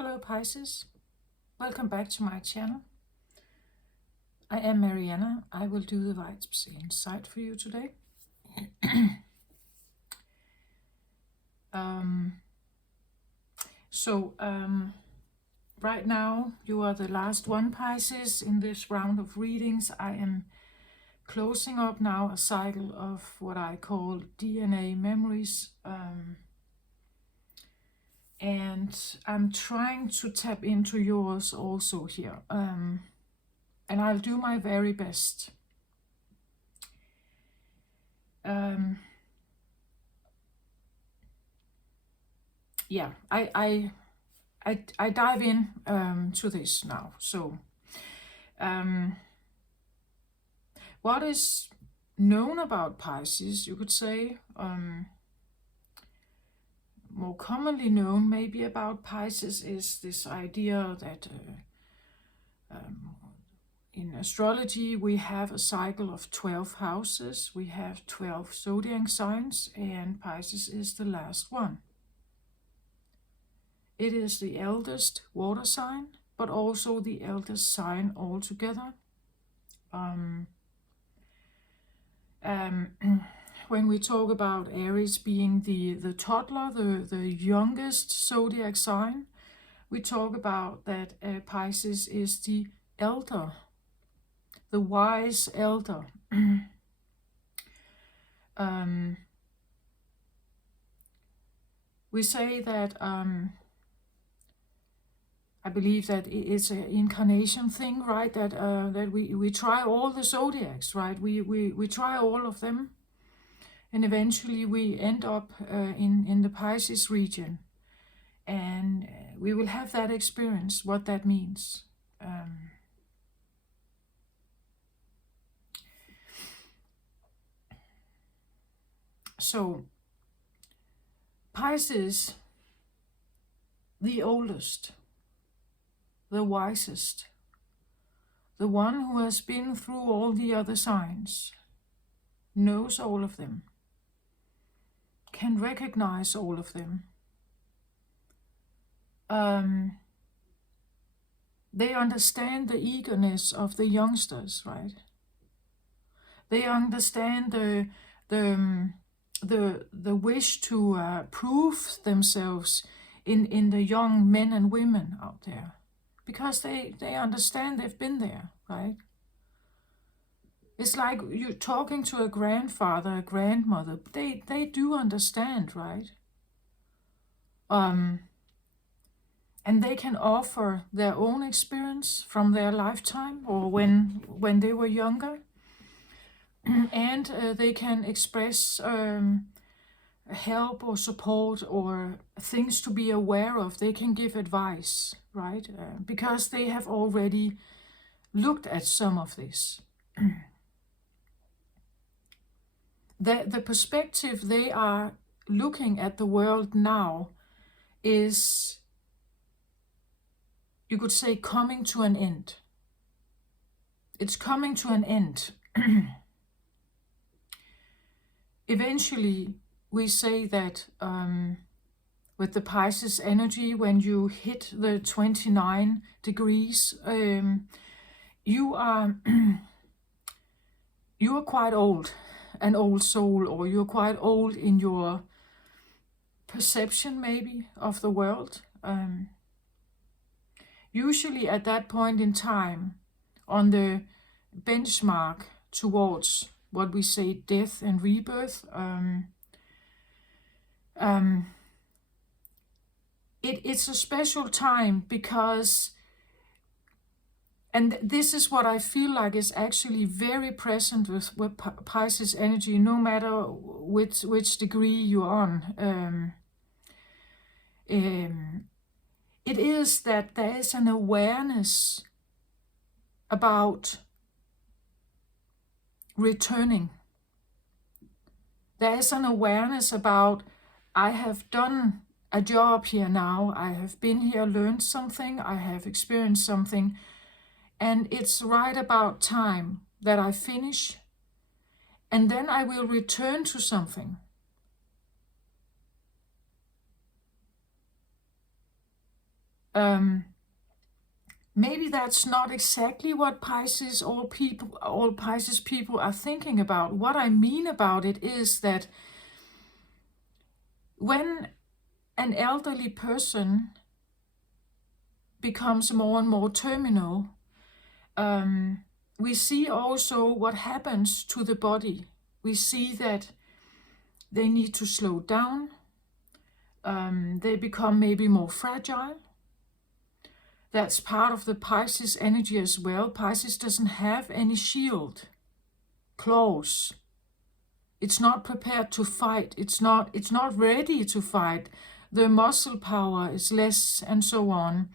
Hello Pisces, welcome back to my channel. I am Mariana. I will do the vibes inside for you today. Right now you are the last one, Pisces, in this round of readings. I am closing up now a cycle of what I call DNA memories. And I'm trying to tap into yours also here. And I'll do my very best. Yeah, I dive in to this now. So, what is known about Pisces, you could say, more commonly known maybe about Pisces is this idea that in astrology we have a cycle of 12 houses, we have 12 zodiac signs, and Pisces is the last one. It is the eldest water sign, but also the eldest sign altogether. When we talk about Aries being the toddler, the youngest zodiac sign, we talk about that Pisces is the elder, the wise elder. We say that I believe that it's an incarnation thing, right? That we try all the zodiacs, right? We try all of them, and eventually we end up in the Pisces region, and we will have that experience, what that means. So Pisces, the oldest, the wisest, the one who has been through all the other signs, knows all of them, can recognize all of them. They understand the eagerness of the youngsters, right? They understand the wish to prove themselves in the young men and women out there, because they understand, they've been there, right? It's like you're talking to a grandfather, a grandmother. They do understand, right? And they can offer their own experience from their lifetime or when they were younger. And they can express help or support or things to be aware of. They can give advice, right? Because they have already looked at some of this. The perspective they are looking at the world now is, you could say, coming to an end. It's coming to an end. Eventually, we say that with the Pisces energy, when you hit the 29 degrees, you are quite old, an old soul, or you're quite old in your perception maybe of the world. Usually at that point in time, on the benchmark towards what we say death and rebirth, it's a special time because, and this is what I feel like is actually very present with Pisces energy, no matter which degree you're on. It is that there is an awareness about returning. There is an awareness about, I have done a job here now, I have been here, learned something, I have experienced something, and it's right about time that I finish, and then I will return to something. Maybe that's not exactly what all Pisces people are thinking about. What I mean about it is that when an elderly person becomes more and more terminal, we see also what happens to the body. We see that they need to slow down. They become maybe more fragile. That's part of the Pisces energy as well. Pisces doesn't have any shield, claws. It's not prepared to fight. It's not ready to fight. The muscle power is less, and so on.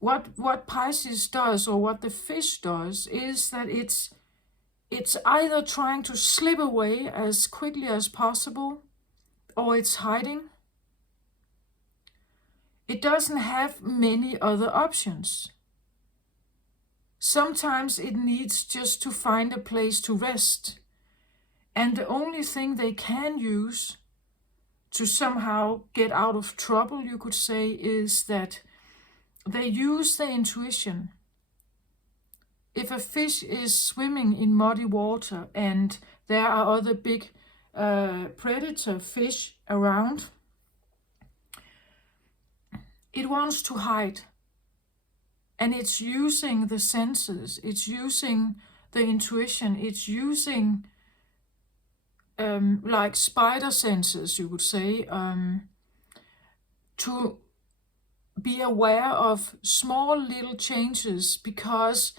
What Pisces does, or what the fish does, is that it's either trying to slip away as quickly as possible, or it's hiding. It doesn't have many other options. Sometimes it needs just to find a place to rest. And the only thing they can use to somehow get out of trouble, you could say, is that they use their intuition. If a fish is swimming in muddy water and there are other big predator fish around, it wants to hide. And it's using the senses, it's using the intuition, it's using like spider senses, you would say, to be aware of small little changes, because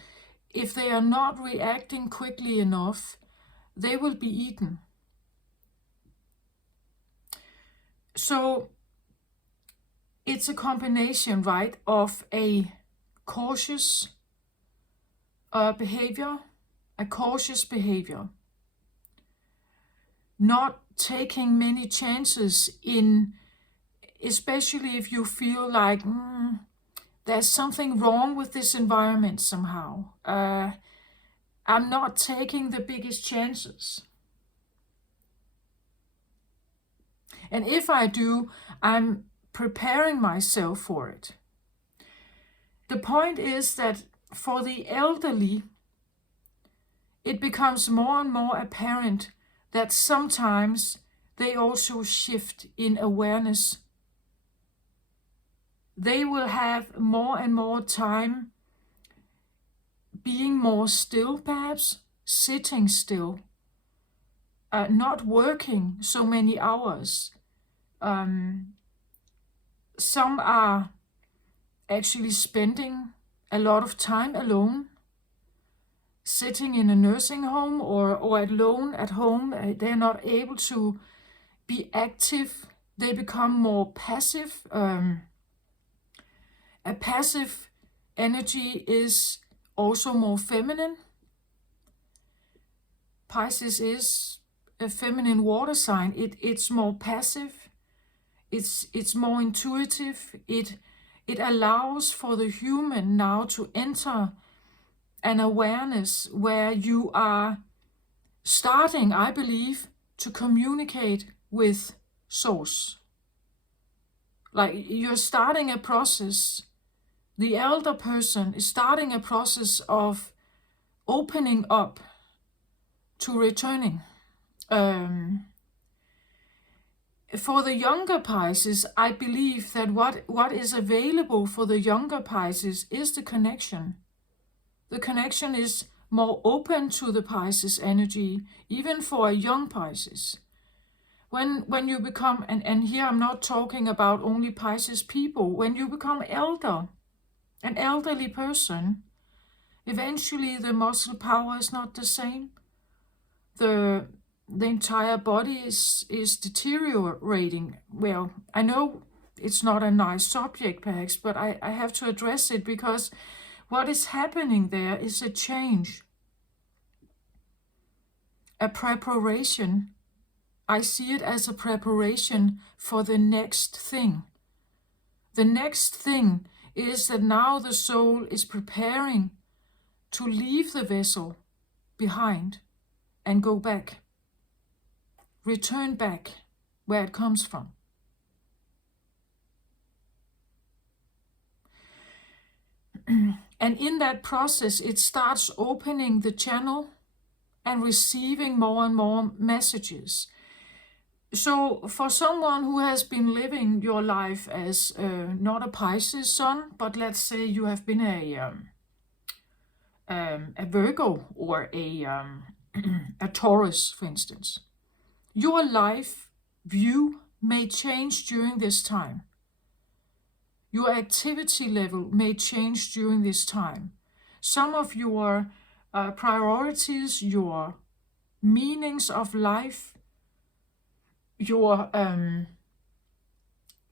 if they are not reacting quickly enough, they will be eaten. So it's a combination, right, of a cautious behavior, not taking many chances in, especially if you feel like there's something wrong with this environment somehow. I'm not taking the biggest chances. And if I do, I'm preparing myself for it. The point is that for the elderly, it becomes more and more apparent that sometimes they also shift in awareness. They will have more and more time being more still, perhaps, sitting still, not working so many hours. Some are actually spending a lot of time alone, sitting in a nursing home or alone at home. They're not able to be active. They become more passive. A passive energy is also more feminine. Pisces is a feminine water sign. It's more passive. It's more intuitive. It allows for the human now to enter an awareness where you are starting, I believe, to communicate with Source. Like you're starting a process. The elder person is starting a process of opening up to returning. For the younger Pisces, I believe that what is available for the younger Pisces is the connection. The connection is more open to the Pisces energy, even for a young Pisces. When you become, and here I'm not talking about only Pisces people, when you become elder, an elderly person, eventually the muscle power is not the same. The entire body is deteriorating. Well, I know it's not a nice subject perhaps, but I have to address it, because what is happening there is a change, a preparation. I see it as a preparation for the next thing. The next thing is that now the soul is preparing to leave the vessel behind and go back. Return back where it comes from. And in that process, it starts opening the channel and receiving more and more messages. So for someone who has been living your life as not a Pisces sun, but let's say you have been a Virgo or a Taurus, for instance, your life view may change during this time. Your activity level may change during this time. Some of your priorities, your meanings of life, your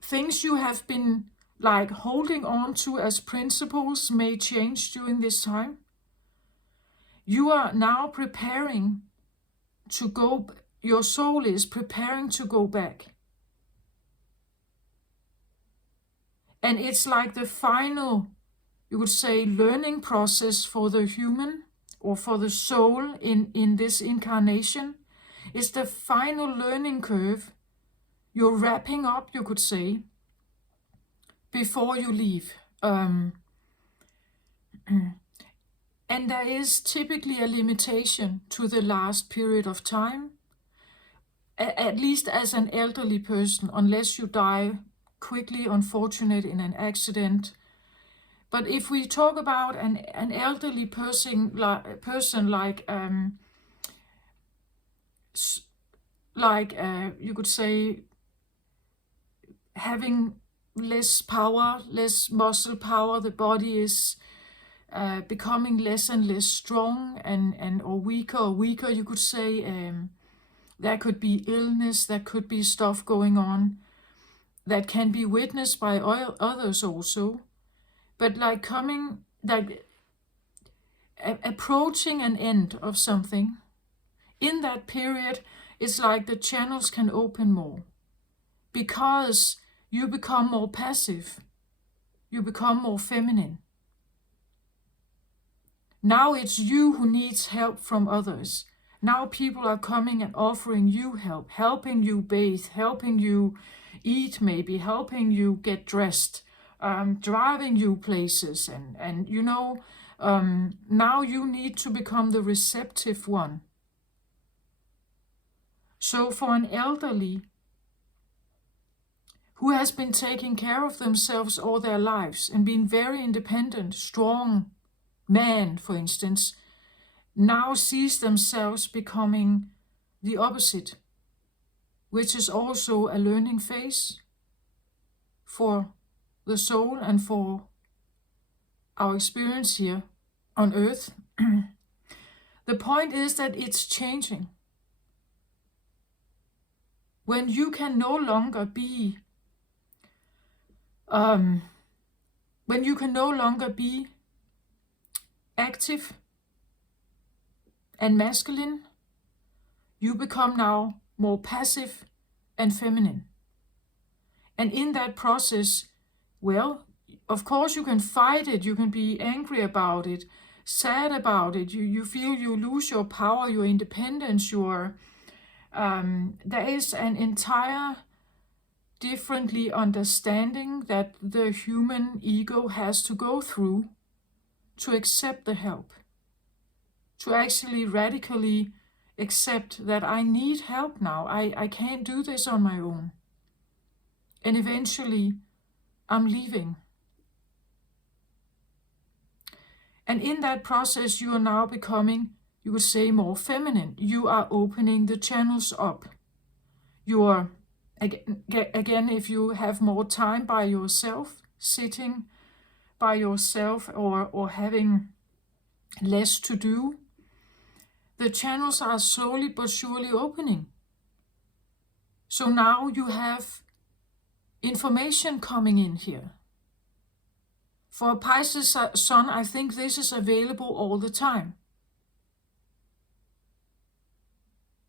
things you have been like holding on to as principles may change during this time. You are now preparing to go, your soul is preparing to go back. And it's like the final, you would say, learning process for the human or for the soul in this incarnation. It's the final learning curve. You're wrapping up, you could say, before you leave. And there is typically a limitation to the last period of time, at least as an elderly person, unless you die quickly, unfortunate, in an accident. But if we talk about an elderly person like you could say having less power, less muscle power, the body is becoming less and less strong and or weaker, you could say. There could be illness, there could be stuff going on that can be witnessed by others also. But like approaching an end of something, in that period, it's like the channels can open more because you become more passive, you become more feminine. Now it's you who needs help from others. Now people are coming and offering you help, helping you bathe, helping you eat, maybe helping you get dressed, driving you places, and you know, now you need to become the receptive one. So for an elderly who has been taking care of themselves all their lives and been very independent, strong man, for instance, now sees themselves becoming the opposite, which is also a learning phase for the soul and for our experience here on earth. The point is that it's changing. When you can no longer be active and masculine, you become now more passive and feminine. And in that process, well, of course you can fight it, you can be angry about it, sad about it, you feel you lose your power, your independence, there is an entire differently understanding that the human ego has to go through to accept the help, to actually radically accept that I need help now, I can't do this on my own. And eventually I'm leaving. And in that process you are now becoming, you would say, more feminine. You are opening the channels up. You are, again, if you have more time by yourself, sitting by yourself or having less to do, the channels are slowly but surely opening. So now you have information coming in here. For a Pisces sun, I think this is available all the time.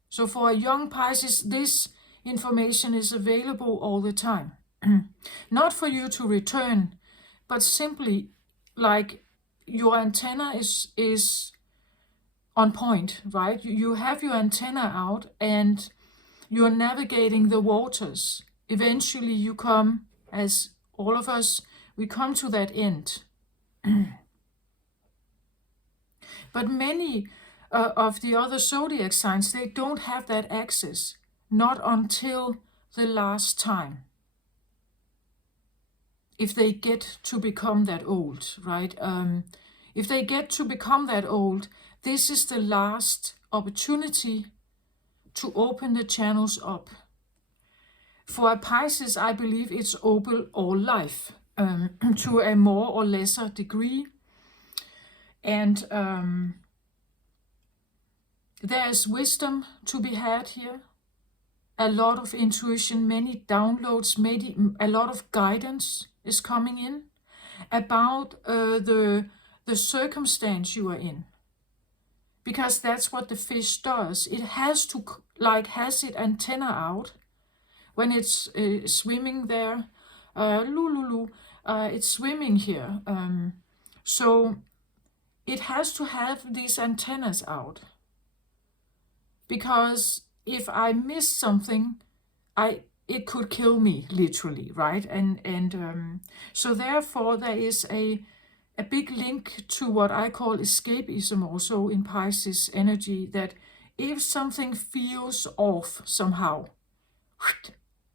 So for a young Pisces, this information is available all the time. Not for you to return, but simply like your antenna is on point, right? You have your antenna out and you're navigating the waters. Eventually you come, as all of us, we come to that end. But many of the other zodiac signs, they don't have that access, not until the last time, if they get to become that old, right? If they get to become that old, this is the last opportunity to open the channels up. For a Pisces, I believe it's open all life, to a more or lesser degree. And there's wisdom to be had here, a lot of intuition, many downloads, maybe a lot of guidance is coming in about the circumstance you are in. Because that's what the fish does. It has to, has its antenna out when it's swimming there. It's swimming here. So it has to have these antennas out. Because if I miss something, it could kill me, literally, right? And so therefore there is a big link to what I call escapism also in Pisces energy, that if something feels off somehow,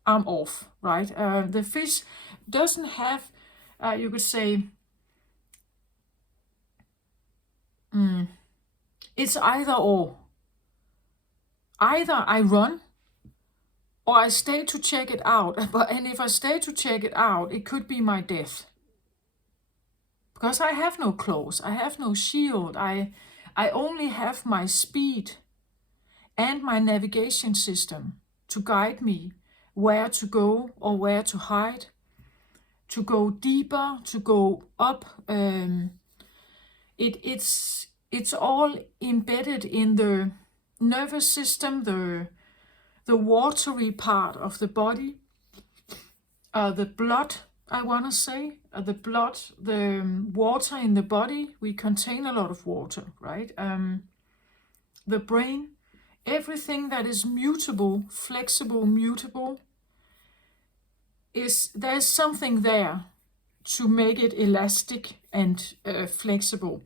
I'm off, right? The fish doesn't have, you could say, it's either or. Either I run or I stay to check it out. And if I stay to check it out, it could be my death. Because I have no claws, I have no shield, I only have my speed and my navigation system to guide me where to go or where to hide, to go deeper, to go up. It's all embedded in the nervous system, the watery part of the body, the blood, I want to say, the blood, the water in the body. We contain a lot of water, right? The brain, everything that is mutable, flexible, mutable, there's something there to make it elastic and flexible.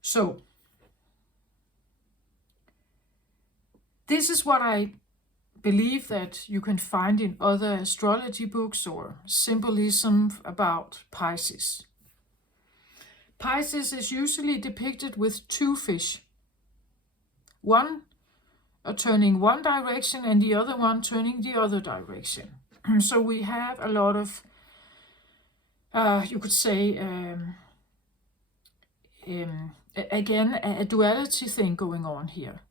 So, this is what I believe that you can find in other astrology books or symbolism about Pisces. Pisces is usually depicted with two fish. One turning one direction and the other one turning the other direction. So we have a lot of, you could say, again, a duality thing going on here.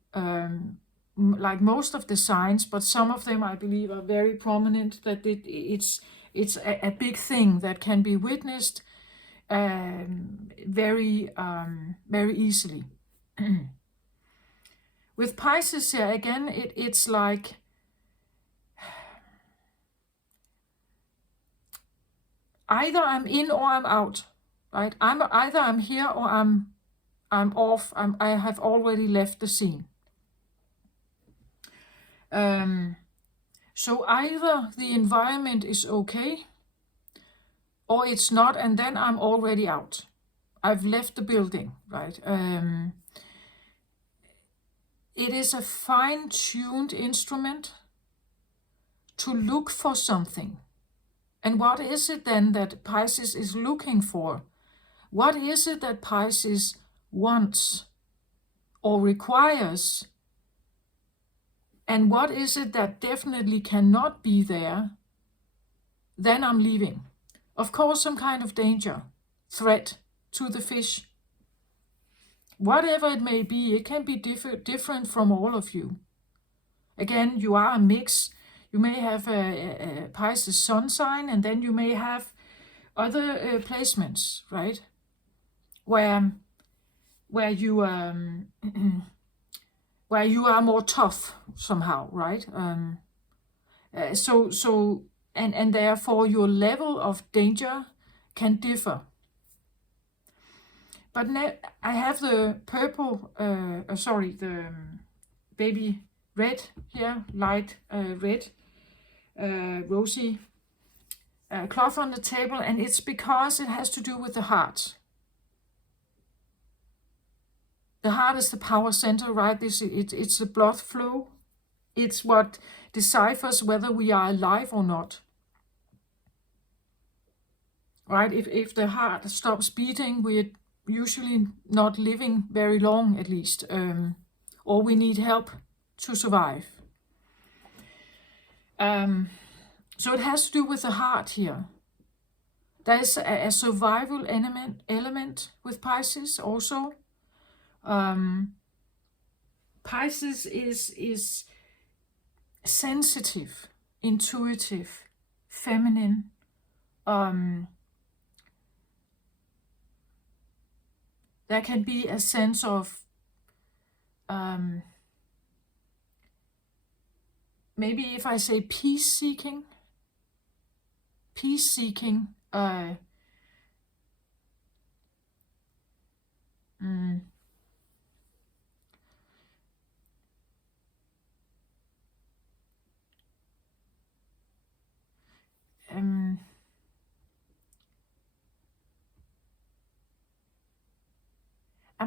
Like most of the signs, but some of them I believe are very prominent, that it's a big thing that can be witnessed very easily. With Pisces here, again, it's like either I'm in or I'm out, right? Either I'm here or I'm off. I have already left the scene. So either the environment is okay or it's not, and then I'm already out. I've left the building, right? It is a fine-tuned instrument to look for something. And what is it then that Pisces is looking for? What is it that Pisces wants or requires? And what is it that definitely cannot be there? Then I'm leaving. Of course, some kind of danger, threat to the fish. Whatever it may be, it can be different from all of you. Again, you are a mix. You may have a Pisces sun sign, and then you may have other placements, right? Where you where you are more tough somehow, right? And therefore your level of danger can differ. But I have the purple, the baby red here, light red, rosy cloth on the table, and it's because it has to do with the heart. The heart is the power center, right? It's the blood flow. It's what deciphers whether we are alive or not. Right? If the heart stops beating, we're usually not living very long, at least, or we need help to survive. So it has to do with the heart here. There's a survival element with Pisces also. Pisces is sensitive, intuitive, feminine. There can be a sense of maybe if I say peace seeking.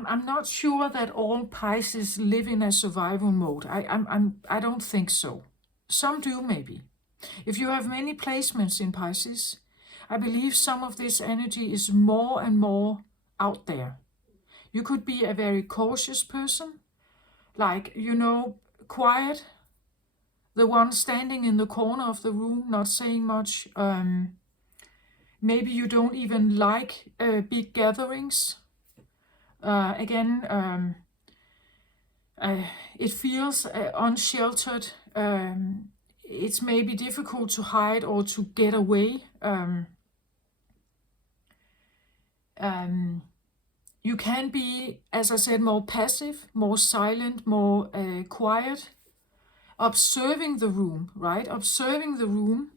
I'm not sure that all Pisces live in a survival mode. I don't think so. Some do, maybe. If you have many placements in Pisces, I believe some of this energy is more and more out there. You could be a very cautious person, like, quiet, the one standing in the corner of the room, not saying much. Maybe you don't even like big gatherings. It feels unsheltered. It's maybe difficult to hide or to get away. You can be, as I said, more passive, more silent, more quiet, observing the room, right? Observing the room.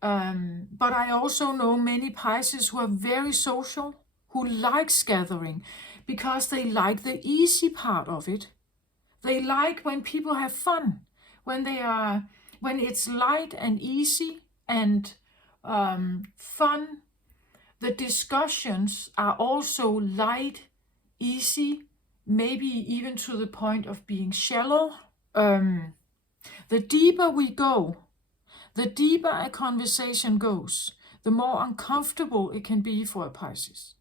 But I also know many Pisces who are very social, who likes gathering, because they like the easy part of it. They like when people have fun, when it's light and easy and fun. The discussions are also light, easy, maybe even to the point of being shallow. The deeper we go, the deeper a conversation goes, the more uncomfortable it can be for a Pisces.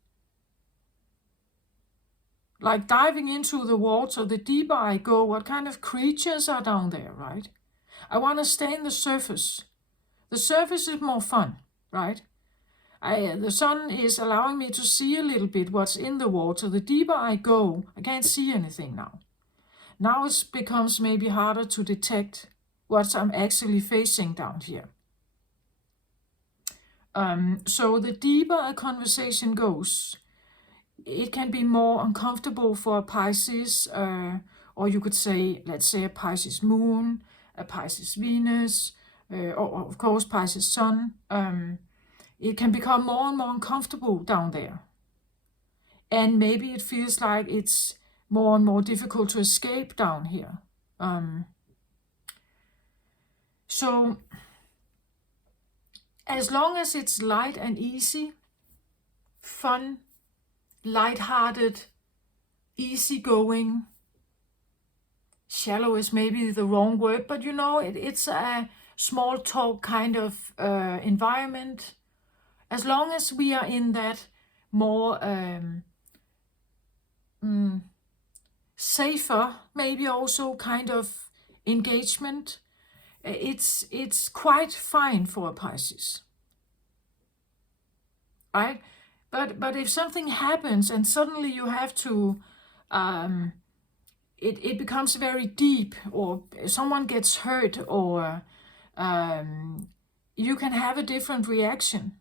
Like diving into the water, the deeper I go, what kind of creatures are down there, right? I want to stay in the surface. The surface is more fun, right? The sun is allowing me to see a little bit what's in the water. The deeper I go, I can't see anything now. Now it becomes maybe harder to detect what I'm actually facing down here. So the deeper a conversation goes, it can be more uncomfortable for a Pisces, or you could say, let's say a Pisces moon, a Pisces Venus, or of course Pisces sun. It can become more and more uncomfortable down there. And maybe it feels like it's more and more difficult to escape down here. So as long as it's light and easy, fun, lighthearted, easygoing, shallow is maybe the wrong word, but it's a small talk kind of environment. As long as we are in that more safer, maybe also kind of engagement, it's quite fine for a Pisces, right? But if something happens and suddenly you have to, it becomes very deep, or someone gets hurt, or you can have a different reaction.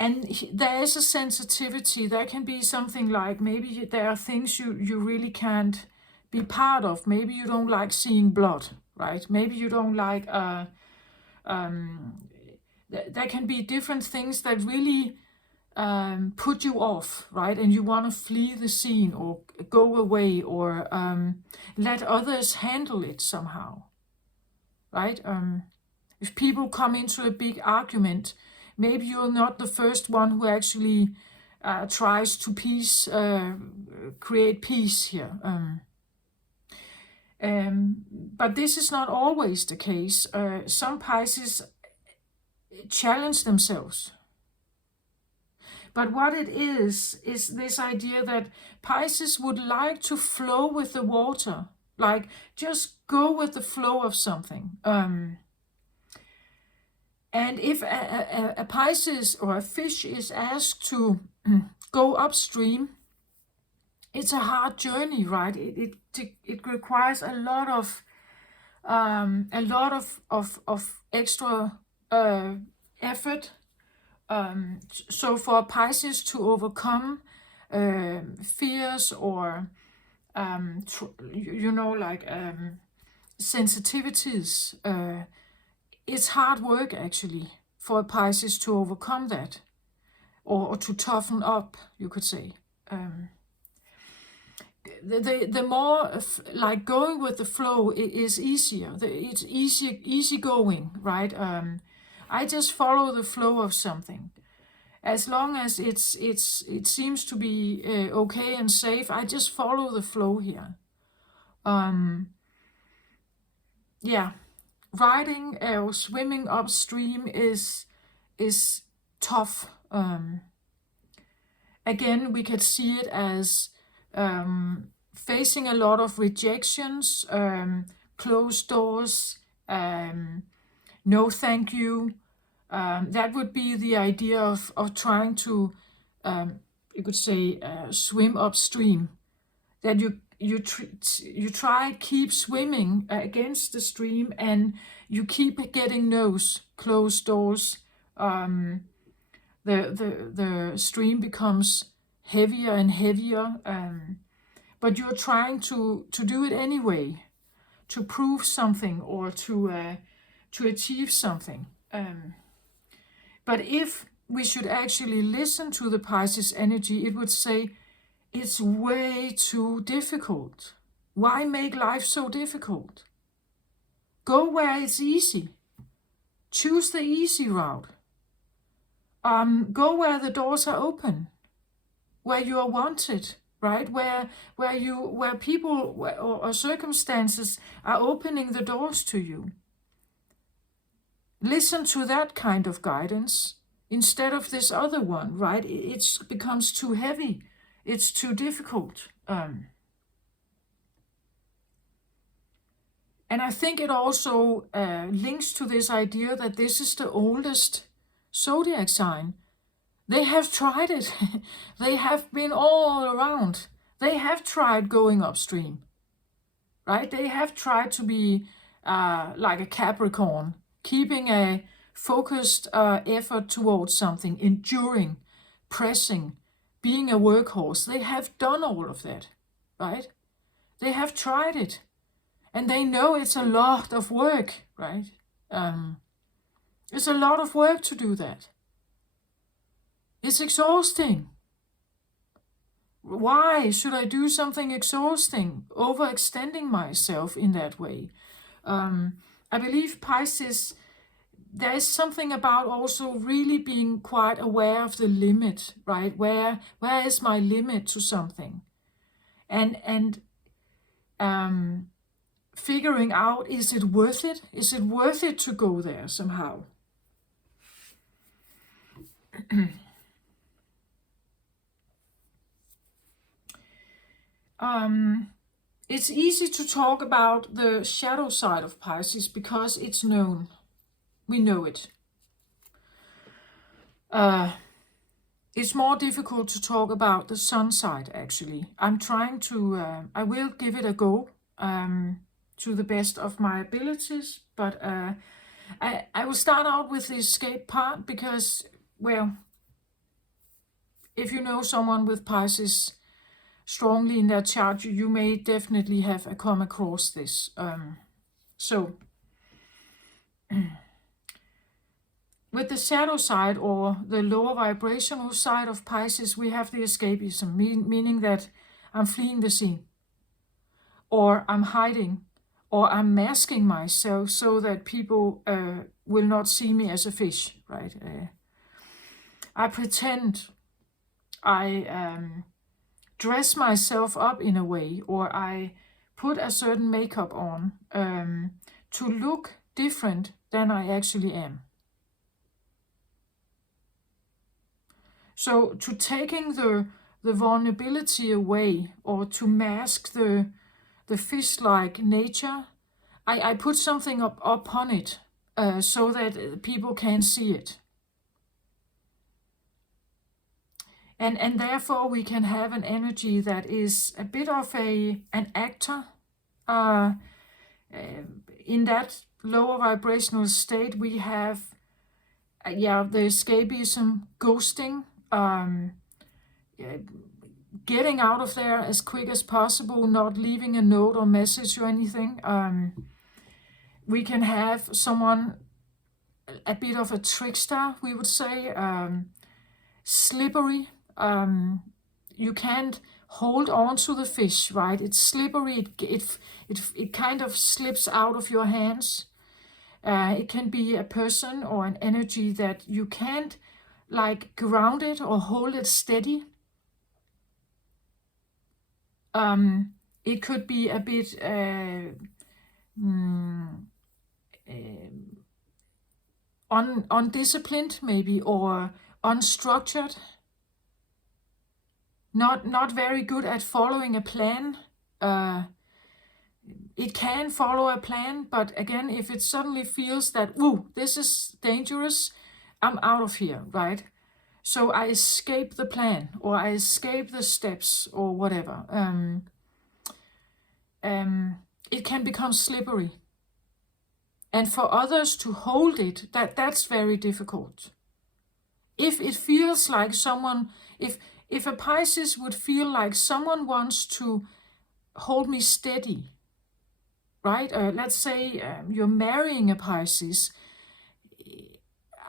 And there is a sensitivity. There can be something like, maybe there are things you really can't be part of. Maybe you don't like seeing blood, right? Maybe you don't like, there can be different things that really put you off, right? And you want to flee the scene or go away or let others handle it somehow, right? If people come into a big argument, maybe you're not the first one who actually tries to create peace here. But this is not always the case. Some Pisces challenge themselves. But what it is this idea that Pisces would like to flow with the water, like just go with the flow of something. And if a Pisces or a fish is asked to go upstream, it's a hard journey, right? It requires a lot of extra effort. So for Pisces to overcome fears or sensitivities, it's hard work actually for a Pisces to overcome that, or to toughen up, you could say. The more like going with the flow is easier. It's easy going, right? I just follow the flow of something. As long as it seems to be okay and safe, I just follow the flow here. Yeah, riding or swimming upstream is tough. Again, we could see it as facing a lot of rejections, closed doors, no thank you. That would be the idea of trying to, you could say, swim upstream. That you try keep swimming against the stream, and you keep getting no's, closed doors. The stream becomes heavier and heavier, but you're trying to do it anyway, to prove something or to achieve something. But if we should actually listen to the Pisces energy, it would say, it's way too difficult. Why make life so difficult? Go where it's easy. Choose the easy route. Go where the doors are open, where you are wanted, right? Where people or circumstances are opening the doors to you. Listen to that kind of guidance instead of this other one, right? It becomes too heavy. It's too difficult. And I think it also links to this idea that this is the oldest zodiac sign. They have tried it. They have been all around. They have tried going upstream, right? They have tried to be like a Capricorn, keeping a focused effort towards something, enduring, pressing, being a workhorse. They have done all of that, right? They have tried it, and they know it's a lot of work, right? It's a lot of work to do that. It's exhausting. Why should I do something exhausting, overextending myself in that way? I believe Pisces, there is something about also really being quite aware of the limit, right? Where is my limit to something? And figuring out, is it worth it? Is it worth it to go there somehow? It's easy to talk about the shadow side of Pisces because it's known. We know it. It's more difficult to talk about the sun side, actually. I'm trying to, I will give it a go to the best of my abilities, but I will start out with the escape part because, well, if you know someone with Pisces strongly in their chart, you may definitely have come across this. So With the shadow side or the lower vibrational side of Pisces, we have the escapism, meaning that I'm fleeing the scene, or I'm hiding, or I'm masking myself so that people will not see me as a fish, right? I pretend, I dress myself up in a way, or I put a certain makeup on to look different than I actually am. So to taking the vulnerability away, or to mask the fish-like nature, I put something upon it so that people can see it. And therefore we can have an energy that is a bit of an actor. In that lower vibrational state, we have the escapism, ghosting, getting out of there as quick as possible, not leaving a note or message or anything. We can have someone a bit of a trickster, we would say, slippery. You can't hold on to the fish, right? It's slippery. It kind of slips out of your hands. It can be a person or an energy that you can't like ground it or hold it steady. It could be a bit undisciplined, maybe, or unstructured. Not very good at following a plan. It can follow a plan, but again, if it suddenly feels that, ooh, this is dangerous, I'm out of here, right? So I escape the plan, or I escape the steps, or whatever. It can become slippery. And for others to hold it, that's very difficult. If it feels like someone, if a Pisces would feel like someone wants to hold me steady, right? Let's say you're marrying a Pisces,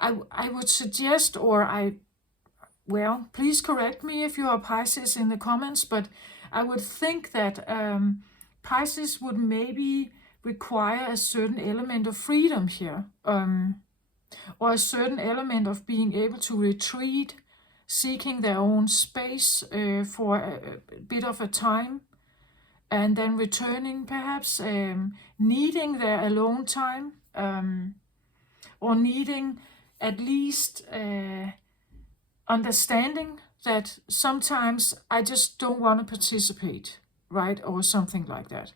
I would suggest, please correct me if you are Pisces in the comments, but I would think that Pisces would maybe require a certain element of freedom here, or a certain element of being able to retreat, seeking their own space for a bit of a time, and then returning perhaps, needing their alone time, or needing at least understanding that sometimes I just don't want to participate, right? Or something like that.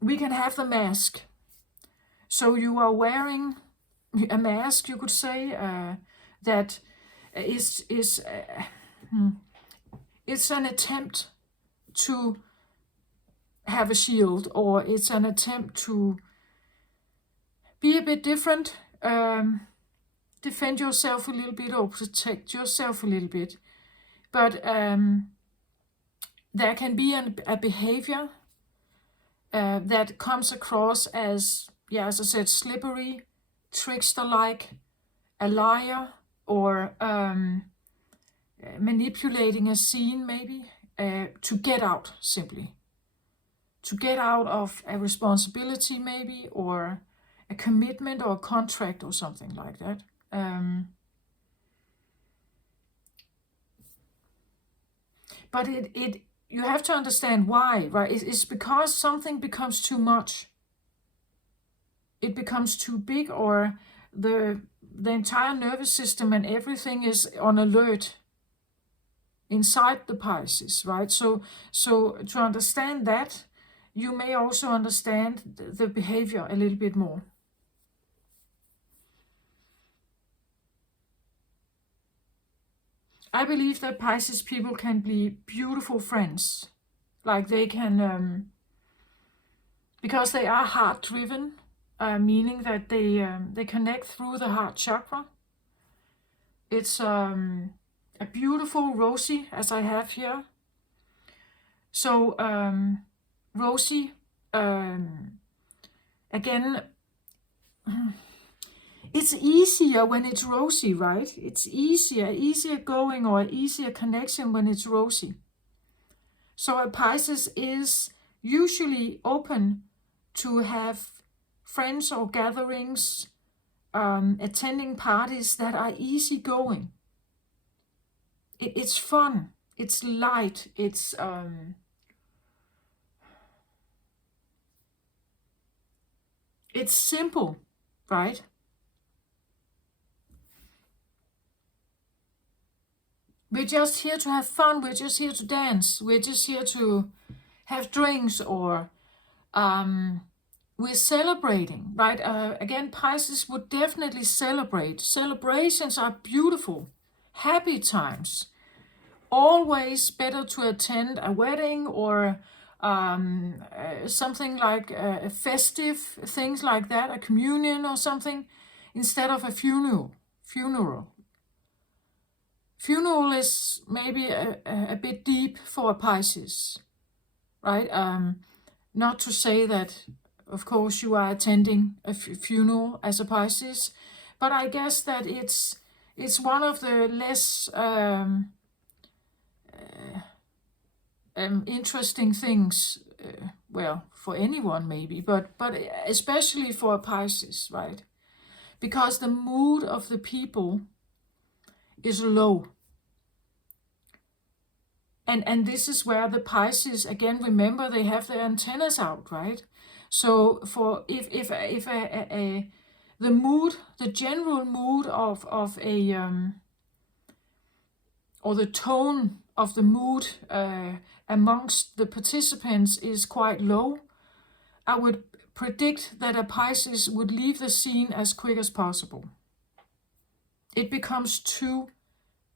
We can have the mask. So you are wearing a mask, you could say, that is it's an attempt to have a shield, or it's an attempt to be a bit different, defend yourself a little bit, or protect yourself a little bit. But there can be a behavior that comes across as, as I said, slippery, trickster-like, a liar, or manipulating a scene, maybe, to get out, simply. To get out of a responsibility, maybe, or a commitment or a contract or something like that. But you have to understand why, right? It's because something becomes too much. It becomes too big, or the entire nervous system and everything is on alert inside the Pisces, right? So to understand that, you may also understand the behavior a little bit more. I believe that Pisces people can be beautiful friends. Like they can, because they are heart-driven, meaning that they connect through the heart chakra. It's a beautiful rosy, as I have here. So rosy, again, it's easier when it's rosy, right? It's easier going or easier connection when it's rosy. So a Pisces is usually open to have friends or gatherings, attending parties that are easygoing. It's fun, it's light, it's simple, right? We're just here to have fun, we're just here to dance, we're just here to have drinks, or we're celebrating, right? Again, Pisces would definitely celebrate. Celebrations are beautiful, happy times. Always better to attend a wedding or something like a festive, things like that, a communion or something, instead of a Funeral. Funeral is maybe a bit deep for a Pisces, right? Not to say that, of course, you are attending a funeral as a Pisces, but I guess that it's one of the less interesting things. Well, for anyone maybe, but especially for a Pisces, right? Because the mood of the people is low. And this is where the Pisces, again, remember, they have their antennas out, right? So for if the mood, the general mood of a or the tone of the mood amongst the participants is quite low, I would predict that a Pisces would leave the scene as quick as possible. It becomes too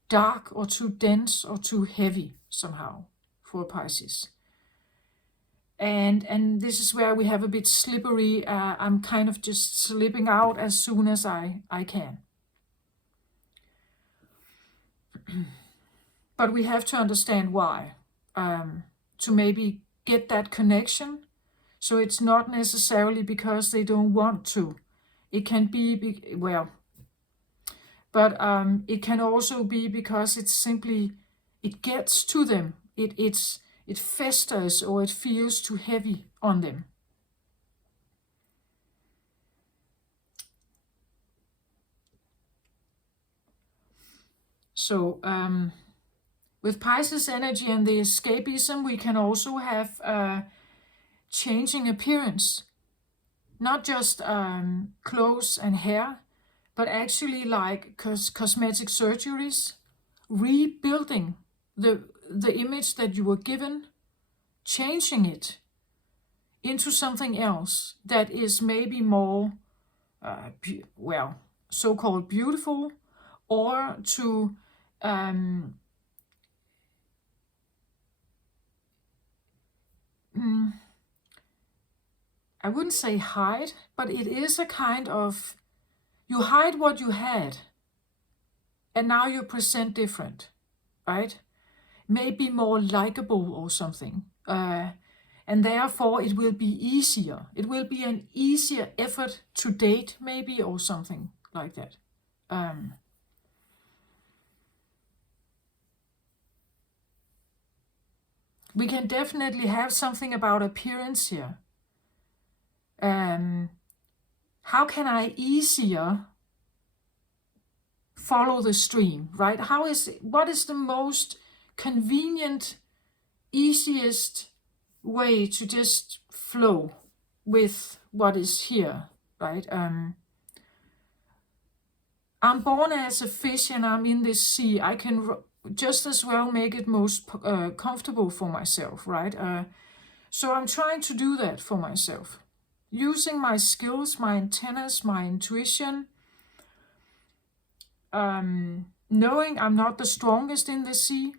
dark or too dense or too heavy somehow for Pisces. And this is where we have a bit slippery. I'm kind of just slipping out as soon as I can. But we have to understand why, to maybe get that connection. So it's not necessarily because they don't want to. It can be, well, but it can also be because it's simply, it gets to them. It festers, or it feels too heavy on them. So with Pisces energy and the escapism, we can also have changing appearance. Not just clothes and hair, but actually like cosmetic surgeries, rebuilding the image that you were given, changing it into something else that is maybe more, so-called beautiful, or to I wouldn't say hide, but it is a kind of, you hide what you had, and now you present different, right? Maybe more likable or something. And therefore it will be easier. It will be an easier effort to date, maybe, or something like that. We can definitely have something about appearance here. How can I easier follow the stream, right? What is the most convenient, easiest way to just flow with what is here, right? I'm born as a fish and I'm in this sea. I can just as well make it most comfortable for myself, right? So I'm trying to do that for myself, using my skills, my antennas, my intuition, knowing I'm not the strongest in the sea.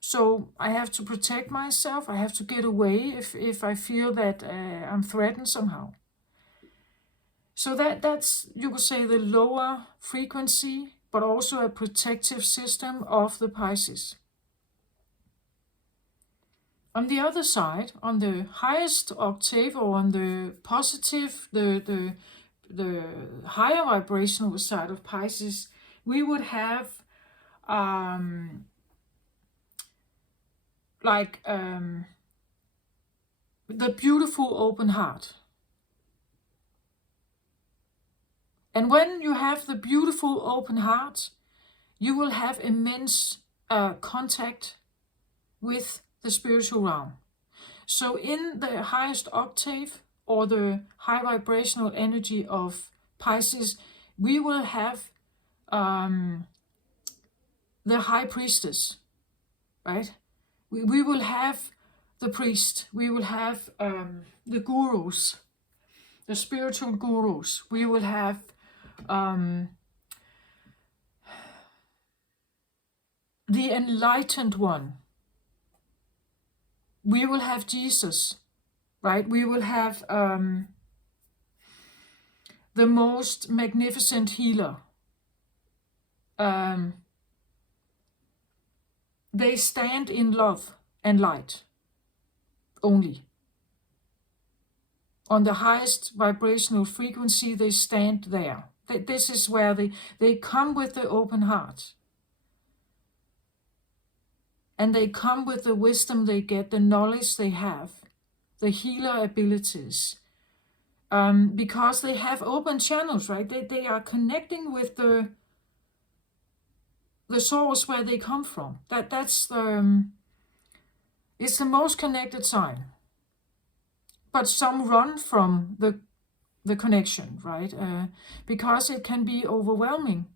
So I have to protect myself. I have to get away if I feel that I'm threatened somehow. So that's, you could say, the lower frequency, but also a protective system of the Pisces. On the other side, on the highest octave, or on the positive, the the higher vibrational side of Pisces, we would have the beautiful open heart. And when you have the beautiful open heart, you will have immense contact with the spiritual realm. So in the highest octave or the high vibrational energy of Pisces, we will have the high priestess, right? We will have the priest. We will have the gurus, the spiritual gurus. We will have the enlightened one. We will have Jesus, right? We will have the most magnificent healer. They stand in love and light only. On the highest vibrational frequency, they stand there. This is where they come with the open heart. And they come with the wisdom they get, the knowledge they have, the healer abilities. Because they have open channels, right? They are connecting with the source where they come from. That's it's the most connected sign. But some run from the connection, right? Because it can be overwhelming.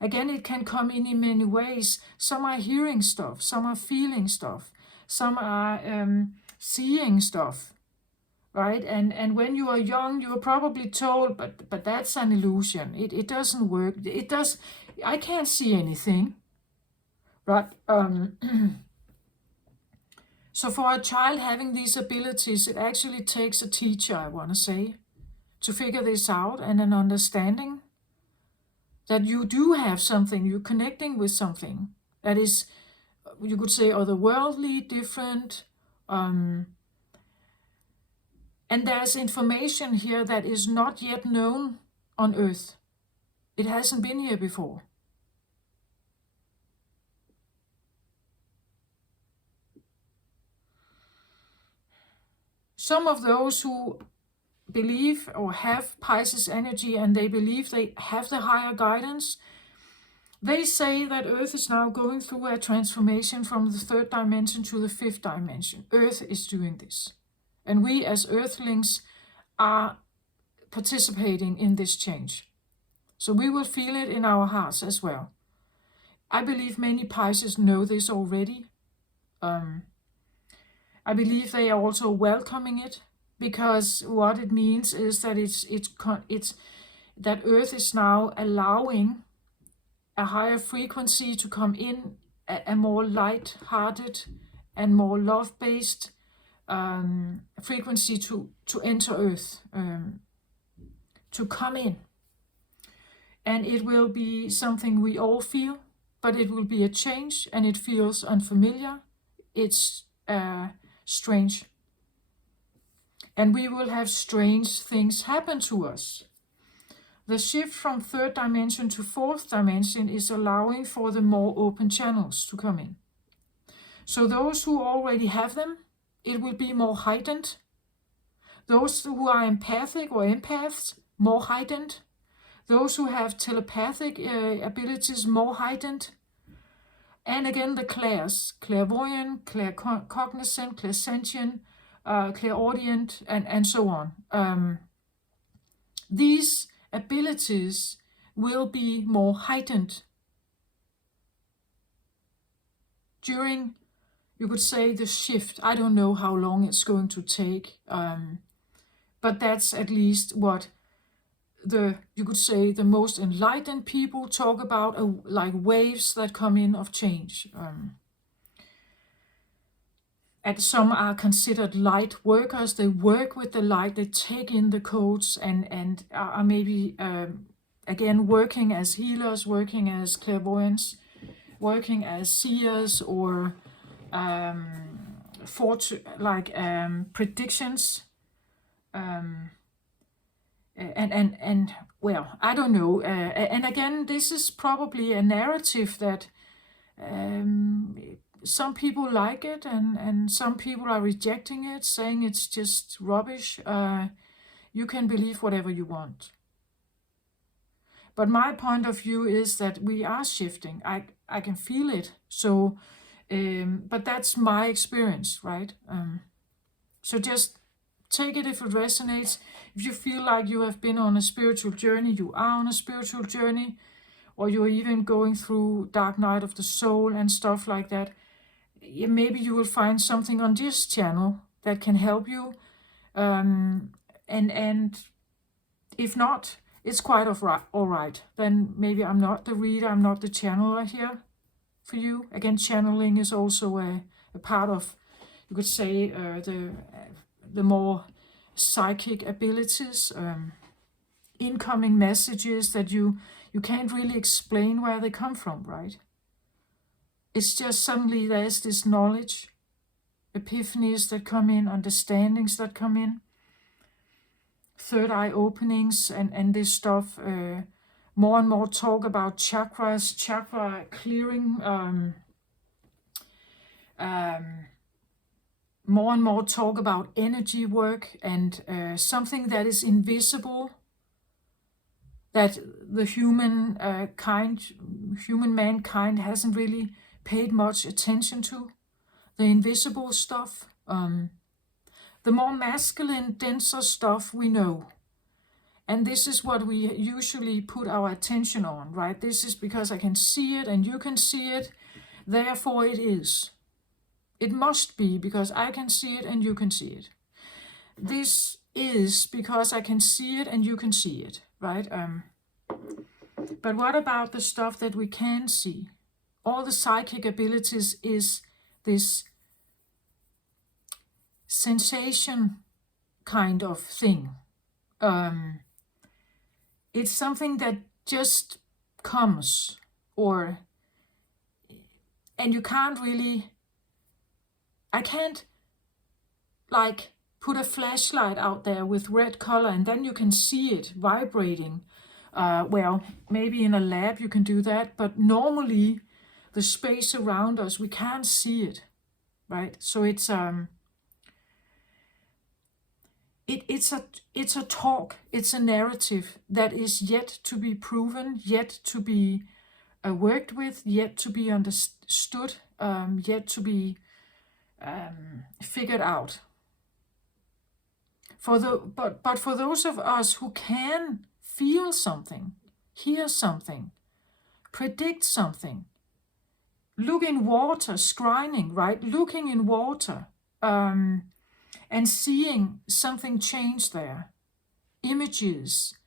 Again, it can come in many ways. Some are hearing stuff, some are feeling stuff, some are seeing stuff, right? And when you are young, you are probably told, but that's an illusion. It doesn't work. I can't see anything, right? So for a child having these abilities, it actually takes a teacher, I want to say, to figure this out, and an understanding that you do have something, you're connecting with something that is, you could say, otherworldly, different. And there's information here that is not yet known on Earth. It hasn't been here before. Some of those who believe or have Pisces energy and they believe they have the higher guidance, they say that Earth is now going through a transformation from the third dimension to the fifth dimension. Earth is doing this. And we as Earthlings are participating in this change. So we will feel it in our hearts as well. I believe many Pisces know this already. I believe they are also welcoming it, because what it means is that it's that Earth is now allowing a higher frequency to come in, a more light-hearted and more love-based frequency to enter Earth, to come in. And it will be something we all feel, but it will be a change, and it feels unfamiliar. It's strange. And we will have strange things happen to us. The shift from third dimension to fourth dimension is allowing for the more open channels to come in. So those who already have them, it will be more heightened. Those who are empathic or empaths, more heightened. Those who have telepathic abilities, more heightened. And again, the clairs, clairvoyant, claircognizant, clairsentient, clairaudient, and so on. These abilities will be more heightened during, you could say, the shift. I don't know how long it's going to take, but that's at least what you could say, the most enlightened people talk about, like waves that come in of change. And some are considered light workers. They work with the light, they take in the codes, and are maybe, again, working as healers, working as clairvoyants, working as seers, or predictions. and well, I don't know. And again, this is probably a narrative that um, some people like it, and some people are rejecting it, saying it's just rubbish. You can believe whatever you want. But my point of view is that we are shifting. I can feel it. So, but that's my experience, right? So just take it if it resonates. If you feel like you have been on a spiritual journey, you are on a spiritual journey, or you're even going through dark night of the soul and stuff like that, maybe you will find something on this channel that can help you. And if not, it's quite all right. Then maybe I'm not the reader, I'm not the channeler here for you. Again, channeling is also a part of, you could say, the more psychic abilities, incoming messages that you can't really explain where they come from, right? It's just suddenly there's this knowledge, epiphanies that come in, understandings that come in, third eye openings, and this stuff. More and more talk about chakras, chakra clearing, more and more talk about energy work, and something that is invisible, that the human mankind hasn't really paid much attention to, the invisible stuff, the more masculine, denser stuff we know. And this is what we usually put our attention on, right? This is because I can see it and you can see it, therefore it is. It must be because I can see it and you can see it. This is because I can see it and you can see it, right? But what about the stuff that we can see? All the psychic abilities is this sensation kind of thing. It's something that just comes, and you can't really, I can't like put a flashlight out there with red color and then you can see it vibrating. Well, maybe in a lab you can do that, but normally the space around us, we can't see it, right? So it's a talk, it's a narrative that is yet to be proven, yet to be worked with, yet to be understood, yet to be figured out. But for those of us who can feel something, hear something, predict something, look in water, scrying, right? Looking in water, and seeing something change there, images.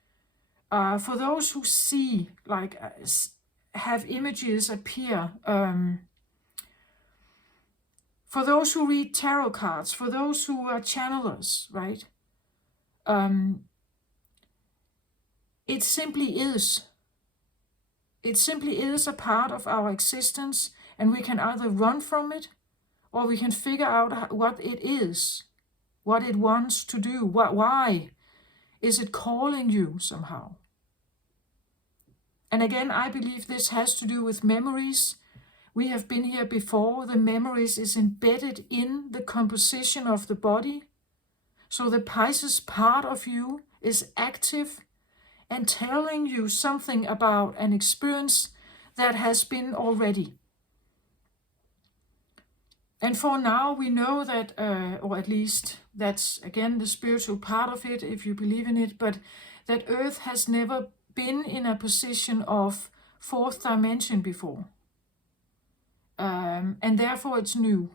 For those who see, like, have images appear, for those who read tarot cards, for those who are channelers, right? It simply is. It simply is a part of our existence, and we can either run from it, or we can figure out what it is, what it wants to do, why is it calling you somehow. And again, I believe this has to do with memories. We have been here before. The memories is embedded in the composition of the body. So the Pisces part of you is active and telling you something about an experience that has been already. And for now, we know that, or at least that's, again, the spiritual part of it, if you believe in it, but that Earth has never been in a position of fourth dimension before. And therefore it's new.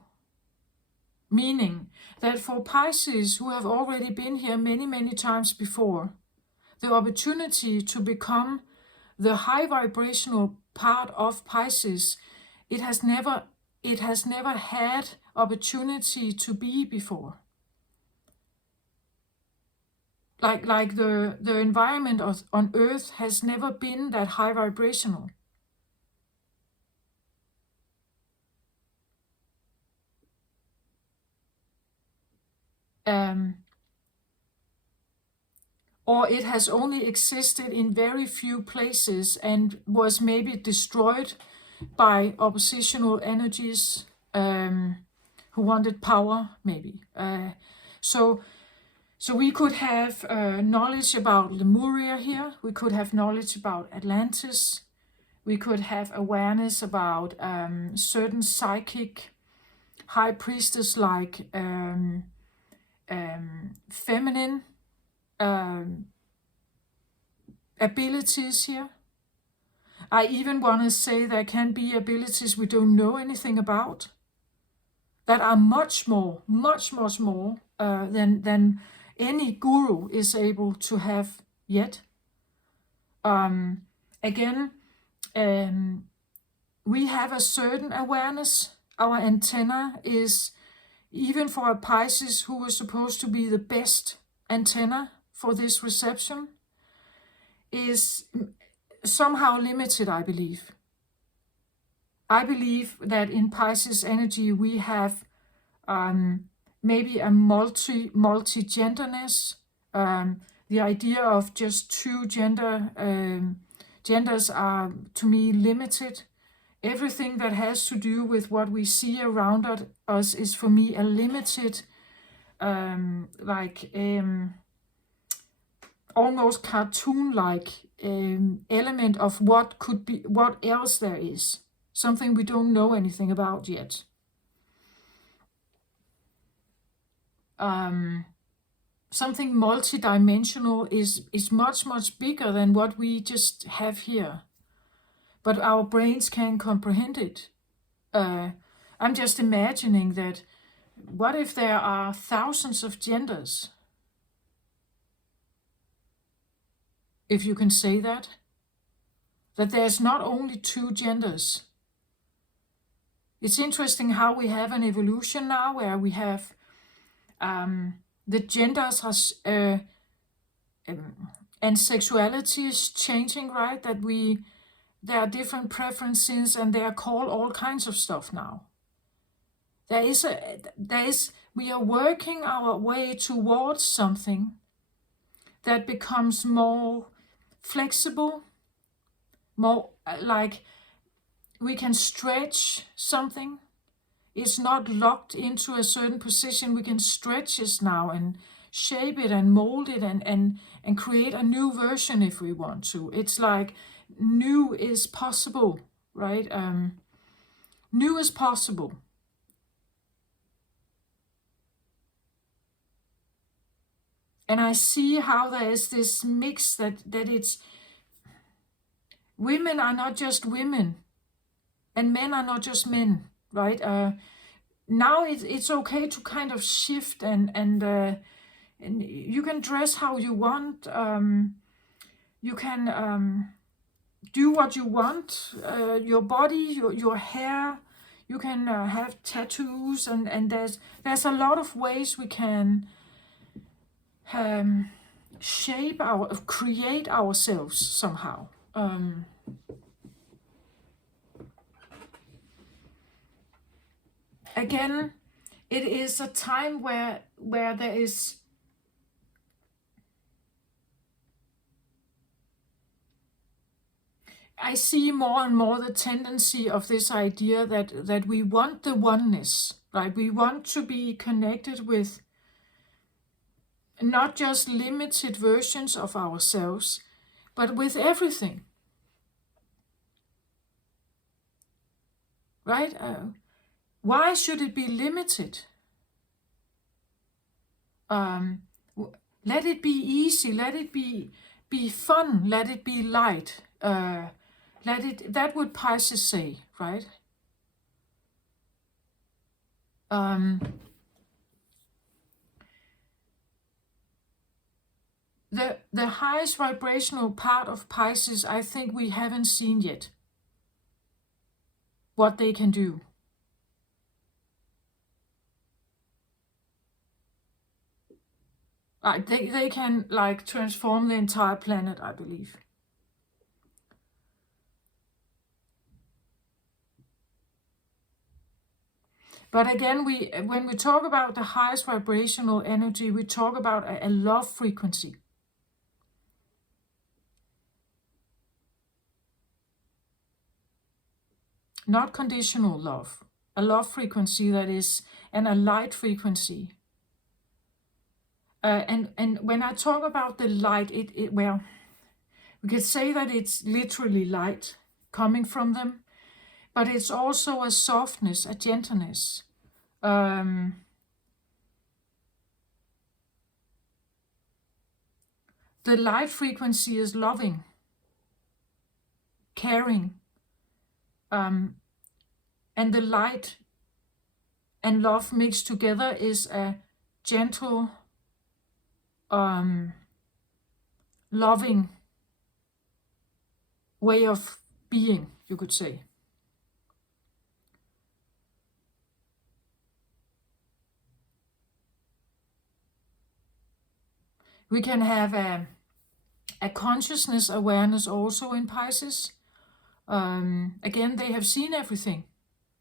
Meaning that for Pisces, who have already been here many, many times before, the opportunity to become the high vibrational part of Pisces, it has never had opportunity to be before. Like the environment on Earth has never been that high vibrational. or it has only existed in very few places and was maybe destroyed by oppositional energies who wanted power, maybe. So we could have knowledge about Lemuria here. We could have knowledge about Atlantis. We could have awareness about certain psychic high priestess-like feminine abilities here. I even want to say there can be abilities we don't know anything about that are much more than any guru is able to have yet. Again, we have a certain awareness. Our antenna is, even for a Pisces who was supposed to be the best antenna for this reception, is somehow limited, I believe. I believe that in Pisces energy we have maybe a multi-genderness. The idea of just two genders are, to me, limited. Everything that has to do with what we see around us is, for me, a limited, almost cartoon-like element of what could be, what else there is. Something we don't know anything about yet. Something multidimensional is much bigger than what we just have here. But our brains can't comprehend it. I'm just imagining that, what if there are thousands of genders? If you can say that. That there's not only two genders. It's interesting how we have an evolution now where we have the genders are, and sexuality is changing, right? That there are different preferences and they are called all kinds of stuff now. We are working our way towards something that becomes more flexible, more like we can stretch something. It's not locked into a certain position. We can stretch it now and shape it and mold it and create a new version if we want to. It's like new is possible, right? New is possible. And I see how there is this mix that it's, women are not just women and men are not just men, right? Now it's okay to kind of shift and you can dress how you want. You can do what you want. Your body, your hair. You can have tattoos, and there's a lot of ways we can create ourselves somehow. Again, it is a time where there is I see more and more the tendency of this idea that we want the oneness, right? We want to be connected with not just limited versions of ourselves, but with everything, right? Why should it be limited? Let it be easy. Let it be fun. Let it be light. That would Pisces say, right? The highest vibrational part of Pisces, I think we haven't seen yet. What they can do. They can like transform the entire planet, I believe. But again, when we talk about the highest vibrational energy, we talk about a love frequency. not conditional love, a love frequency that is, and a light frequency. And when I talk about the light, well, we could say that it's literally light coming from them, but it's also a softness, a gentleness. The light frequency is loving, caring, and the light and love mixed together is a gentle, loving way of being, you could say. We can have a consciousness awareness also in Pisces. Again, they have seen everything.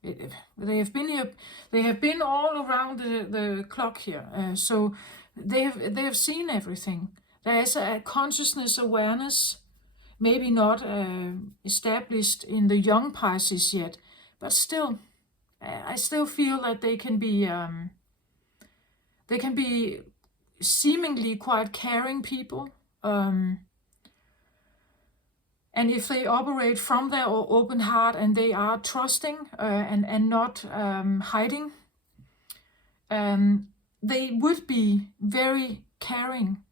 They have been here. They have been all around the clock here. So they have seen everything. There is a consciousness awareness, maybe not established in the young Pisces yet, but still, I still feel that they can be seemingly quite caring people. And if they operate from their open heart and they are trusting and not hiding, they would be very caring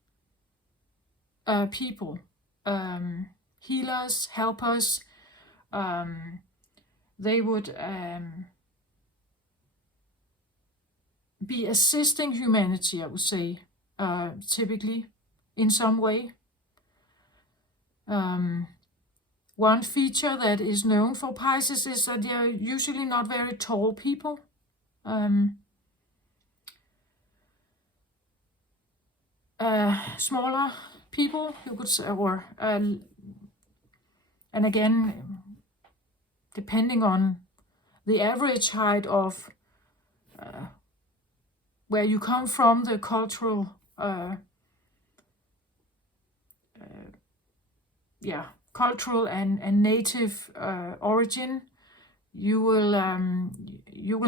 people, healers, helpers. They would be assisting humanity, I would say, typically in some way. One feature that is known for Pisces is that they are usually not very tall people. Smaller people, you could say, or and again, depending on the average height of where you come from, the cultural, cultural and native origin, you will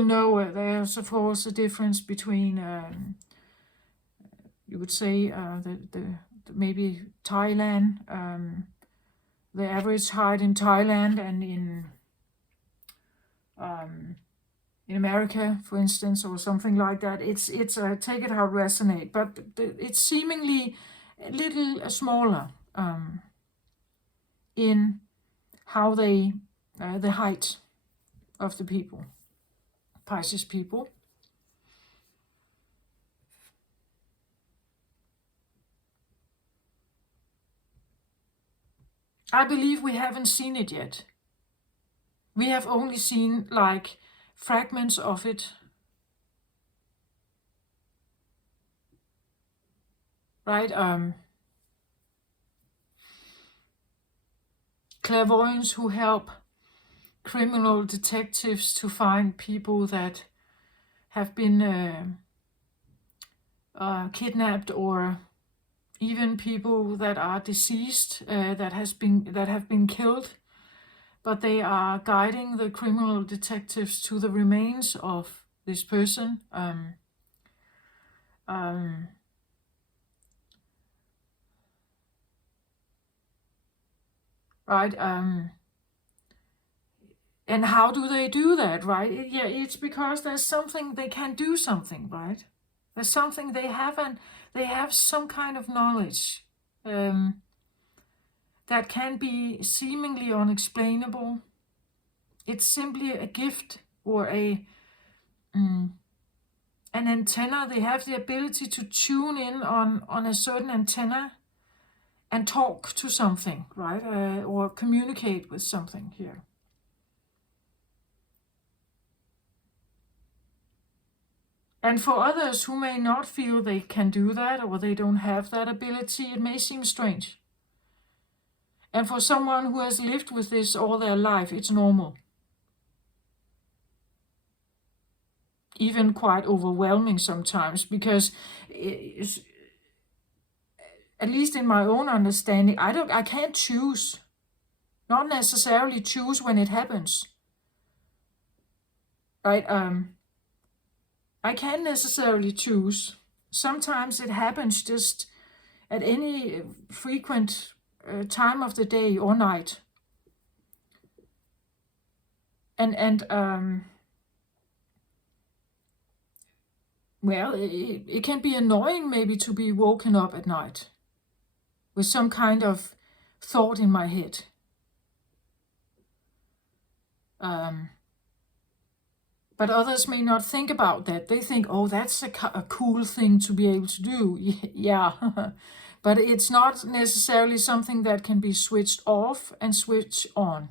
know there's of course a difference between you would say the maybe Thailand, the average height in Thailand and in America, for instance, or something like that. It's take it how it resonate, but it's seemingly a little smaller in how they the height of the people, Pisces people. I believe we haven't seen it yet. We have only seen like fragments of it. Right? Clairvoyants who help criminal detectives to find people that have been kidnapped, or even people that are deceased, that have been killed, but they are guiding the criminal detectives to the remains of this person. Right? And how do they do that, right? It's because there's something, they can do something, right? There's something they have, and they have some kind of knowledge that can be seemingly unexplainable. It's simply a gift or an antenna. They have the ability to tune in on a certain antenna and talk to something, right? Or communicate with something here. And for others who may not feel they can do that, or they don't have that ability, it may seem strange. And for someone who has lived with this all their life, it's normal. Even quite overwhelming sometimes, because at least in my own understanding, I can't choose. Not necessarily choose when it happens. right? I can't necessarily choose. Sometimes it happens just at any frequent time of the day or night. And well, it can be annoying maybe to be woken up at night with some kind of thought in my head. But others may not think about that. They think, oh, that's a cool thing to be able to do. Yeah. But it's not necessarily something that can be switched off and switched on.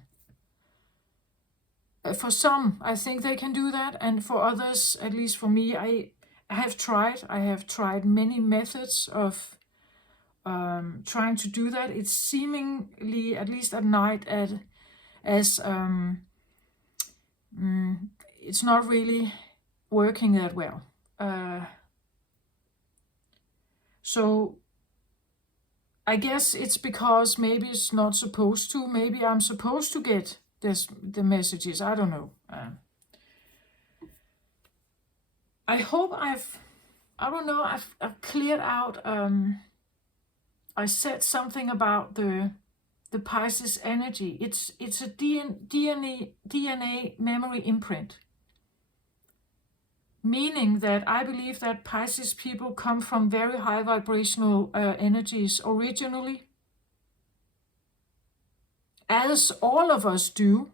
For some, I think they can do that. And for others, at least for me, I have tried many methods of trying to do that. It's seemingly, at least at night, as it's not really working that well. So I guess it's because maybe it's not supposed to. Maybe I'm supposed to get the messages. I don't know. I hope I've cleared out. I said something about the Pisces energy. It's a DNA memory imprint, meaning that I believe that Pisces people come from very high vibrational energies originally, as all of us do.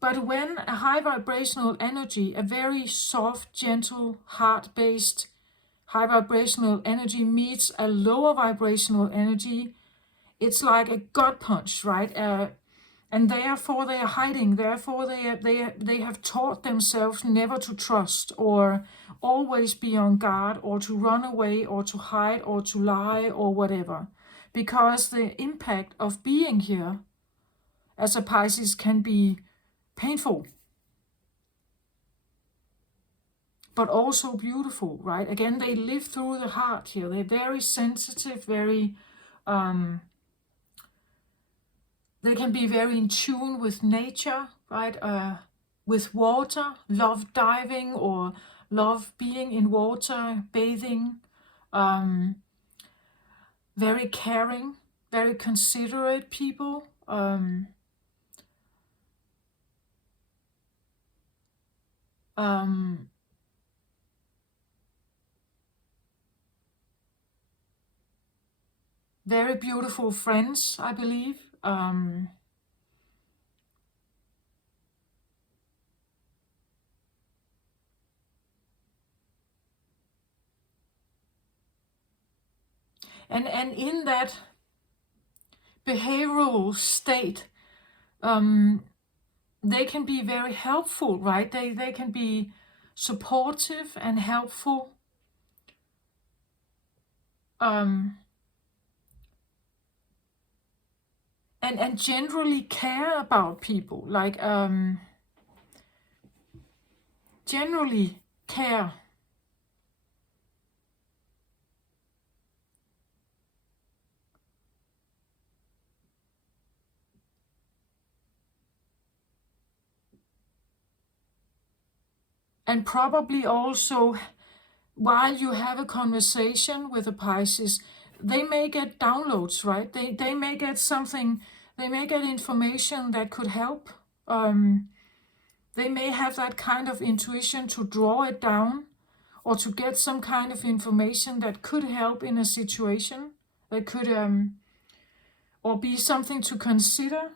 But when a high vibrational energy, a very soft, gentle, heart-based high vibrational energy meets a lower vibrational energy, it's like a gut punch, right? And therefore they are hiding. Therefore they have taught themselves never to trust, or always be on guard, or to run away, or to hide, or to lie, or whatever. Because the impact of being here as a Pisces can be painful, but also beautiful, right? Again, they live through the heart here. They're very sensitive, very they can be very in tune with nature, right? With water, love diving or love being in water, bathing. Very caring, very considerate people. Very beautiful friends, I believe. And in that behavioral state, they can be very helpful, right? They can be supportive and helpful. And generally care about people, like generally care. And probably also, while you have a conversation with a Pisces, they may get downloads, right? They may get something, they may get information that could help. They may have that kind of intuition to draw it down, or to get some kind of information that could help in a situation, that could, or be something to consider.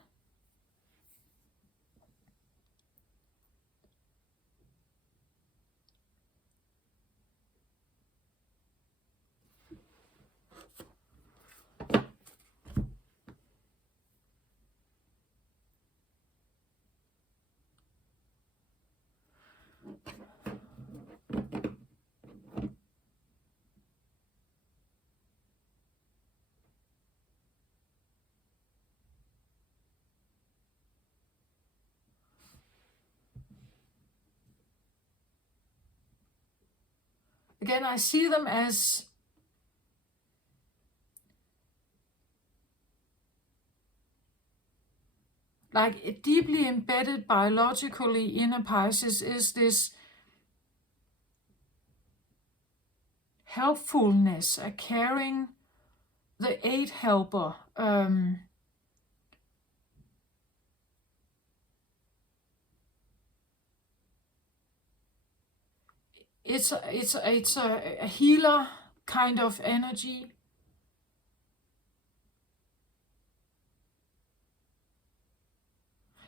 Again, I see them as like deeply embedded biologically in a Pisces is this helpfulness, a caring, the aid helper. It's a healer kind of energy.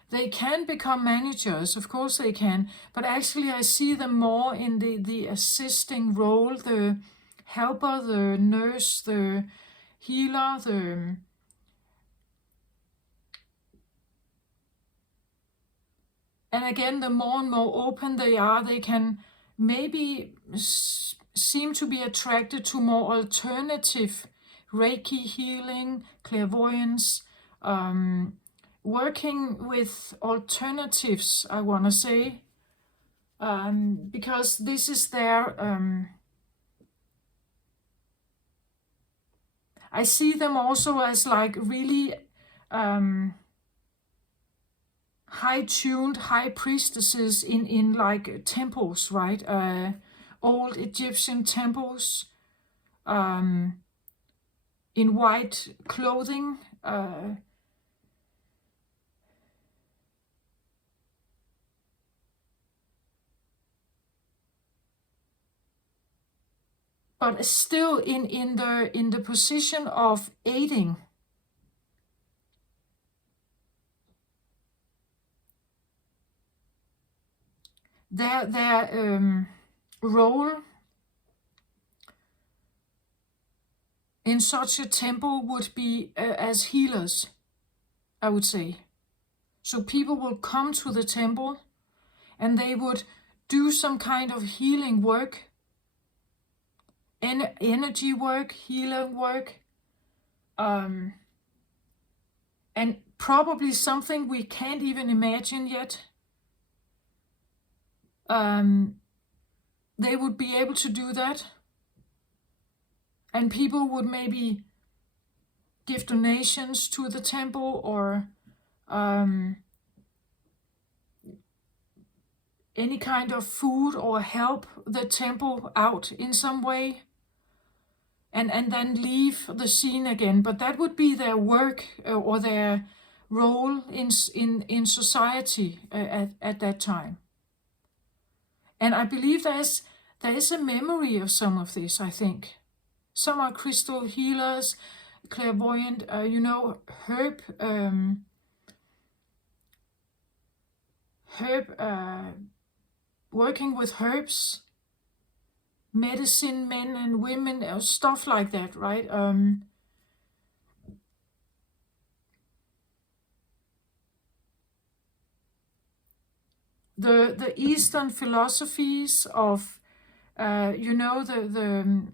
They can become managers, of course they can, but actually I see them more in the assisting role, the helper, the nurse, the healer, and again, the more and more open they are, they can maybe seem to be attracted to more alternative Reiki healing, clairvoyance, working with alternatives, I want to say, because this is their, I see them also as like really high-tuned high priestesses in like temples, right? Old Egyptian temples, in white clothing, but still in the position of aiding. Their role in such a temple would be as healers, I would say. So people will come to the temple and they would do some kind of healing work, energy work, healing work, and probably something we can't even imagine yet. They would be able to do that, and people would maybe give donations to the temple or any kind of food or help the temple out in some way, and then leave the scene again. But that would be their work or their role in society at that time. And I believe there is a memory of some of this, I think. Some are crystal healers, clairvoyant, herb working with herbs, medicine men and women, stuff like that, right? The Eastern philosophies of the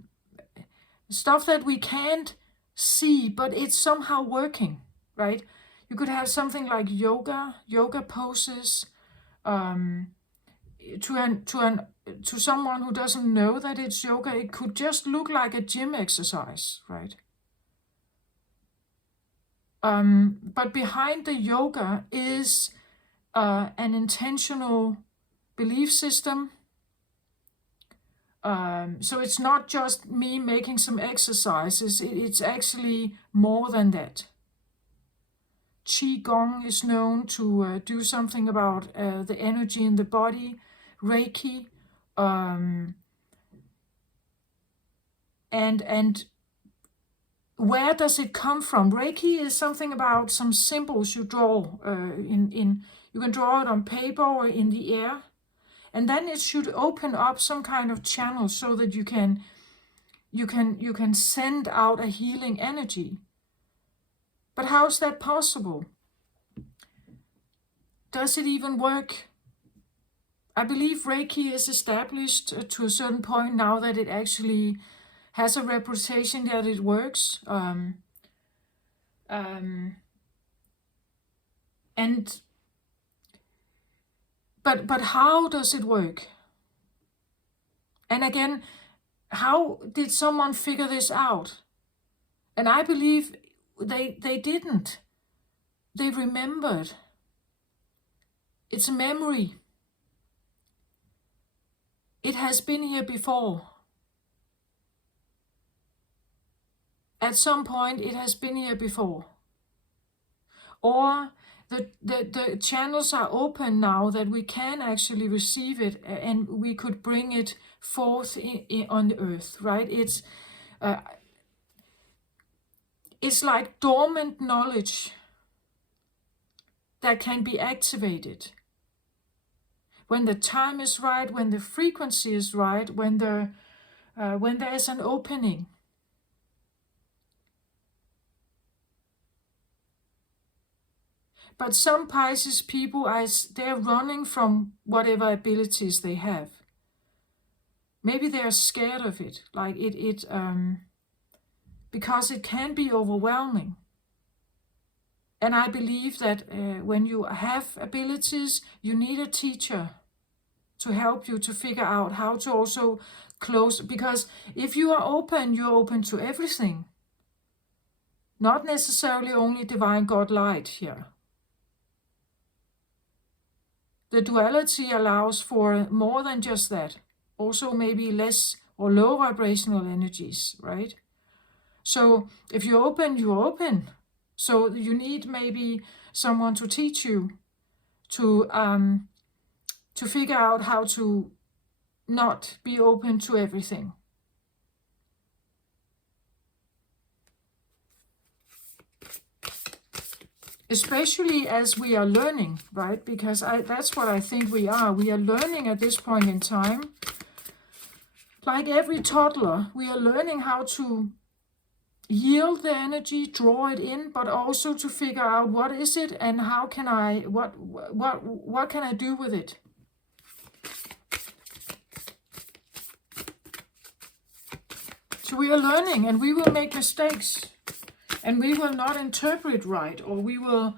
stuff that we can't see, but it's somehow working, right? You could have something like yoga poses. To someone who doesn't know that it's yoga, it could just look like a gym exercise, right? But behind the yoga is an intentional belief system. So it's not just me making some exercises, it's actually more than that. Qigong is known to do something about the energy in the body. Reiki, and where does it come from? Reiki is something about some symbols you draw you can draw it on paper or in the air, and then it should open up some kind of channel so that you can send out a healing energy. But how is that possible? Does it even work? I believe Reiki is established to a certain point now that it actually has a reputation that it works. But how does it work? And again, how did someone figure this out? And I believe they didn't. They remembered. It's a memory. It has been here before. At some point, it has been here before. Or the channels are open now that we can actually receive it, and we could bring it forth on the earth, right? It's like dormant knowledge that can be activated when the time is right, when the frequency is right, when there is an opening. But some Pisces people, they're running from whatever abilities they have. Maybe they're scared of it, like because it can be overwhelming. And I believe that when you have abilities, you need a teacher to help you to figure out how to also close. Because if you are open, you're open to everything. Not necessarily only divine God light here. The duality allows for more than just that. Also maybe less or low vibrational energies, right? So if you're open, you're open. So you need maybe someone to teach you to figure out how to not be open to everything. Especially as we are learning, right? Because that's what I think we are. We are learning at this point in time. Like every toddler, we are learning how to yield the energy, draw it in, but also to figure out what is it and how can what can I do with it? So we are learning, and we will make mistakes, and we will not interpret right, or we will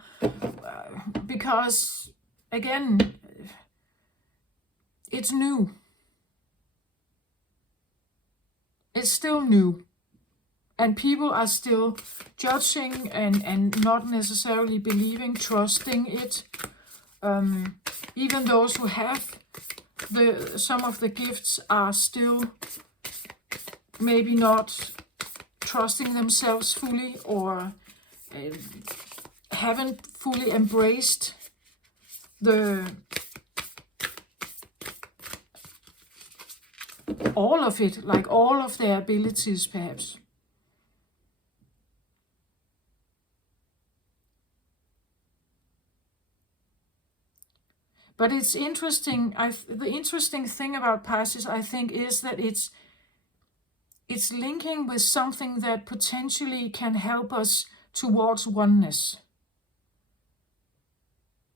because again, it's new. It's still new. And people are still judging and not necessarily believing, trusting it. Even those who have some of the gifts are still maybe not trusting themselves fully, or haven't fully embraced all of it, like all of their abilities perhaps. But it's interesting. The interesting thing about Pisces, I think, is that it's linking with something that potentially can help us towards oneness.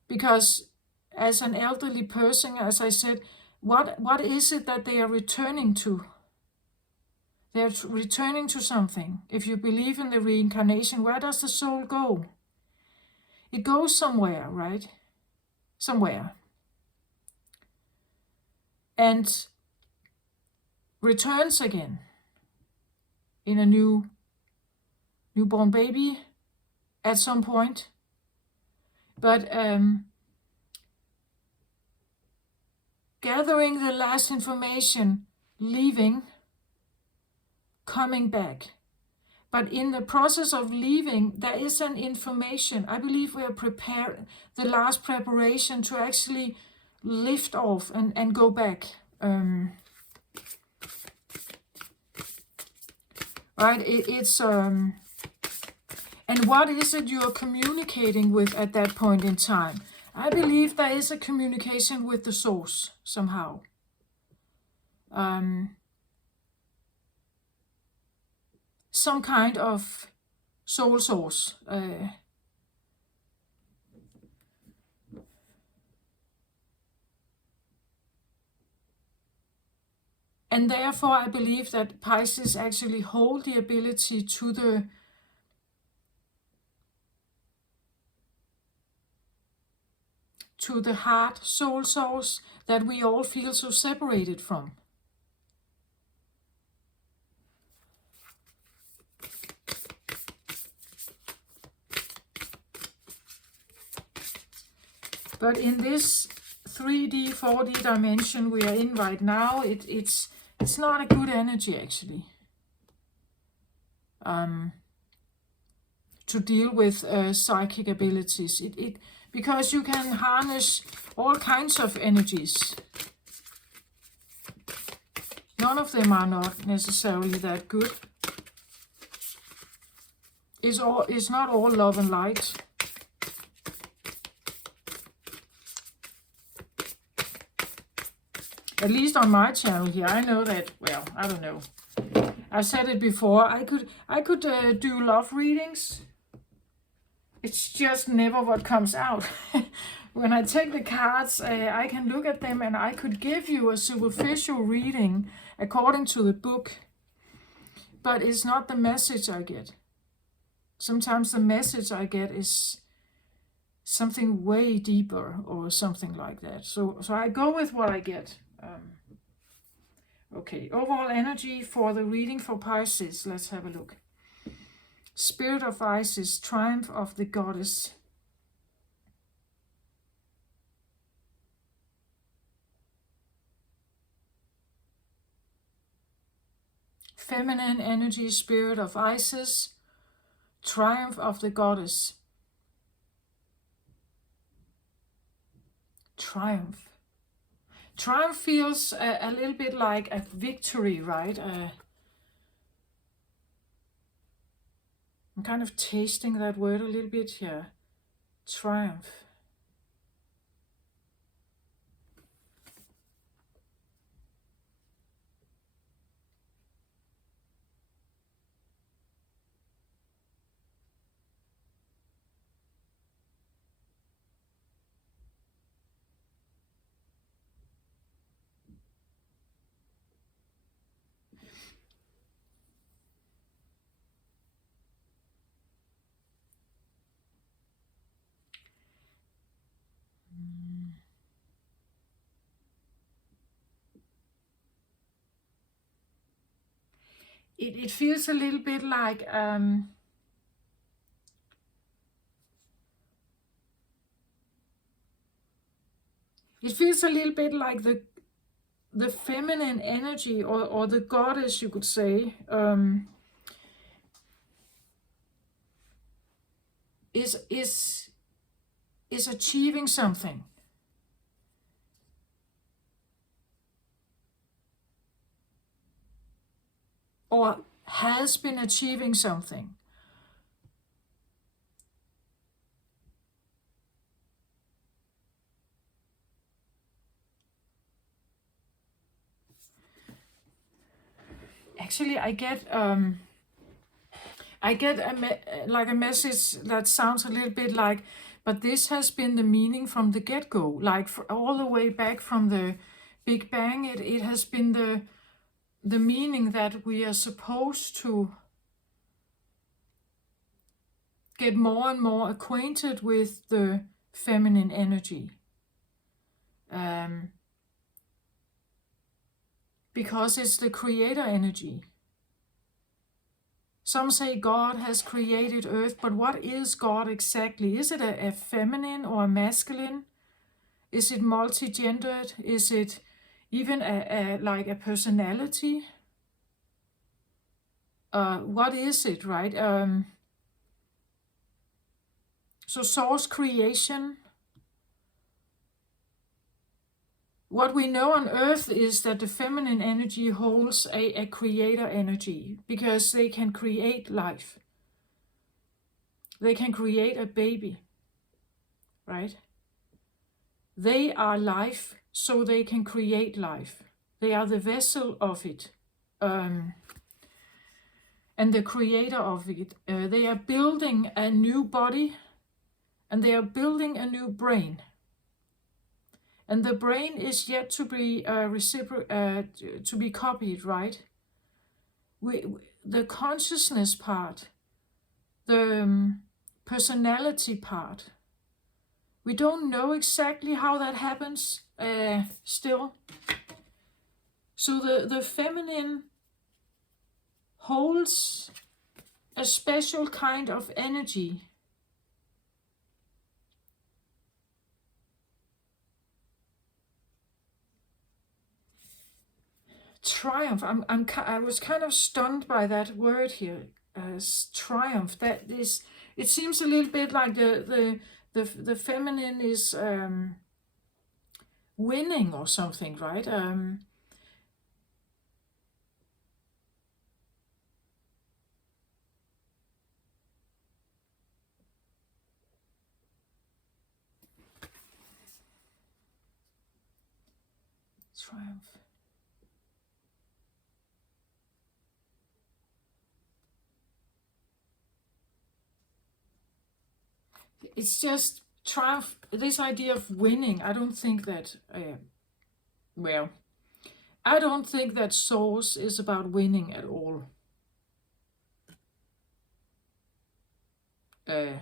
Because as an elderly person, as I said, what is it that they are returning to? They're returning to something. If you believe in the reincarnation, where does the soul go? It goes somewhere, right? Somewhere. And returns again in a newborn baby at some point. But gathering the last information, leaving, coming back. But in the process of leaving, there is an information. I believe we are prepared, the last preparation to actually lift off and go back. Right? It's and what is it you are communicating with at that point in time? I believe there is a communication with the source somehow. Some kind of soul source. And therefore, I believe that Pisces actually hold the ability to the heart soul source that we all feel so separated from. But in this 3D, 4D dimension we are in right now, it's not a good energy actually. To deal with psychic abilities. Because you can harness all kinds of energies. None of them are not necessarily that good. It's not all love and light. At least on my channel here, I know that, well, I don't know. I've said it before, I could do love readings. It's just never what comes out. When I take the cards, I can look at them and I could give you a superficial reading according to the book. But it's not the message I get. Sometimes the message I get is something way deeper or something like that. So I go with what I get. Okay, overall energy for the reading for Pisces. Let's have a look. Spirit of Isis, triumph of the goddess. Feminine energy, spirit of Isis, triumph of the goddess. Triumph. Triumph feels a little bit like a victory, right? I'm kind of tasting that word a little bit here. Triumph. It feels a little bit like it feels a little bit like the feminine energy or the goddess, you could say, is achieving something. Or has been achieving something. Actually, I get like a message that sounds a little bit like, but this has been the meaning from the get-go, like all the way back from the Big Bang. It has been the meaning that we are supposed to get more and more acquainted with the feminine energy. Because it's the creator energy. Some say God has created Earth, but what is God exactly? Is it a feminine or a masculine? Is it multi-gendered? Is it even like a personality? What is it, right? So source creation. What we know on Earth is that the feminine energy holds a creator energy because they can create life. They can create a baby, right? They are life, so they can create life. They are the vessel of it, and the creator of it. They are building a new body, and they are building a new brain. And the brain is yet to be to be copied, right? The consciousness part, the personality part. We don't know exactly how that happens still. So the feminine holds a special kind of energy. triumph. I was kind of stunned by that word here, triumph. That is, it seems a little bit like the feminine is winning or something, right? Triumph. It's just triumph. This idea of winning. I don't think that. Well, I don't think that Source is about winning at all. Uh,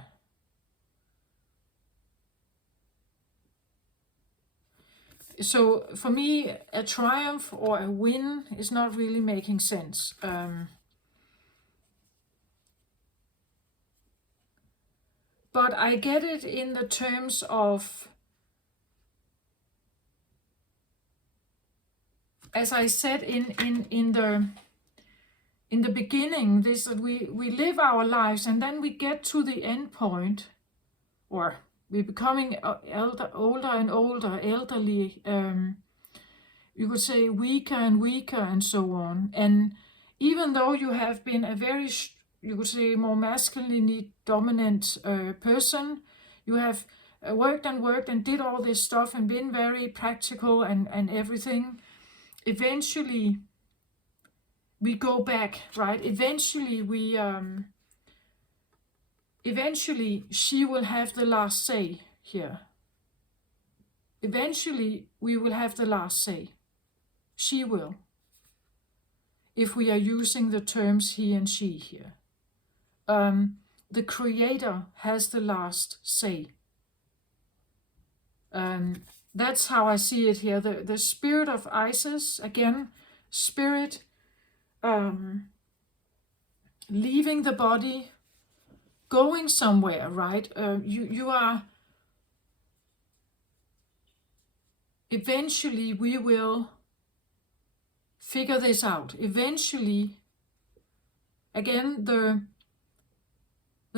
so for me, a triumph or a win is not really making sense. But I get it in the terms of, as I said in the beginning, this that we live our lives and then we get to the end point, or we're becoming older and older, elderly. You could say weaker and weaker and so on. And even though you have been a very, you could say, more masculinely dominant person, you have worked and worked and did all this stuff and been very practical and everything. Eventually, we go back, right? Eventually, she will have the last say here. Eventually, we will have the last say. She will. If we are using the terms he and she here. The creator has the last say. That's how I see it here. The spirit of Isis, again, spirit leaving the body, going somewhere, right? You are, eventually we will figure this out. Eventually, again, the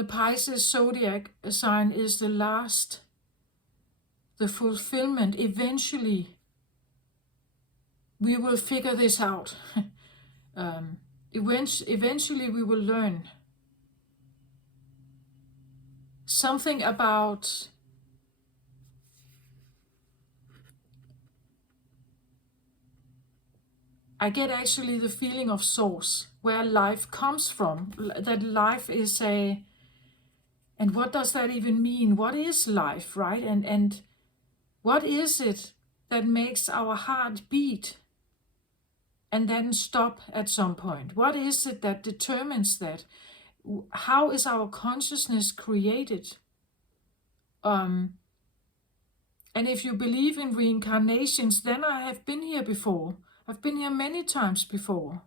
Pisces zodiac sign is the last, the fulfillment. Eventually, we will figure this out. Eventually, we will learn something about I get actually the feeling of source, where life comes from, that life is a, and what does that even mean? What is life, right? And what is it that makes our heart beat and then stop at some point? What is it that determines that? How is our consciousness created? And if you believe in reincarnations, then I have been here before. I've been here many times before.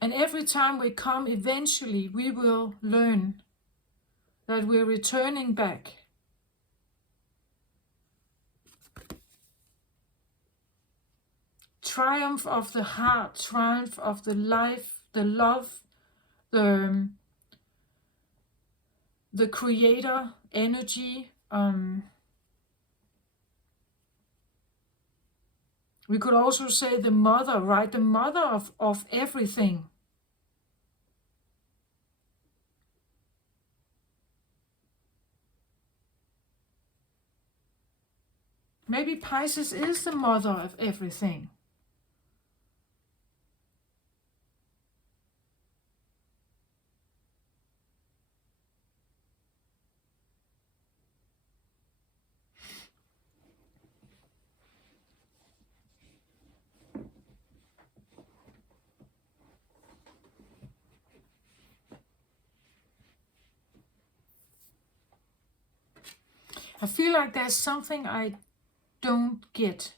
And every time we come, eventually we will learn that we're returning back. Triumph of the heart, triumph of the life, the love, the creator energy. We could also say the mother, right? The mother of everything. Maybe Pisces is the mother of everything. I feel like there's something I don't get.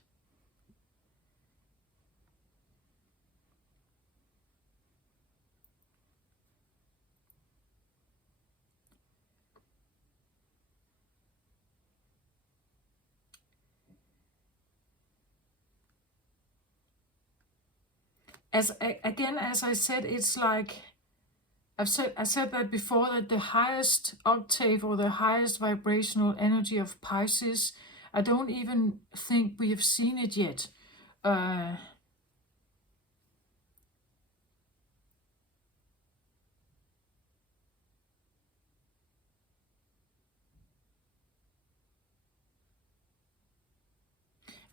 Again, as I said, it's like I said that before, that the highest octave or the highest vibrational energy of Pisces, I don't even think we have seen it yet.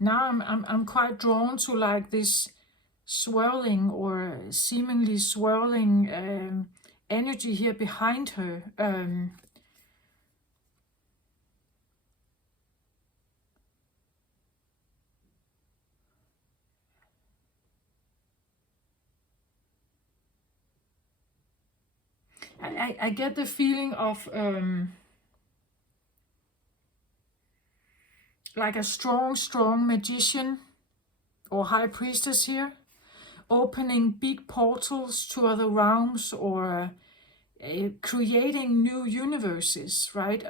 Now I'm quite drawn to like this swirling or seemingly swirling energy here behind her. I get the feeling of like a strong magician or high priestess here, opening big portals to other realms, or creating new universes, right?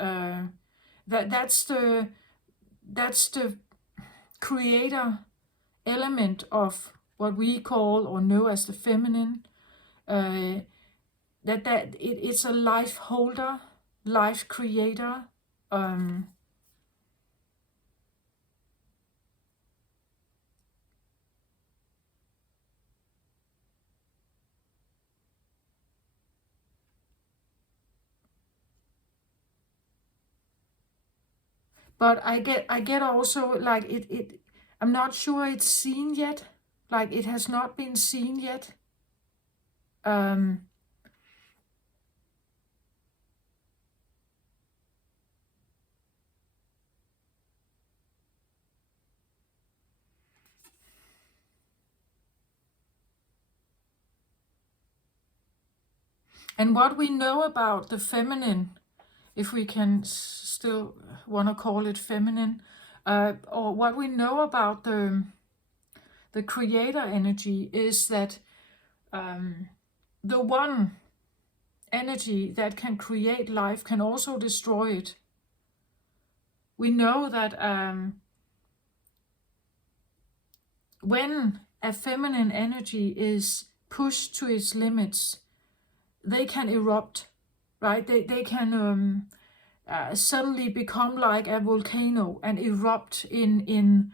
That's the creator element of what we call or know as the feminine. It's a life holder, life creator. But I get also like it. I'm not sure it's seen yet. Like it has not been seen yet. Um, and what we know about the feminine, if we can still want to call it feminine, or what we know about the creator energy is that the one energy that can create life can also destroy it. We know that when a feminine energy is pushed to its limits, they can erupt, right? They can suddenly become like a volcano and erupt and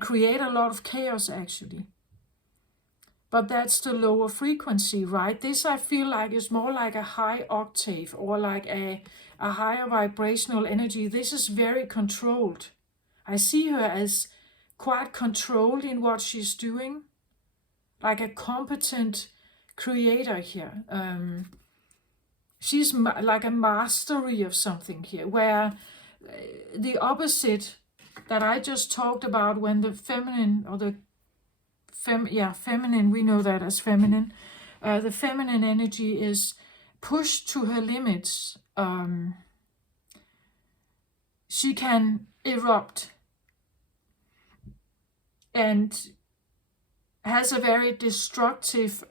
create a lot of chaos, actually. But that's the lower frequency, right? This I feel like is more like a high octave or like a higher vibrational energy. This is very controlled. I see her as quite controlled in what she's doing, like a competent creator here. She's like a mastery of something here, where the opposite that I just talked about, when the feminine or the feminine, we know that as feminine, the feminine energy is pushed to her limits. She can erupt and has a very destructive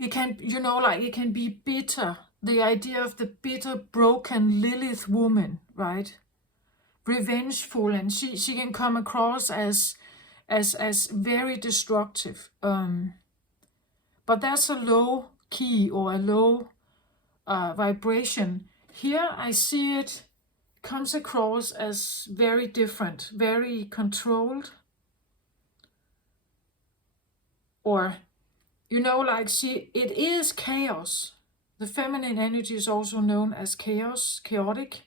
it can, like it can be bitter, the idea of the bitter, broken Lilith woman, right? Revengeful, and she can come across as very destructive. But that's a low key or a low vibration. Here I see it comes across as very different, very controlled, or like it is chaos. The feminine energy is also known as chaos, chaotic,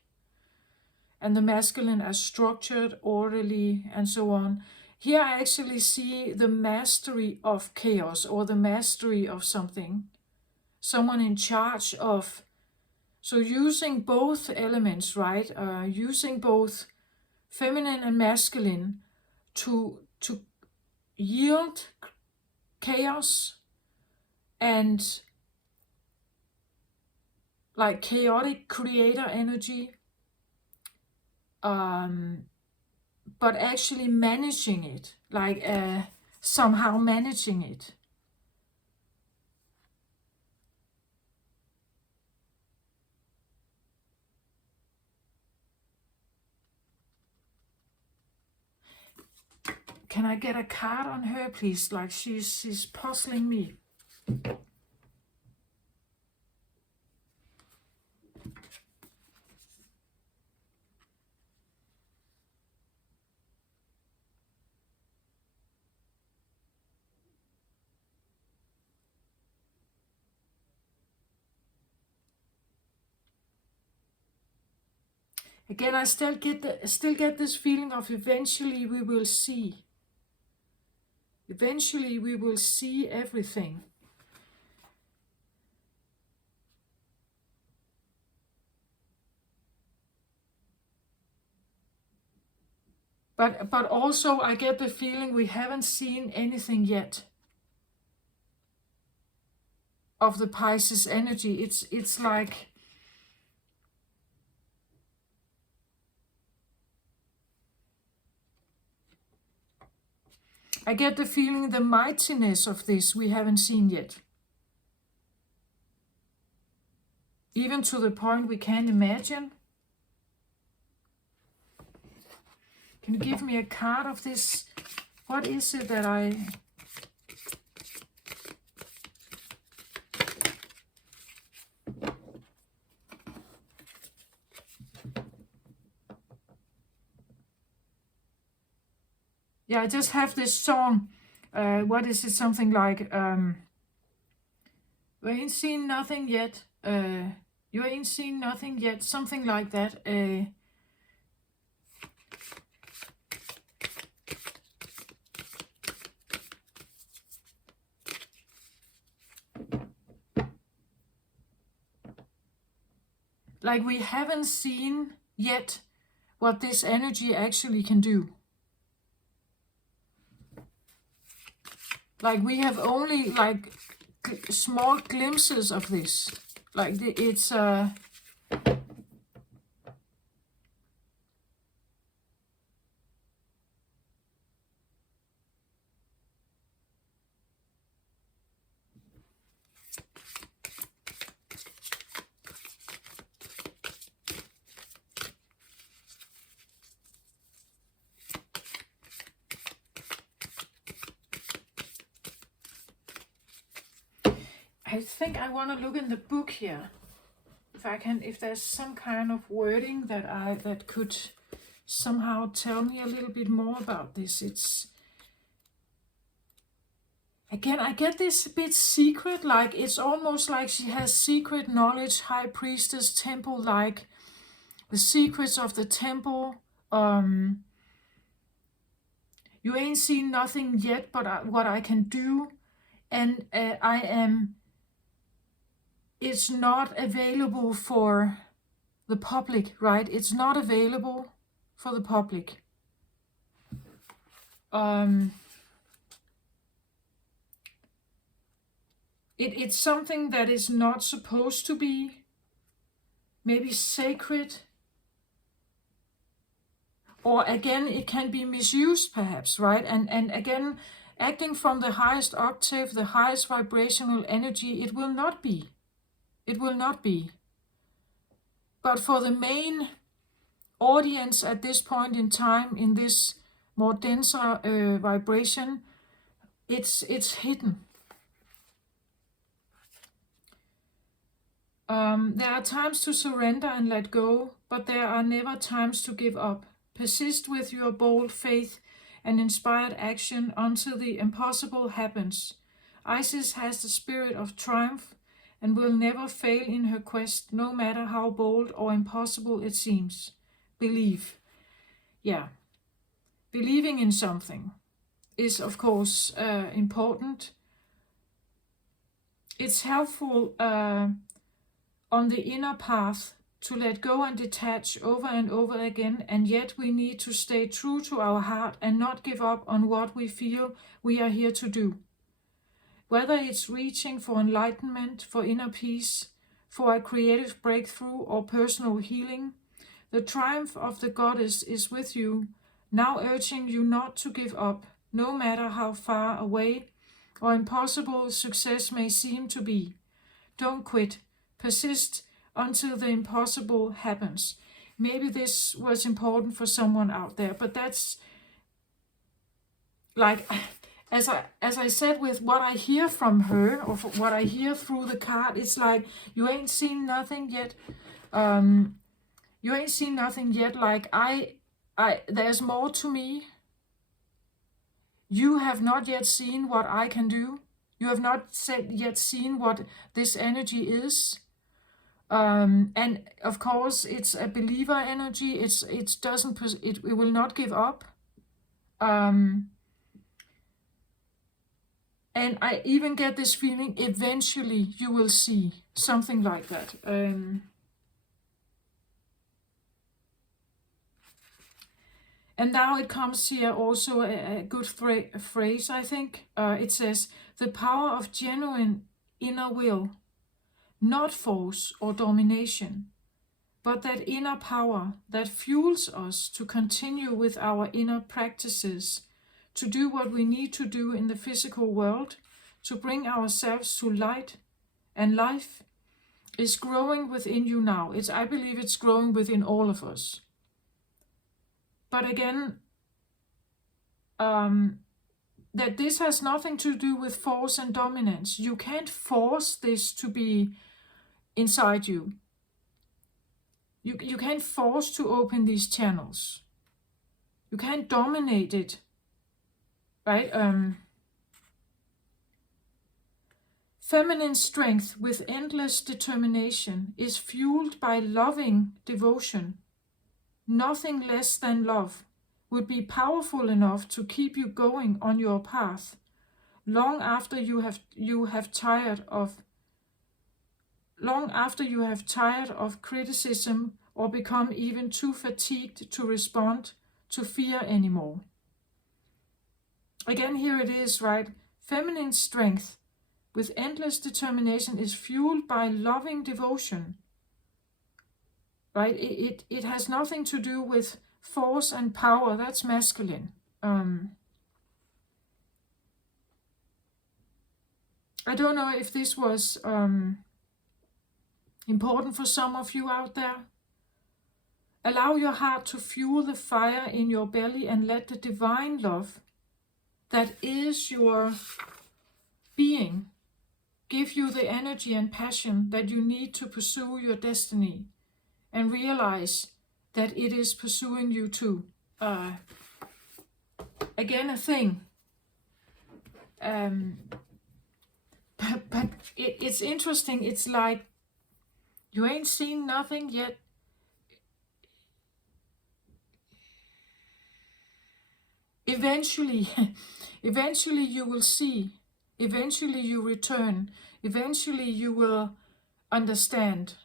and the masculine as structured, orderly, and so on. Here I actually see the mastery of chaos, or the mastery of something. Someone in charge of, so using both elements, right? Using both feminine and masculine to yield chaos and like chaotic creator energy, but actually managing it, like somehow managing it. Can I get a card on her, please? Like she's puzzling me. Again, I still get this feeling of eventually we will see. Eventually we will see everything. But also I get the feeling we haven't seen anything yet of the Pisces energy. It's like I get the feeling the mightiness of this we haven't seen yet. Even to the point we can't imagine. Can you give me a card of this? What is it that I... Yeah, I just have this song. What is it? Something like, we ain't seen nothing yet. You ain't seen nothing yet. Something like that. Like we haven't seen yet what this energy actually can do. Like we have only like small glimpses of this. Like it's I think I want to look in the book here. If there's some kind of wording that could somehow tell me a little bit more about this. It's again, I get this bit secret, like it's almost like she has secret knowledge, high priestess, temple, like the secrets of the temple. You ain't seen nothing yet, but what I can do, and it's not available for the public, right? It's not available for the public. It's something that is not supposed to be maybe sacred. Or again, it can be misused perhaps, right? And again, acting from the highest octave, the highest vibrational energy, it will not be. It will not be. But for the main audience at this point in time, in this more denser vibration, it's hidden. There are times to surrender and let go, but there are never times to give up. Persist with your bold faith and inspired action until the impossible happens. Isis has the spirit of triumph and will never fail in her quest, no matter how bold or impossible it seems. Believe. Yeah. Believing in something is, of course, important. It's helpful on the inner path to let go and detach over and over again, and yet we need to stay true to our heart and not give up on what we feel we are here to do. Whether it's reaching for enlightenment, for inner peace, for a creative breakthrough or personal healing, the triumph of the goddess is with you, now urging you not to give up, no matter how far away or impossible success may seem to be. Don't quit. Persist until the impossible happens. Maybe this was important for someone out there, but that's like, as I said, with what I hear from her, or what I hear through the card, it's like, you ain't seen nothing yet. You ain't seen nothing yet. Like, there's more to me. You have not yet seen what I can do. You have not yet seen what this energy is. And of course, it's a believer energy. It will not give up. And I even get this feeling, eventually you will see something like that. And now it comes here also a good phrase, I think. It says, the power of genuine inner will, not force or domination, but that inner power that fuels us to continue with our inner practices, to do what we need to do in the physical world, to bring ourselves to light and life, is growing within you now. I believe it's growing within all of us. But again, that this has nothing to do with force and dominance. You can't force this to be inside you. You can't force to open these channels. You can't dominate it, right? Feminine strength with endless determination is fueled by loving devotion. Nothing less than love would be powerful enough to keep you going on your path long after you have tired of criticism, or become even too fatigued to respond to fear anymore. Again, here it is, right? Feminine strength with endless determination is fueled by loving devotion, right? It has nothing to do with force and power. That's masculine. I don't know if this was important for some of you out there. Allow your heart to fuel the fire in your belly and let the divine love that is your being give you the energy and passion that you need to pursue your destiny, and realize that it is pursuing you too. Again, a thing. But it's interesting. It's like, you ain't seen nothing yet. Eventually you will see. Eventually you return. Eventually you will understand.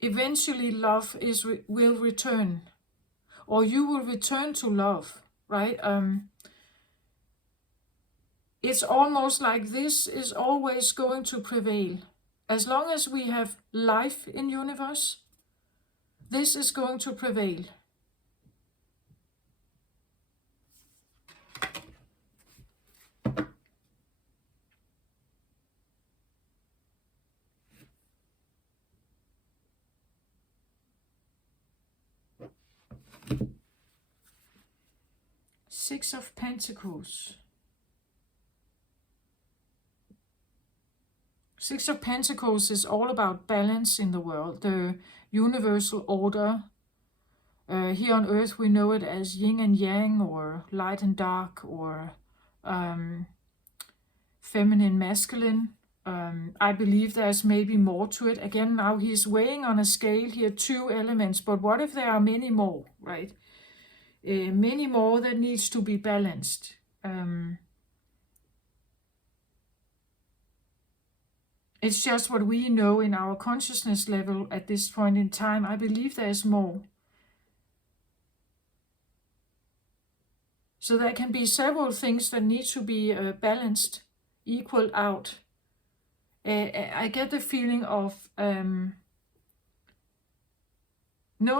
Eventually love will return, or you will return to love, right? It's almost like this is always going to prevail. As long as we have life in universe, this is going to prevail. Six of Pentacles. Six of Pentacles is all about balance in the world, the universal order. Here on earth we know it as yin and yang, or light and dark, or feminine, masculine. I believe there's maybe more to it. Again, now he's weighing on a scale here 2 elements, but what if there are many more, right? Many more that needs to be balanced. It's just what we know in our consciousness level at this point in time. I believe there's more. So there can be several things that need to be balanced, equaled out. I get the feeling of no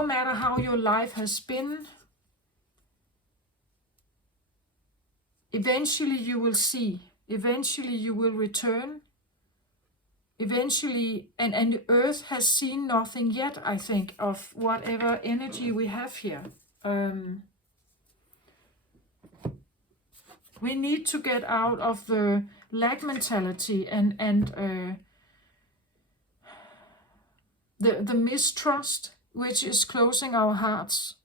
matter how your life has been, eventually you will see, eventually you will return, eventually, and the earth has seen nothing yet, I think, of whatever energy we have here. We need to get out of the lack mentality and the mistrust, which is closing our hearts.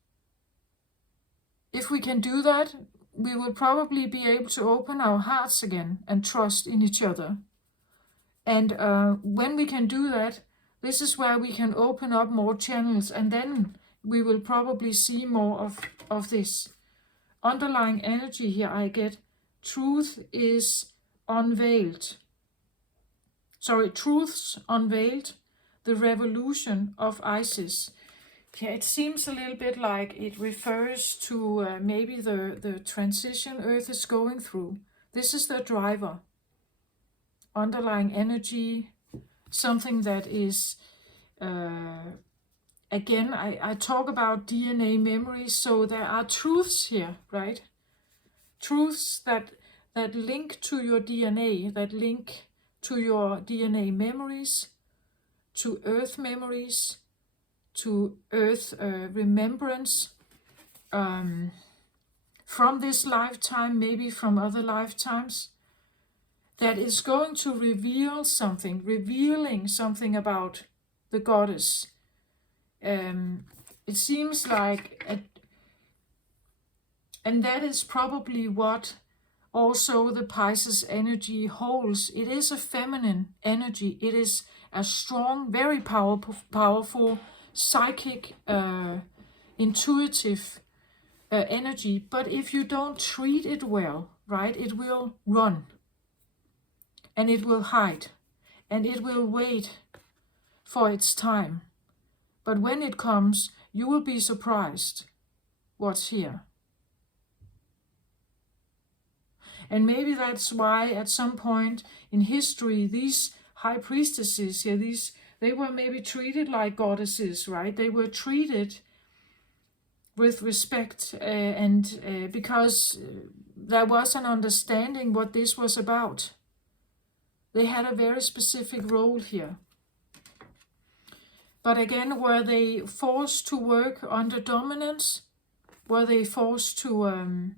If we can do that, we will probably be able to open our hearts again and trust in each other. And when we can do that, this is where we can open up more channels, and then we will probably see more of this. Underlying energy here I get, truth is unveiled. Sorry, truths unveiled, the revolution of Isis. Yeah, it seems a little bit like it refers to maybe the transition Earth is going through. This is the driver. Underlying energy, something that is, again, I talk about DNA memories, so there are truths here, right? Truths that link to your DNA, that link to your DNA memories, to Earth memories, to Earth remembrance, from this lifetime, maybe from other lifetimes, that is going to reveal something, revealing something about the goddess. It seems like, and that is probably what also the Pisces energy holds. It is a feminine energy. It is a strong, very powerful, psychic, intuitive energy. But if you don't treat it well, right, it will run. And it will hide. And it will wait for its time. But when it comes, you will be surprised what's here. And maybe that's why at some point in history, these high priestesses here, they were maybe treated like goddesses, right? They were treated with respect and because there was an understanding what this was about. They had a very specific role here. But again, were they forced to work under dominance? Were they forced to...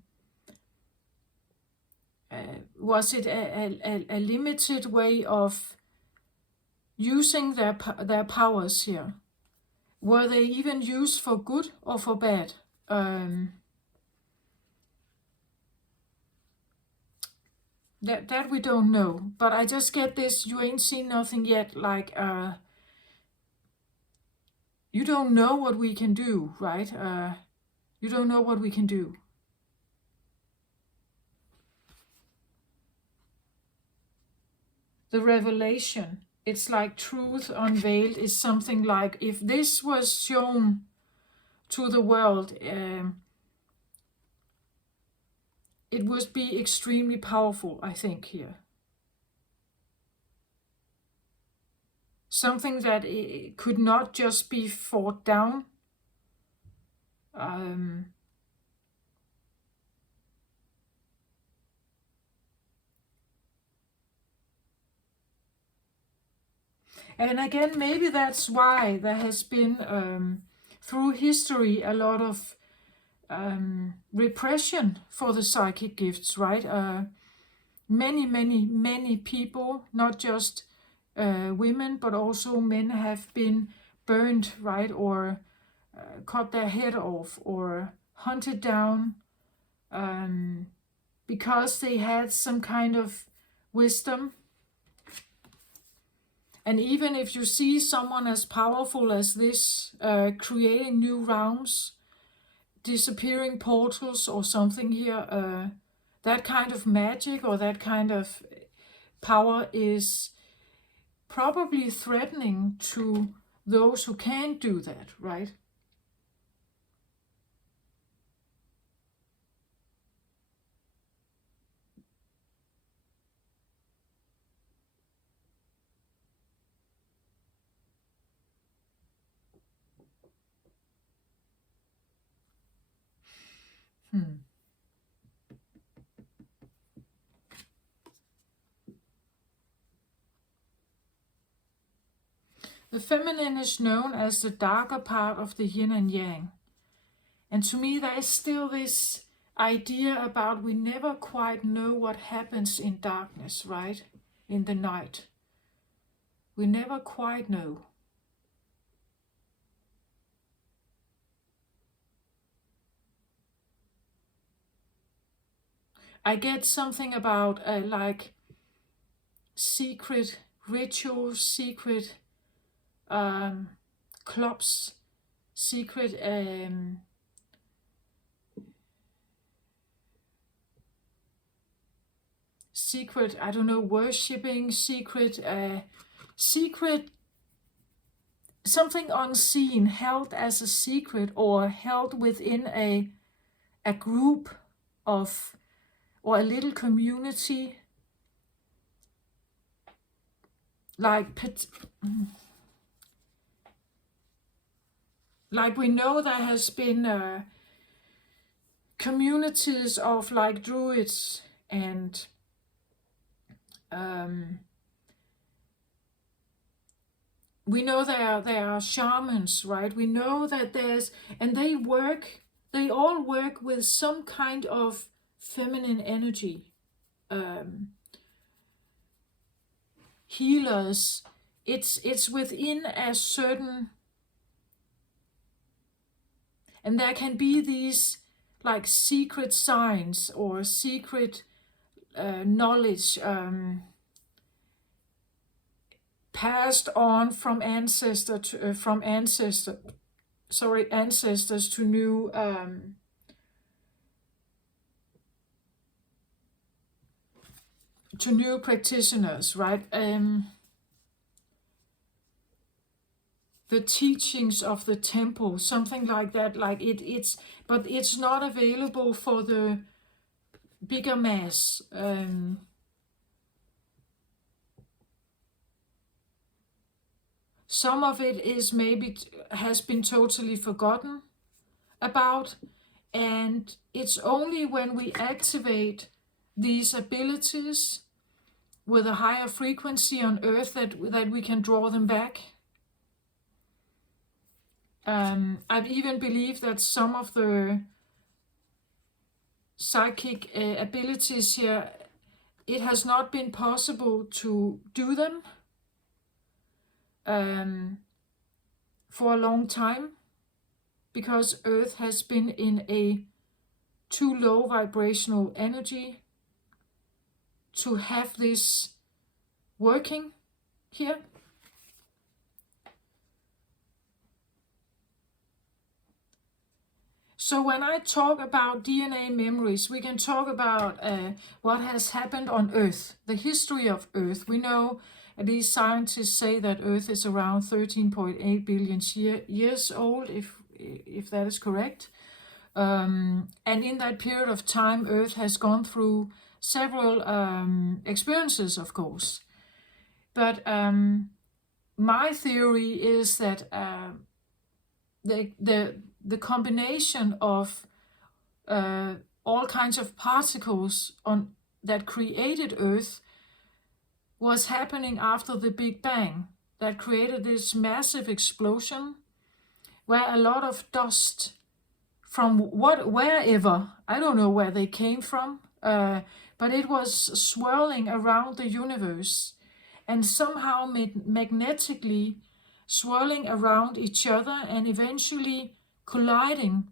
was it a limited way of using their powers here? Were they even used for good or for bad? That we don't know. But I just get this, you ain't seen nothing yet, like... you don't know what we can do, right? You don't know what we can do. The revelation, it's like truth unveiled, is something like, if this was shown to the world, it would be extremely powerful, I think, here. Something that it could not just be fought down. And again, maybe that's why there has been, through history, a lot of repression for the psychic gifts, right? Many people, not just women, but also men, have been burned, right? Or cut their head off or hunted down because they had some kind of wisdom. And even if you see someone as powerful as this, creating new realms, disappearing portals or something here, that kind of magic or that kind of power is probably threatening to those who can't do that, right? The feminine is known as the darker part of the yin and yang. And to me, there is still this idea about we never quite know what happens in darkness, right? In the night. We never quite know. I get something about like secret rituals, secret clubs, secret secret, I don't know, worshipping, secret, something unseen, held as a secret or held within a group of, or a little community, like we know there has been communities of like druids and we know there are shamans, right? We know that and they all work with some kind of feminine energy. Healers, it's within a certain, and there can be these like secret signs or secret knowledge passed on from ancestors to new practitioners, right? The teachings of the temple, something like that. Like but it's not available for the bigger mass. Some of it is maybe has been totally forgotten about, and it's only when we activate these abilities with a higher frequency on Earth that we can draw them back. I even believe that some of the psychic abilities here, it has not been possible to do them for a long time because Earth has been in a too low vibrational energy to have this working here. So when I talk about DNA memories, we can talk about what has happened on Earth, the history of Earth. We know, at least scientists say, that Earth is around 13.8 billion years old, if that is correct. And in that period of time, Earth has gone through several experiences, of course. But my theory is that the combination of all kinds of particles that created Earth was happening after the Big Bang, that created this massive explosion where a lot of dust from wherever, I don't know where they came from, but it was swirling around the universe and somehow magnetically swirling around each other and eventually colliding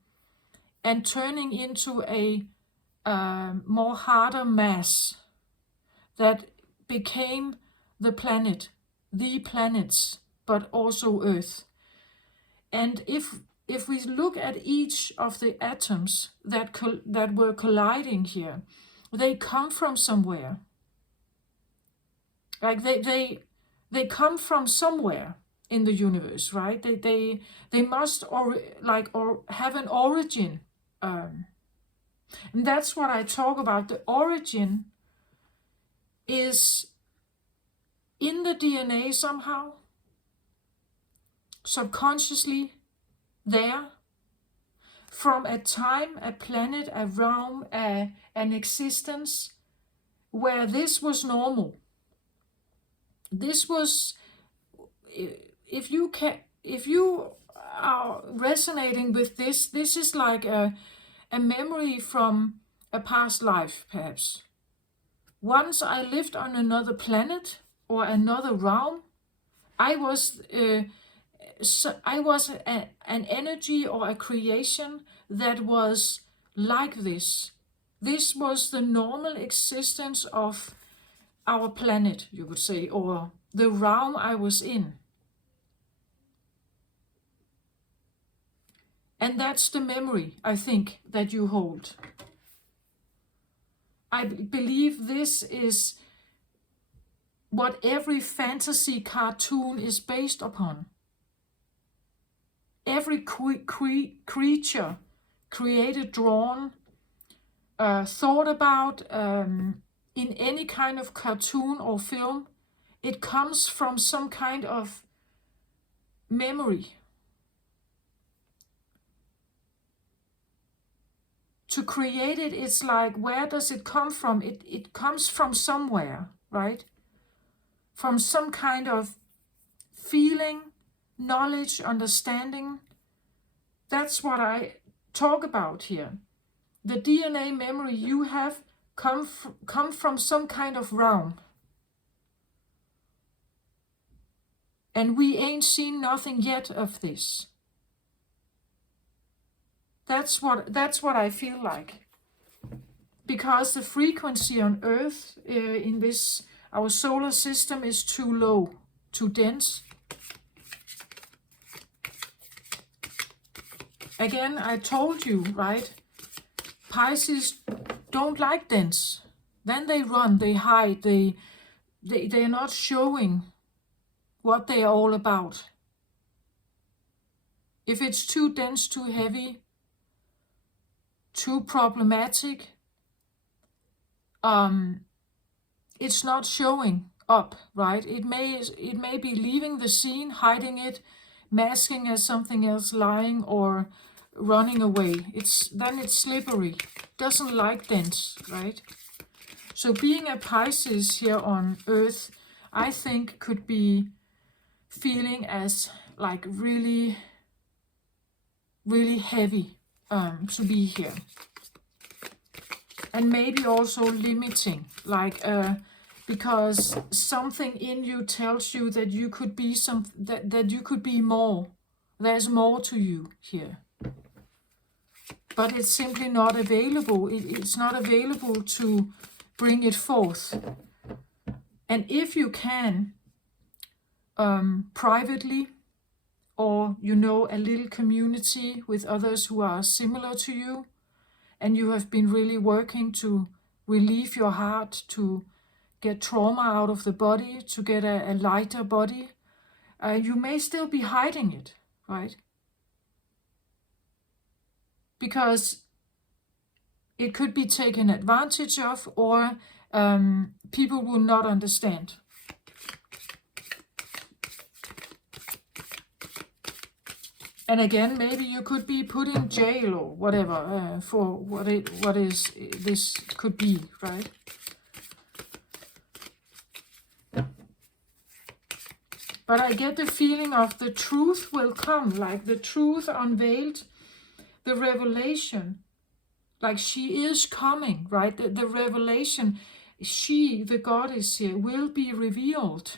and turning into a more harder mass that became the planets, but also Earth. And if we look at each of the atoms that were colliding here, they come from somewhere. Like they come from somewhere in the universe, right? They must or have an origin, and that's what I talk about. The origin is in the DNA somehow, subconsciously there, from a time, a planet, a realm, an existence where this was normal. This was, if you are resonating with this is like a a memory from a past life, perhaps. Once I lived on another planet or another realm. I was an energy or a creation that was like this. This was the normal existence of our planet, you could say, or the realm I was in. And that's the memory, I think, that you hold. I believe this is what every fantasy cartoon is based upon. Every creature created, drawn, thought about in any kind of cartoon or film, it comes from some kind of memory. To create it, it's like, where does it come from? It comes from somewhere, right? From some kind of feeling, knowledge, understanding. That's what I talk about here. The DNA memory you have come from some kind of realm. And we ain't seen nothing yet of this. That's what I feel like. Because the frequency on Earth in this, our solar system, is too low, too dense. Again, I told you, right? Pisces don't like dense. Then they run, they hide, they're not showing what they are all about. If it's too dense, too heavy, too problematic, it's not showing up, right? It may be leaving the scene, hiding it, masking as something else, lying or running away. Then it's slippery. Doesn't like dense, right? So being a Pisces here on Earth, I think could be feeling as like really, really heavy to be here. And maybe also limiting, like because something in you tells you that you could be that you could be more. There's more to you here. But it's simply not available. It's not available to bring it forth. And if you can, privately, or a little community with others who are similar to you, and you have been really working to relieve your heart, to get trauma out of the body, to get a lighter body, you may still be hiding it, right? Because it could be taken advantage of, or people will not understand. And again, maybe you could be put in jail or whatever for what this could be, right? But I get the feeling of the truth will come, like the truth unveiled, the revelation, like she is coming, right? The revelation, she, the goddess here, will be revealed.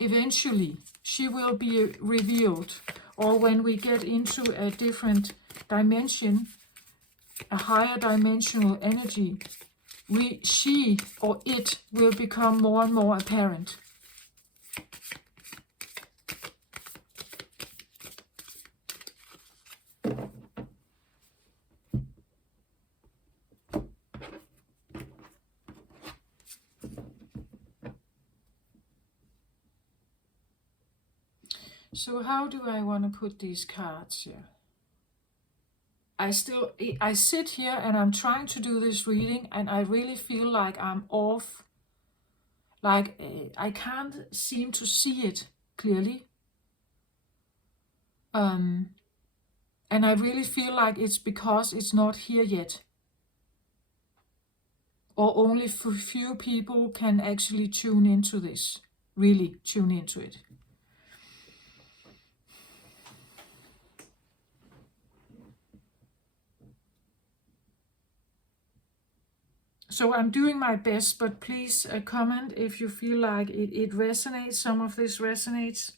Eventually, she will be revealed. Or when we get into a different dimension, a higher dimensional energy, she or it will become more and more apparent. So how do I want to put these cards here? I sit here and I'm trying to do this reading, and I really feel like I'm off. Like I can't seem to see it clearly. And I really feel like it's because it's not here yet. Or only few people can actually tune into this. Really tune into it. So I'm doing my best, but please comment if you feel like it resonates, some of this resonates.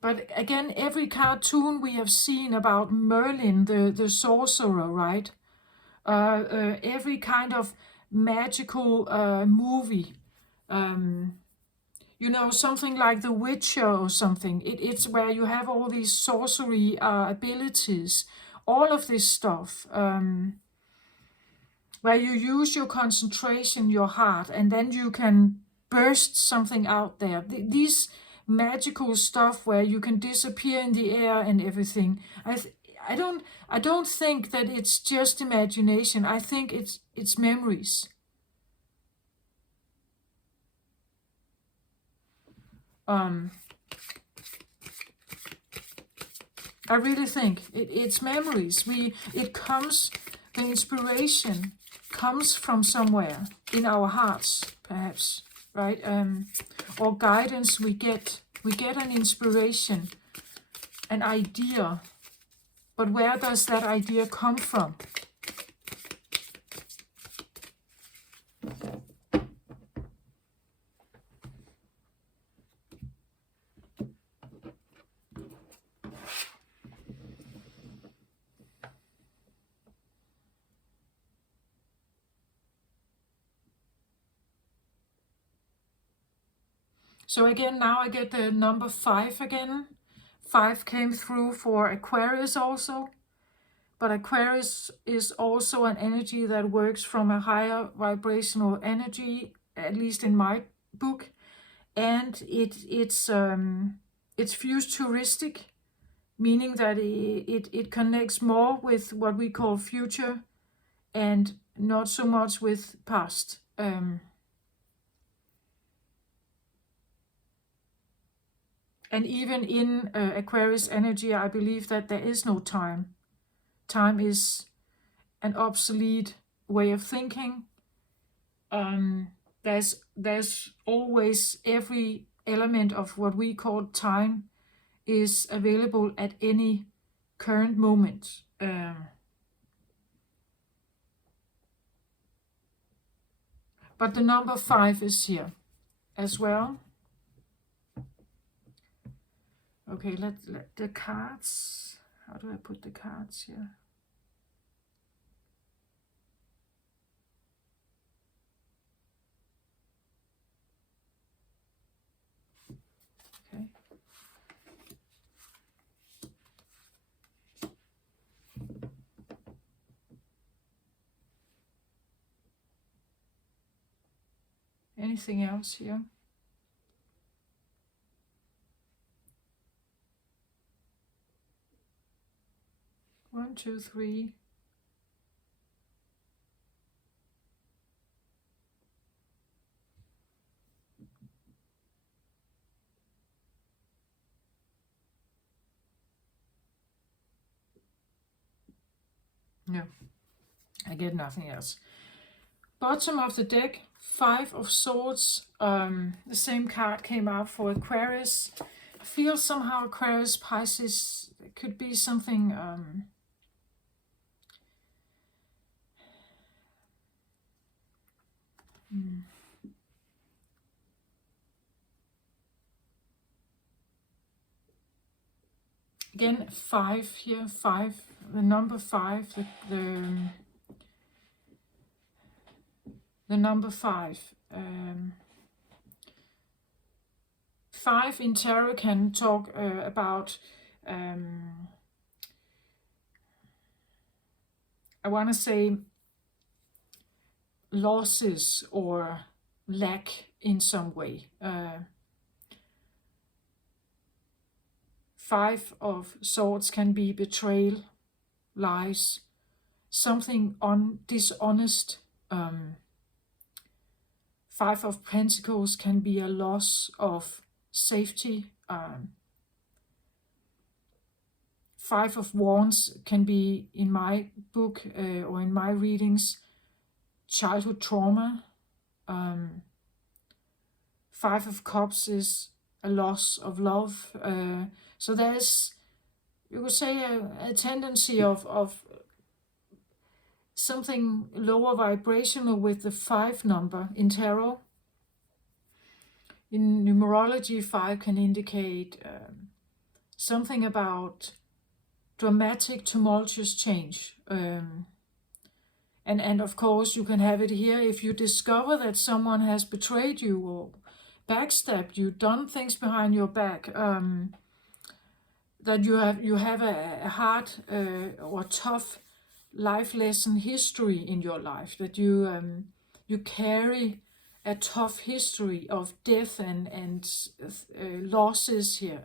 But again, every cartoon we have seen about Merlin, the sorcerer, right? Every kind of magical movie, you know, something like The Witcher or something. It's where you have all these sorcery abilities, all of this stuff, where you use your concentration, your heart, and then you can burst something out there. These magical stuff where you can disappear in the air and everything. I don't think that it's just imagination. I think it's memories. Um, I really think it's memories. It comes, the inspiration comes from somewhere in our hearts, perhaps, right? Or guidance we get. We get an inspiration, an idea. But where does that idea come from? So again, now I get the number 5 again. 5 came through for Aquarius also. But Aquarius is also an energy that works from a higher vibrational energy, at least in my book. And it's futuristic, meaning that it connects more with what we call future and not so much with past. And even in Aquarius energy, I believe that there is no time. Time is an obsolete way of thinking. There's always, every element of what we call time is available at any current moment. But the number 5 is here as well. Okay, let the cards. How do I put the cards here? Okay. Anything else here? One, two, three. No, I get nothing else. Bottom of the deck, 5 of Swords. The same card came out for Aquarius. I feel somehow Aquarius, Pisces, it could be something. Again, 5 here, 5, the number 5, the number 5. 5 in tarot can talk about, I want to say, losses or lack in some way. 5 of Swords can be betrayal, lies, something dishonest. 5 of Pentacles can be a loss of safety. 5 of Wands can be, in my book or in my readings, childhood trauma. 5 of Cups is a loss of love. So there's, you could say, a tendency of something lower vibrational with the 5 number in tarot. In numerology, 5 can indicate something about dramatic, tumultuous change. And of course, you can have it here if you discover that someone has betrayed you or backstabbed you, done things behind your back, that you have a hard or tough life lesson history in your life, that you carry a tough history of death and losses here.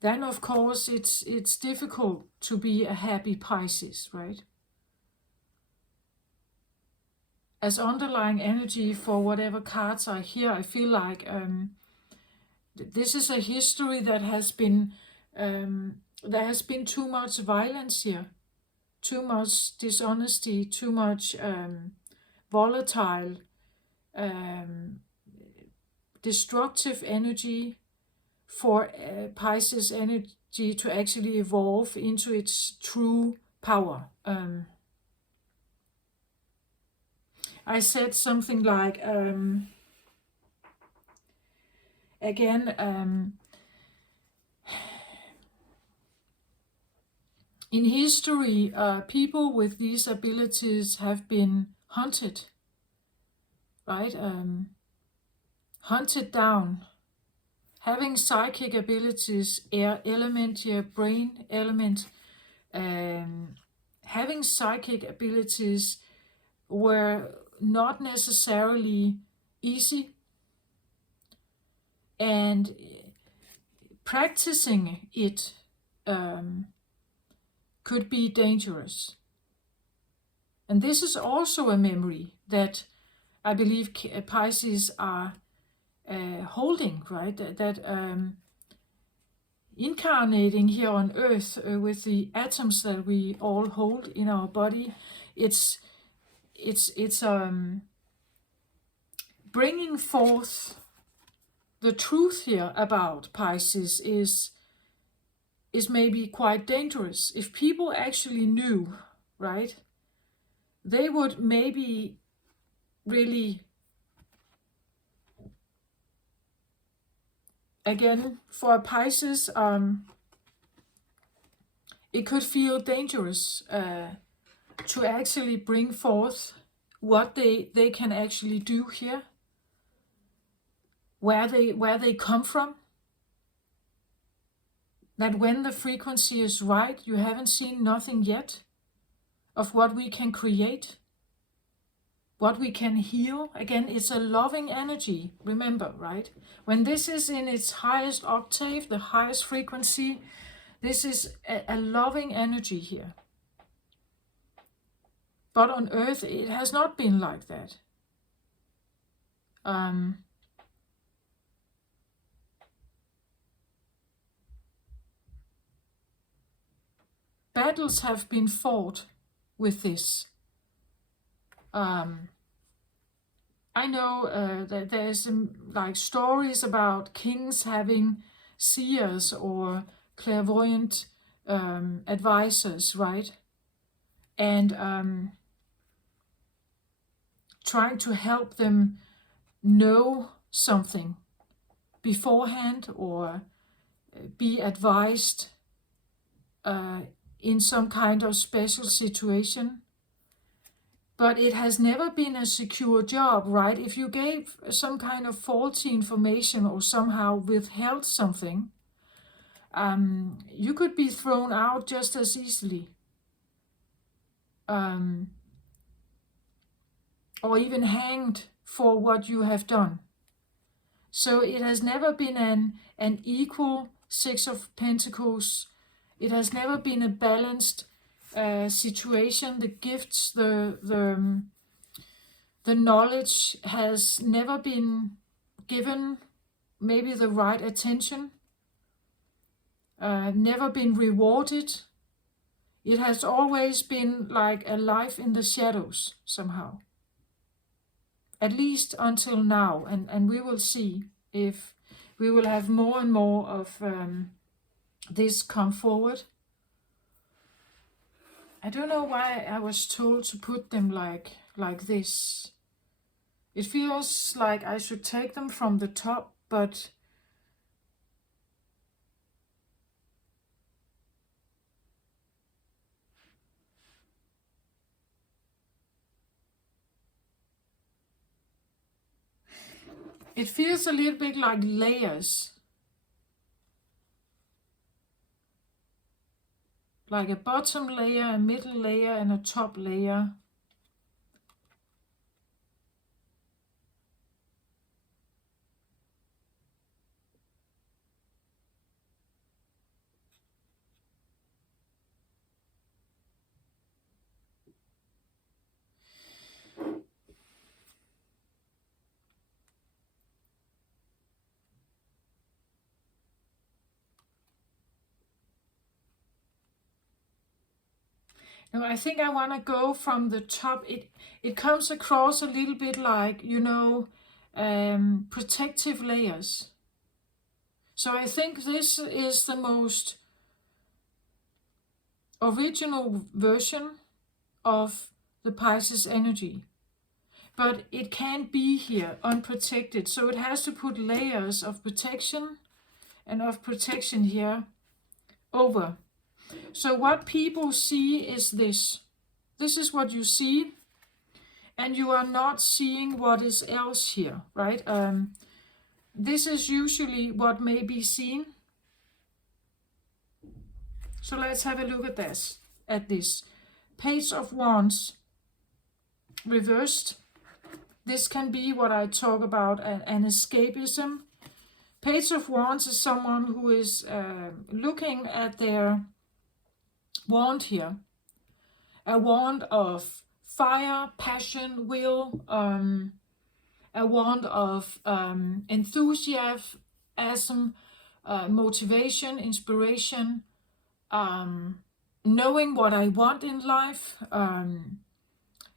Then of course it's difficult to be a happy Pisces, right? As underlying energy for whatever cards are here, I feel like this is a history that has been there has been too much violence here, too much dishonesty, too much volatile, destructive energy for Pisces energy to actually evolve into its true power. I said something like, again, in history, people with these abilities have been hunted, right? Hunted down. Having psychic abilities, air element here, brain element, having psychic abilities were not necessarily easy, and practicing it could be dangerous. And this is also a memory that I believe Pisces are holding, right? That incarnating here on Earth with the atoms that we all hold in our body, it's bringing forth the truth here about Pisces is maybe quite dangerous. If people actually knew, right, they would maybe really, again, for a Pisces, it could feel dangerous to actually bring forth what they can actually do here, where they come from. That when the frequency is right, you haven't seen nothing yet of what we can create, what we can heal. Again, it's a loving energy, remember, right? When this is in its highest octave, the highest frequency, this is a loving energy here. But on Earth, it has not been like that. Battles have been fought with this. I know that there's like stories about kings having seers or clairvoyant advisors, right? And trying to help them know something beforehand or be advised in some kind of special situation. But it has never been a secure job, right? If you gave some kind of faulty information or somehow withheld something, you could be thrown out just as easily. Or even hanged for what you have done. So it has never been an equal Six of Pentacles. It has never been a balanced situation. The gifts, the knowledge has never been given maybe the right attention, never been rewarded. It has always been like a life in the shadows somehow. At least until now, and we will see if we will have more and more of this come forward. I don't know why I was told to put them like this. It feels like I should take them from the top, but it feels a little bit like layers. Like a bottom layer, a middle layer, and a top layer. No, I think I want to go from the top. It comes across a little bit like, you know, protective layers. So I think this is the most original version of the Pisces energy. But it can't be here unprotected. So it has to put layers of protection and of protection here over. So what people see is this. This is what you see. And you are not seeing what is else here, right? This is usually what may be seen. So let's have a look at this. Page of Wands reversed. This can be what I talk about, an escapism. Page of Wands is someone who is looking at their wand here. A wand of fire, passion, will, a wand of enthusiasm, motivation, inspiration, knowing what I want in life,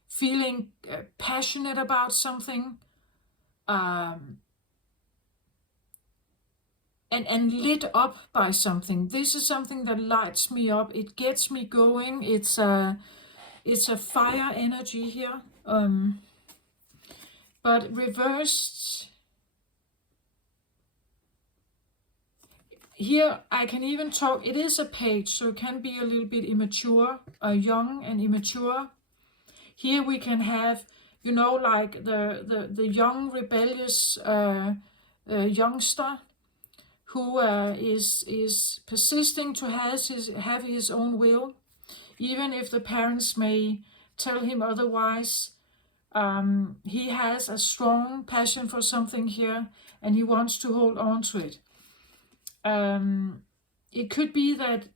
feeling passionate about something, and lit up by something. This is something that lights me up. It gets me going. It's a fire energy here. But reversed, here I can even talk, it is a page, so it can be a little bit immature, young and immature. Here we can have, you know, like the young rebellious youngster who is persisting to have his own will, even if the parents may tell him otherwise. He has a strong passion for something here, and he wants to hold on to it. It could be that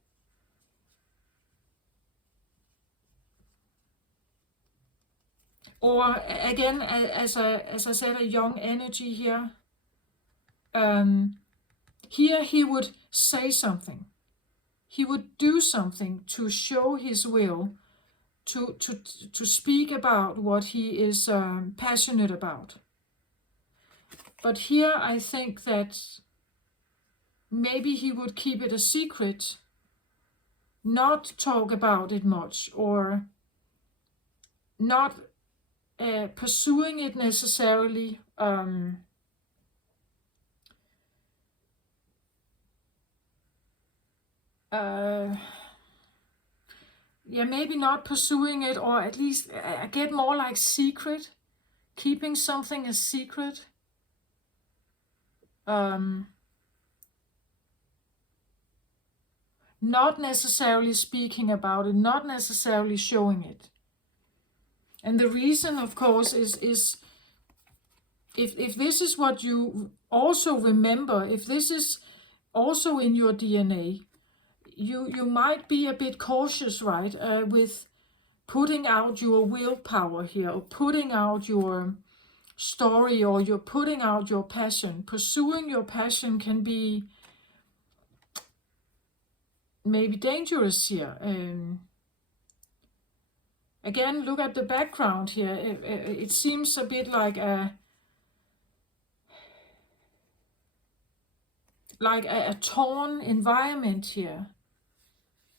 or again, as I said, a young energy here. Here he would say something. He would do something to show his will, to speak about what he is passionate about. But here I think that maybe he would keep it a secret, not talk about it much, or not pursuing it necessarily. Yeah, maybe not pursuing it, or at least get more like secret, keeping something a secret. Not necessarily speaking about it, not necessarily showing it. And the reason, of course, is if this is what you also remember, if this is also in your DNA, you might be a bit cautious, right, with putting out your willpower here, or putting out your story, or you're putting out your passion. Pursuing your passion can be maybe dangerous here. Again, look at the background here. It seems a bit like a torn environment here.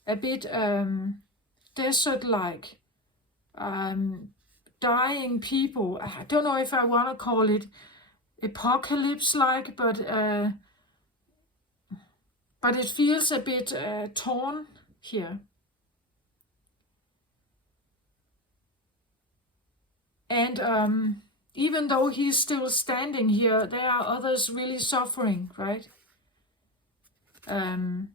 A bit desert-like, dying people. I don't know if I want to call it apocalypse-like, but it feels a bit torn here. And even though he's still standing here, there are others really suffering, right? And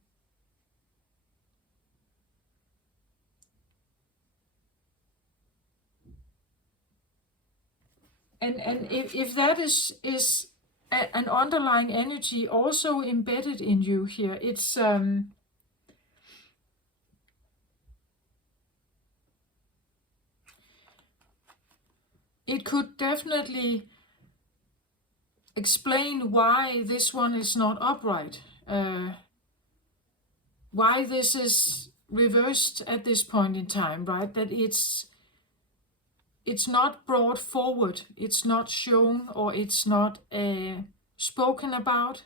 if that is an underlying energy also embedded in you here, it's it could definitely explain why this one is not upright, why this is reversed at this point in time, right? That it's not brought forward, it's not shown, or it's not spoken about.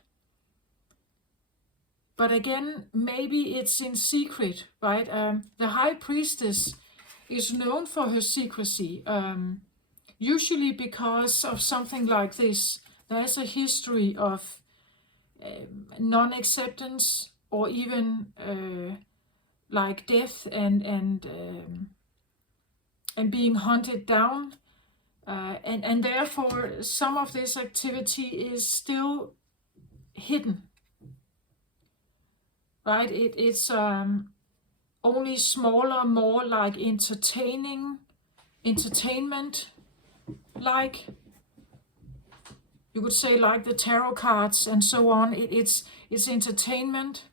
But again, maybe it's in secret, right? The High Priestess is known for her secrecy, usually because of something like this. There's a history of non-acceptance, or even like death and being hunted down, and therefore some of this activity is still hidden, right? It's only smaller, more like entertainment, like you could say, like the tarot cards and so on. It's entertainment.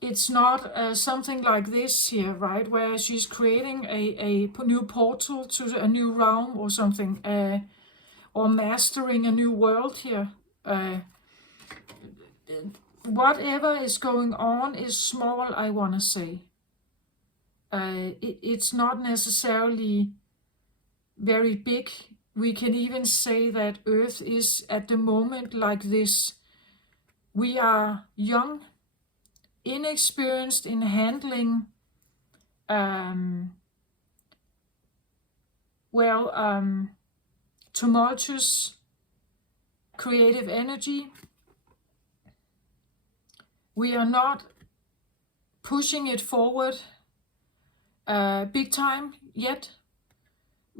It's not something like this here, right, where she's creating a new portal to a new realm or something, or mastering a new world here. Whatever is going on is small, I want to say. It's not necessarily very big. We can even say that Earth is at the moment like this. We are young, inexperienced in handling tumultuous creative energy. We are not pushing it forward big time yet.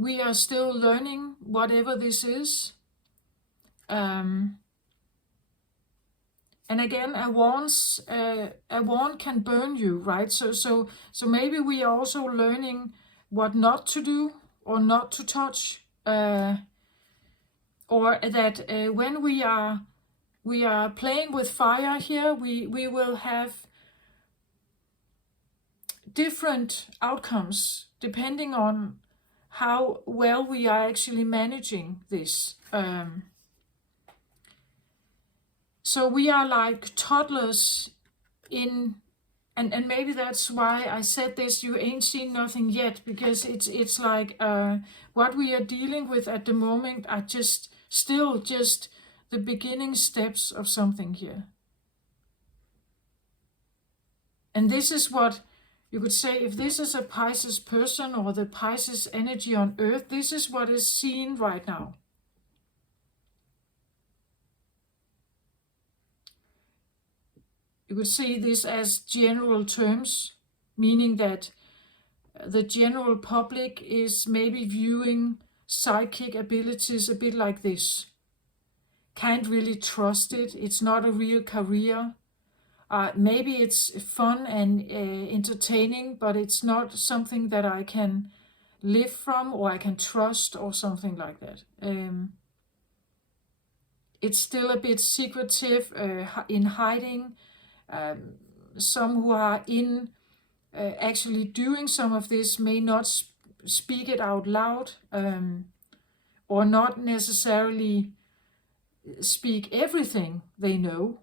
We are still learning whatever this is. And again, a wand can burn you, right? So maybe we are also learning what not to do or not to touch, or that when we are playing with fire here, we will have different outcomes depending on how well we are actually managing this. So we are like toddlers in, and maybe that's why I said this, you ain't seen nothing yet, because it's like what we are dealing with at the moment are still just the beginning steps of something here. And this is what you could say, if this is a Pisces person or the Pisces energy on Earth, this is what is seen right now. You could see this as general terms, meaning that the general public is maybe viewing psychic abilities a bit like this. Can't really trust it. It's not a real career. Maybe it's fun and entertaining, but it's not something that I can live from or I can trust or something like that. It's still a bit secretive, in hiding. Some who are in actually doing some of this may not speak it out loud, or not necessarily speak everything they know.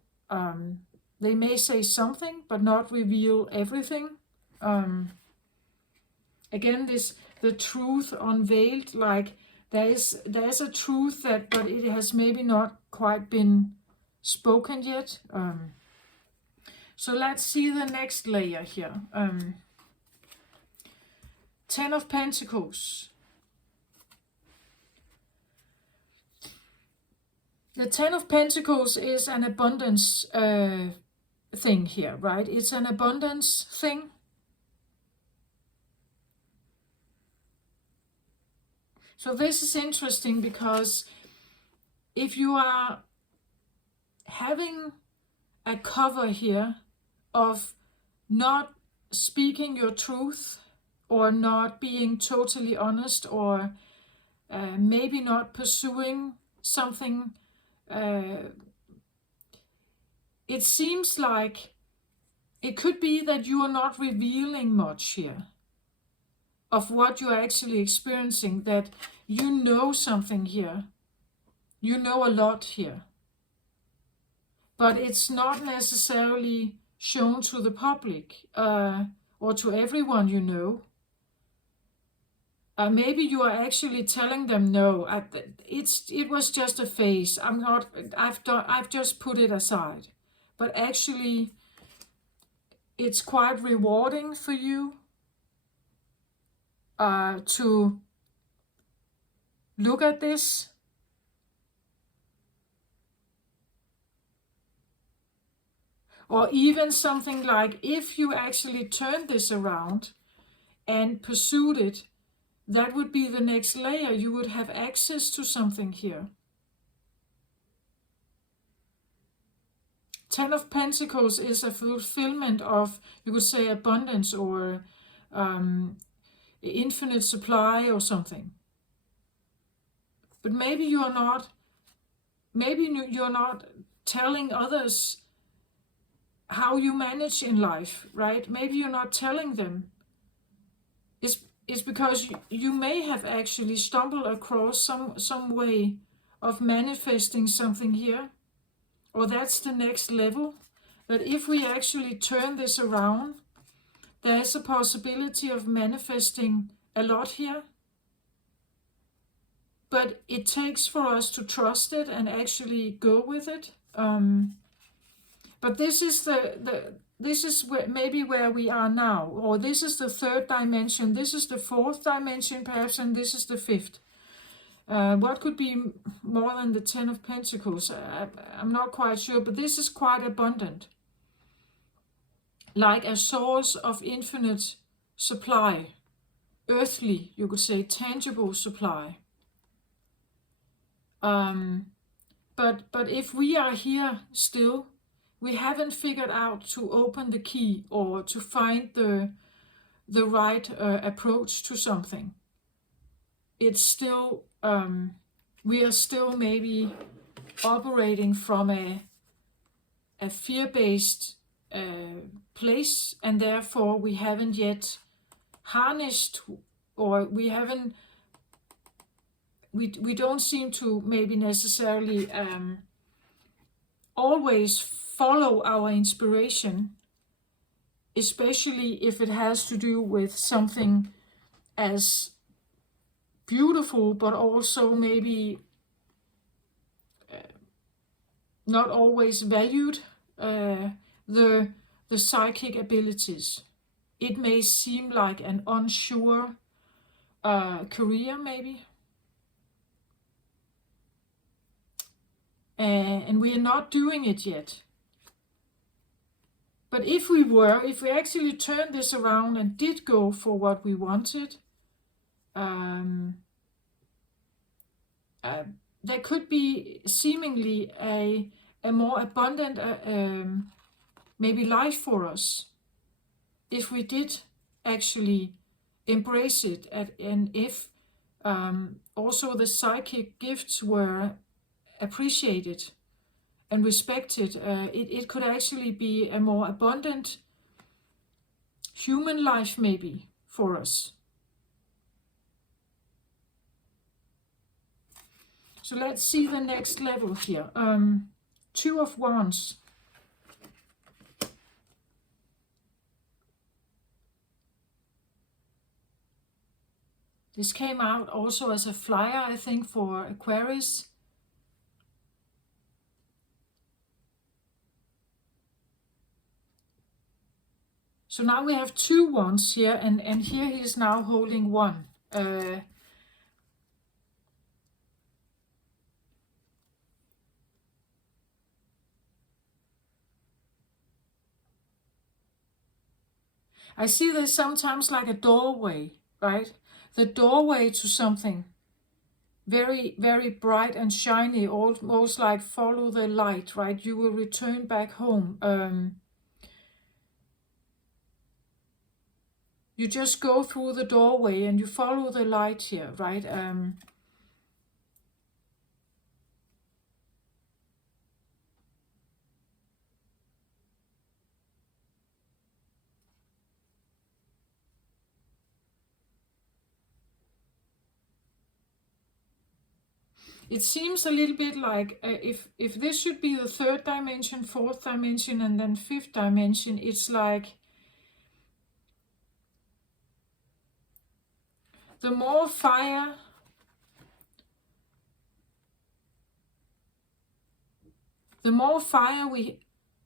They may say something but not reveal everything. Again, the truth unveiled, like there's a truth but it has maybe not quite been spoken yet. So let's see the next layer here. Ten of Pentacles. The Ten of Pentacles is an abundance thing here, right? It's an abundance thing. So this is interesting because if you are having a cover here of not speaking your truth or not being totally honest or maybe not pursuing something, it seems like it could be that you are not revealing much here of what you are actually experiencing, that you know something here, you know a lot here, but it's not necessarily shown to the public or to everyone you know. Maybe you are actually telling them, no, it was just a phase. I've just put it aside. But actually, it's quite rewarding for you to look at this. Or even something like, if you actually turned this around and pursued it, that would be the next layer. You would have access to something here. Ten of Pentacles is a fulfillment of, you could say, abundance or infinite supply or something. But maybe you're not telling others how you manage in life, right? Maybe you're not telling them. It's because you may have actually stumbled across some way of manifesting something here. Or that's the next level. That if we actually turn this around, there's a possibility of manifesting a lot here. But it takes for us to trust it and actually go with it. But this is maybe where we are now, or this is the third dimension, this is the fourth dimension perhaps, and this is the fifth. What could be more than the Ten of Pentacles? I'm not quite sure, but this is quite abundant. Like a source of infinite supply. Earthly, you could say, tangible supply. But if we are here still, we haven't figured out to open the key or to find the right approach to something. It's still, we are still maybe operating from a fear-based place, and therefore we haven't yet harnessed, or we don't seem to maybe necessarily always follow our inspiration, especially if it has to do with something as beautiful, but also maybe not always valued, the psychic abilities. It may seem like an unsure career, maybe. And we are not doing it yet. But if we actually turned this around and did go for what we wanted, there could be seemingly a more abundant maybe life for us if we did actually embrace it, and if also the psychic gifts were appreciated and respected. It could actually be a more abundant human life maybe for us. So let's see the next level here. Two of Wands. This came out also as a flyer, I think, for Aquarius. So now we have 2 wands here, and here he is now holding 1. I see this sometimes like a doorway, right? The doorway to something very, very bright and shiny, almost like follow the light, right? You will return back home. You just go through the doorway and you follow the light here, right? It seems a little bit like if this should be the 3rd dimension, 4th dimension, and then 5th dimension, it's like the more fire, we,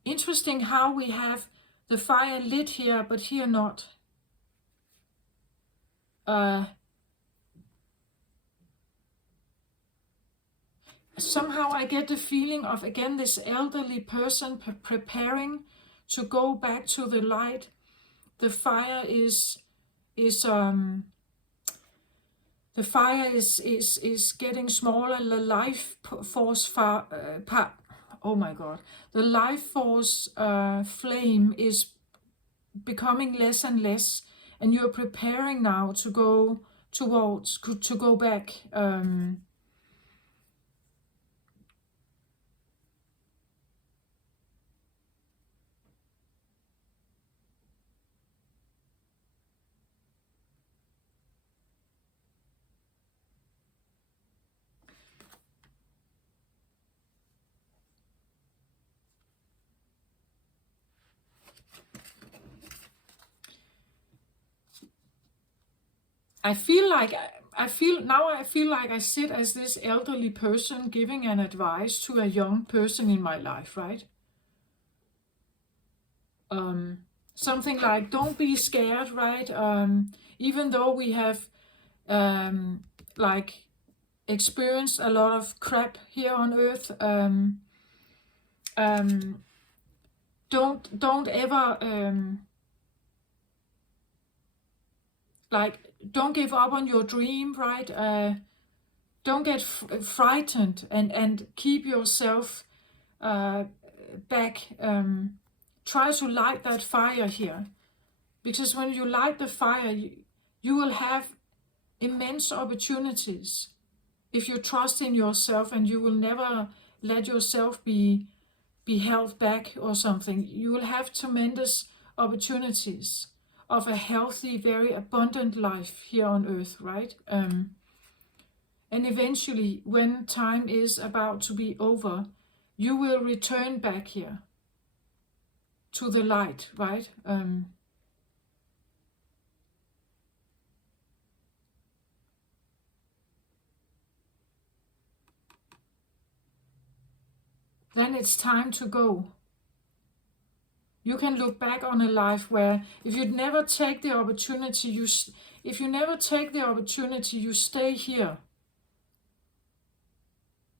interesting how we have the fire lit here, but here not. Somehow I get the feeling of, again, this elderly person preparing to go back to the light. The fire is getting smaller. The life force oh my god, the life force flame is becoming less and less, and you're preparing now to go back. I feel like I feel like I sit as this elderly person giving an advice to a young person in my life, right? Something like, don't be scared, right? Even though we have like experienced a lot of crap here on earth, don't ever like, don't give up on your dream, right? Don't get frightened, and keep yourself back. Try to light that fire here, because when you light the fire, you will have immense opportunities if you trust in yourself, and you will never let yourself be held back or something. You will have tremendous opportunities of a healthy, very abundant life here on earth, right? And eventually, when time is about to be over, you will return back here to the light, right? Then it's time to go. You can look back on a life where, if you never take the opportunity, you stay here.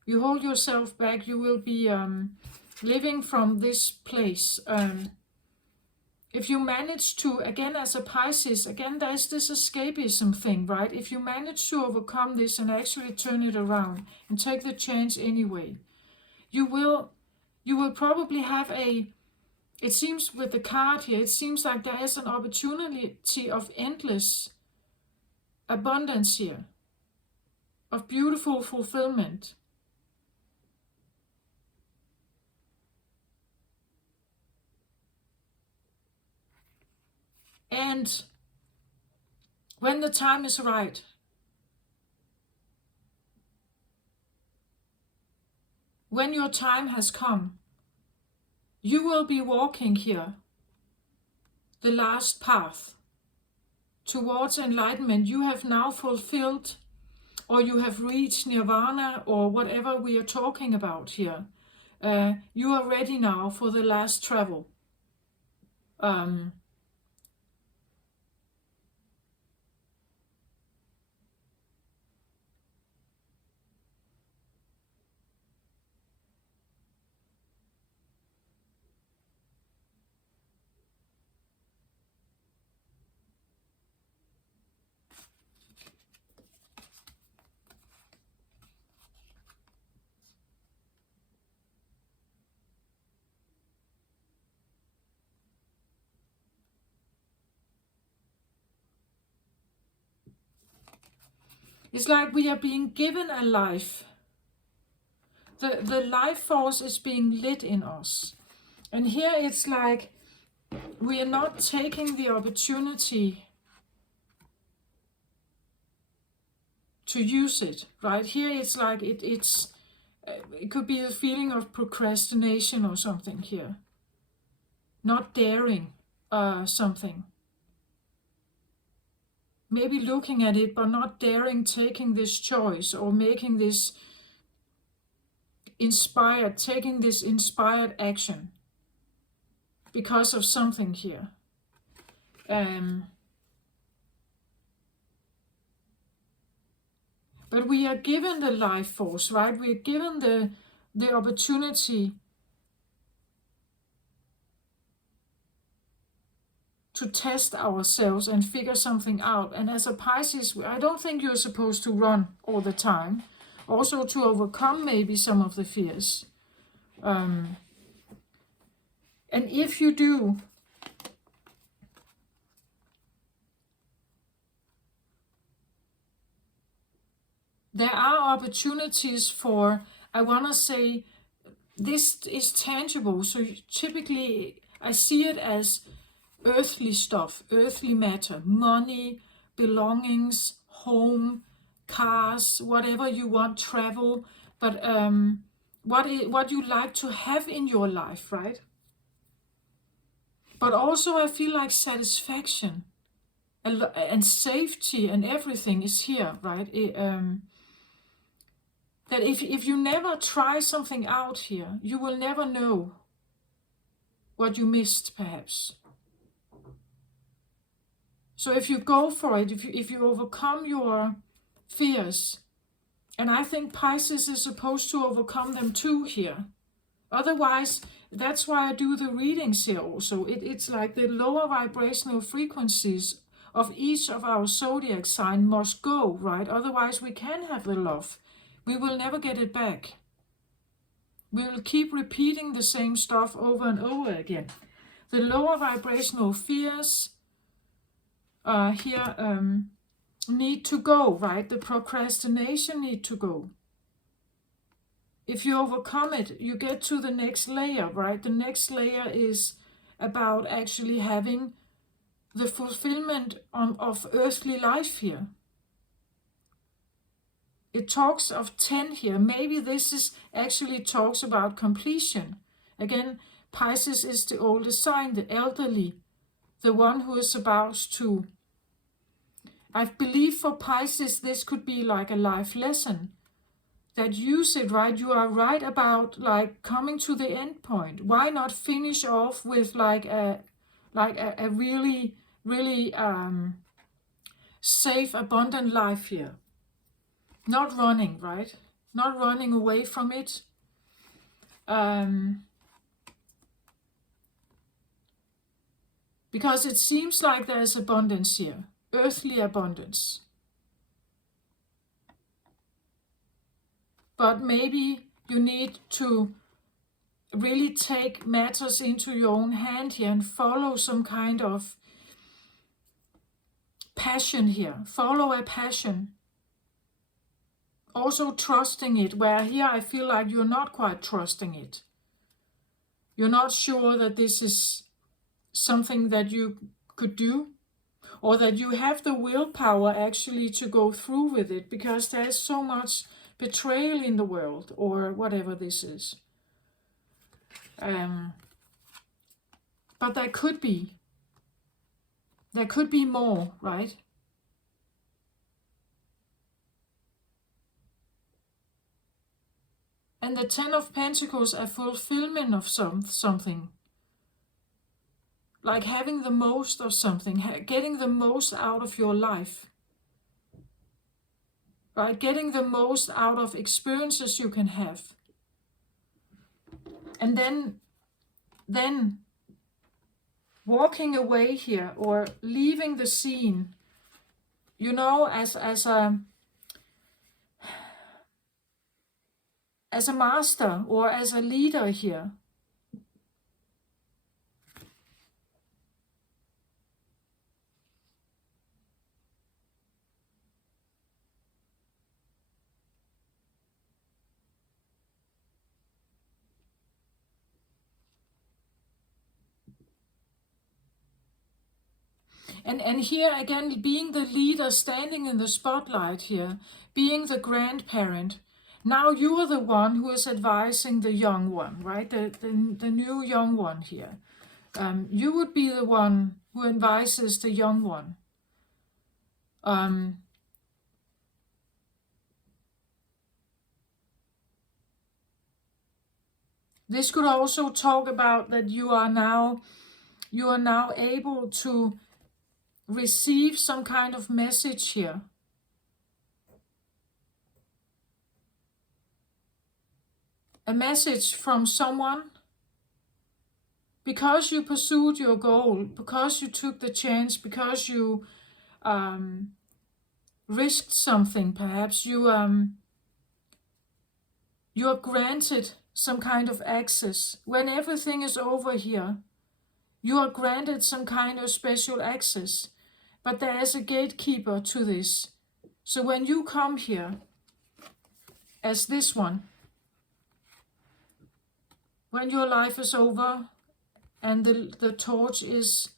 You hold yourself back. You will be living from this place. If you manage to, again, as a Pisces, again, there's this escapism thing, right? If you manage to overcome this and actually turn it around and take the chance anyway, you will probably have it seems with the card here, it seems like there is an opportunity of endless abundance here, of beautiful fulfillment. And when the time is right, when your time has come, you will be walking here, the last path towards enlightenment. You have now fulfilled, or you have reached nirvana, or whatever we are talking about here. You are ready now for the last travel. It's like we are being given a life. The life force is being lit in us. And here it's like we are not taking the opportunity to use it, right? Here it's like it could be a feeling of procrastination or something here. Not daring something. Maybe looking at it, but not daring taking this choice or making this taking this inspired action because of something here. But we are given the life force, right? We are given the opportunity to test ourselves and figure something out. And as a Pisces, I don't think you're supposed to run all the time. Also to overcome maybe some of the fears. And if you do, there are opportunities for, I want to say, this is tangible. So typically I see it as earthly stuff, earthly matter, money, belongings, home, cars, whatever you want, travel, but what you like to have in your life, right? But also I feel like satisfaction and safety and everything is here, right? That if you never try something out here, you will never know what you missed, perhaps. So if you go for it, if you overcome your fears, and I think Pisces is supposed to overcome them too here. Otherwise, that's why I do the readings here also. It's like the lower vibrational frequencies of each of our zodiac sign must go, right? Otherwise, we can have the love. We will never get it back. We will keep repeating the same stuff over and over again. The lower vibrational fears here need to go, right? The procrastination need to go. If you overcome it, you get to the next layer, right? The next layer is about actually having the fulfillment of earthly life here. It talks of 10 here. Maybe this is actually talks about completion. Again, Pisces is the oldest sign, the elderly, the one who is about to. I believe for Pisces this could be like a life lesson. That use it, right? You are right about like coming to the end point. Why not finish off with like a really, really safe, abundant life here? Not running, right? Not running away from it. Because it seems like there's abundance here, earthly abundance. But maybe you need to really take matters into your own hand here and follow some kind of passion here. Follow a passion. Also trusting it, where here I feel like you're not quite trusting it. You're not sure that this is something that you could do, or that you have the willpower actually to go through with it, because there's so much betrayal in the world, or whatever this is. But there could be more, right? And the 10 of Pentacles, a fulfillment of something. Like having the most of something, getting the most out of your life. Right? Getting the most out of experiences you can have. And then walking away here, or leaving the scene, you know, as a master or as a leader here. And here again, being the leader, standing in the spotlight here, being the grandparent. Now you are the one who is advising the young one, right? The new young one here. You would be the one who advises the young one. This could also talk about that you are now able to receive some kind of message here. A message from someone, because you pursued your goal, because you took the chance, because you risked something. Perhaps you are granted some kind of access. When everything is over here, you are granted some kind of special access. But there is a gatekeeper to this. So when you come here, as this one, when your life is over and the torch is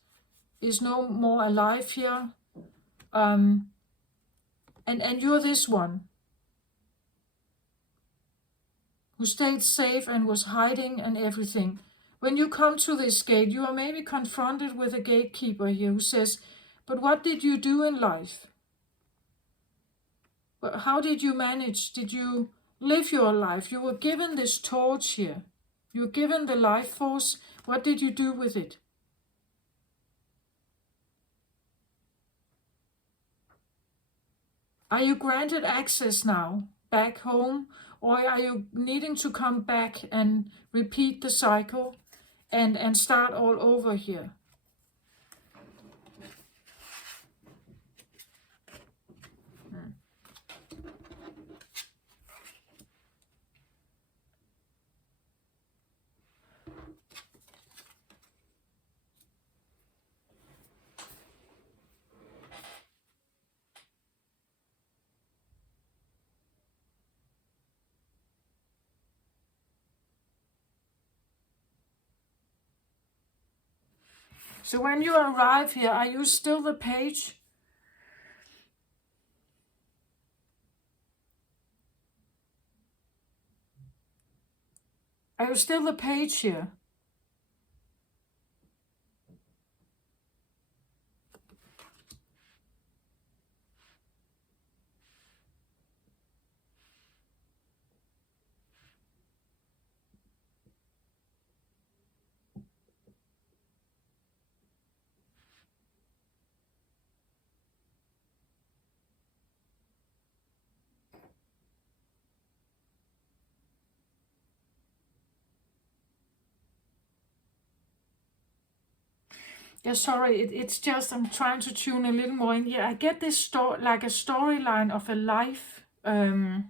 no more alive here, and you're this one who stayed safe and was hiding and everything. When you come to this gate, you are maybe confronted with a gatekeeper here who says, but what did you do in life? How did you manage? Did you live your life? You were given this torch here. You were given the life force. What did you do with it? Are you granted access now back home? Or are you needing to come back and repeat the cycle and start all over here? So when you arrive here, are you still the page? Are you still the page here? Yeah, sorry, it's just I'm trying to tune a little more in. Yeah, I get this like a storyline of a life. I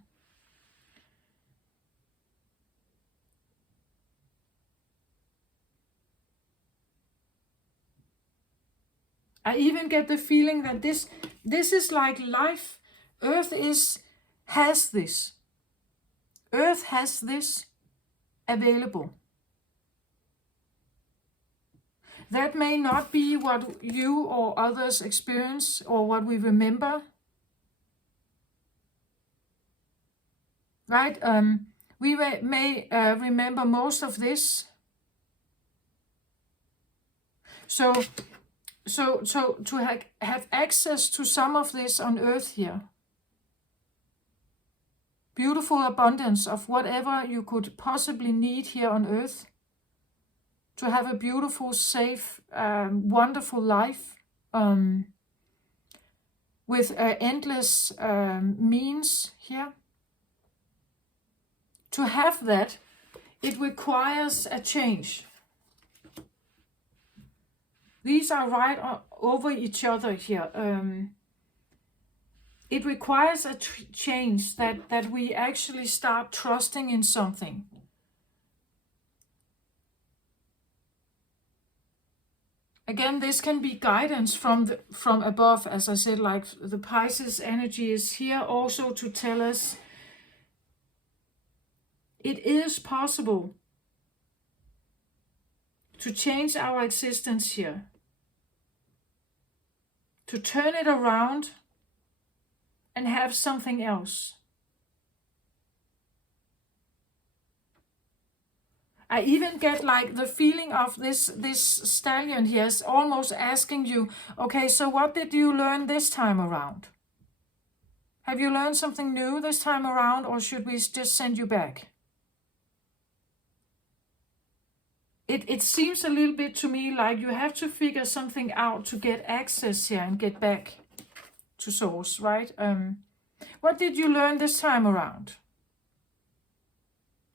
even get the feeling that this is like life. Earth has this. Earth has this available. That may not be what you or others experience or what we remember. Right? We may remember most of this. So to have access to some of this on Earth here. Beautiful abundance of whatever you could possibly need here on Earth. To have a beautiful, safe, wonderful life. With endless means here. To have that, it requires a change. These are right over each other here. It requires a change that we actually start trusting in something. Again, this can be guidance from above, as I said, like the Pisces energy is here also to tell us it is possible to change our existence here. to turn it around and have something else. I even get like the feeling of this stallion here is almost asking you, okay, so what did you learn this time around? Have you learned something new this time around, or should we just send you back? It seems a little bit to me like you have to figure something out to get access here and get back to source, right? What did you learn this time around?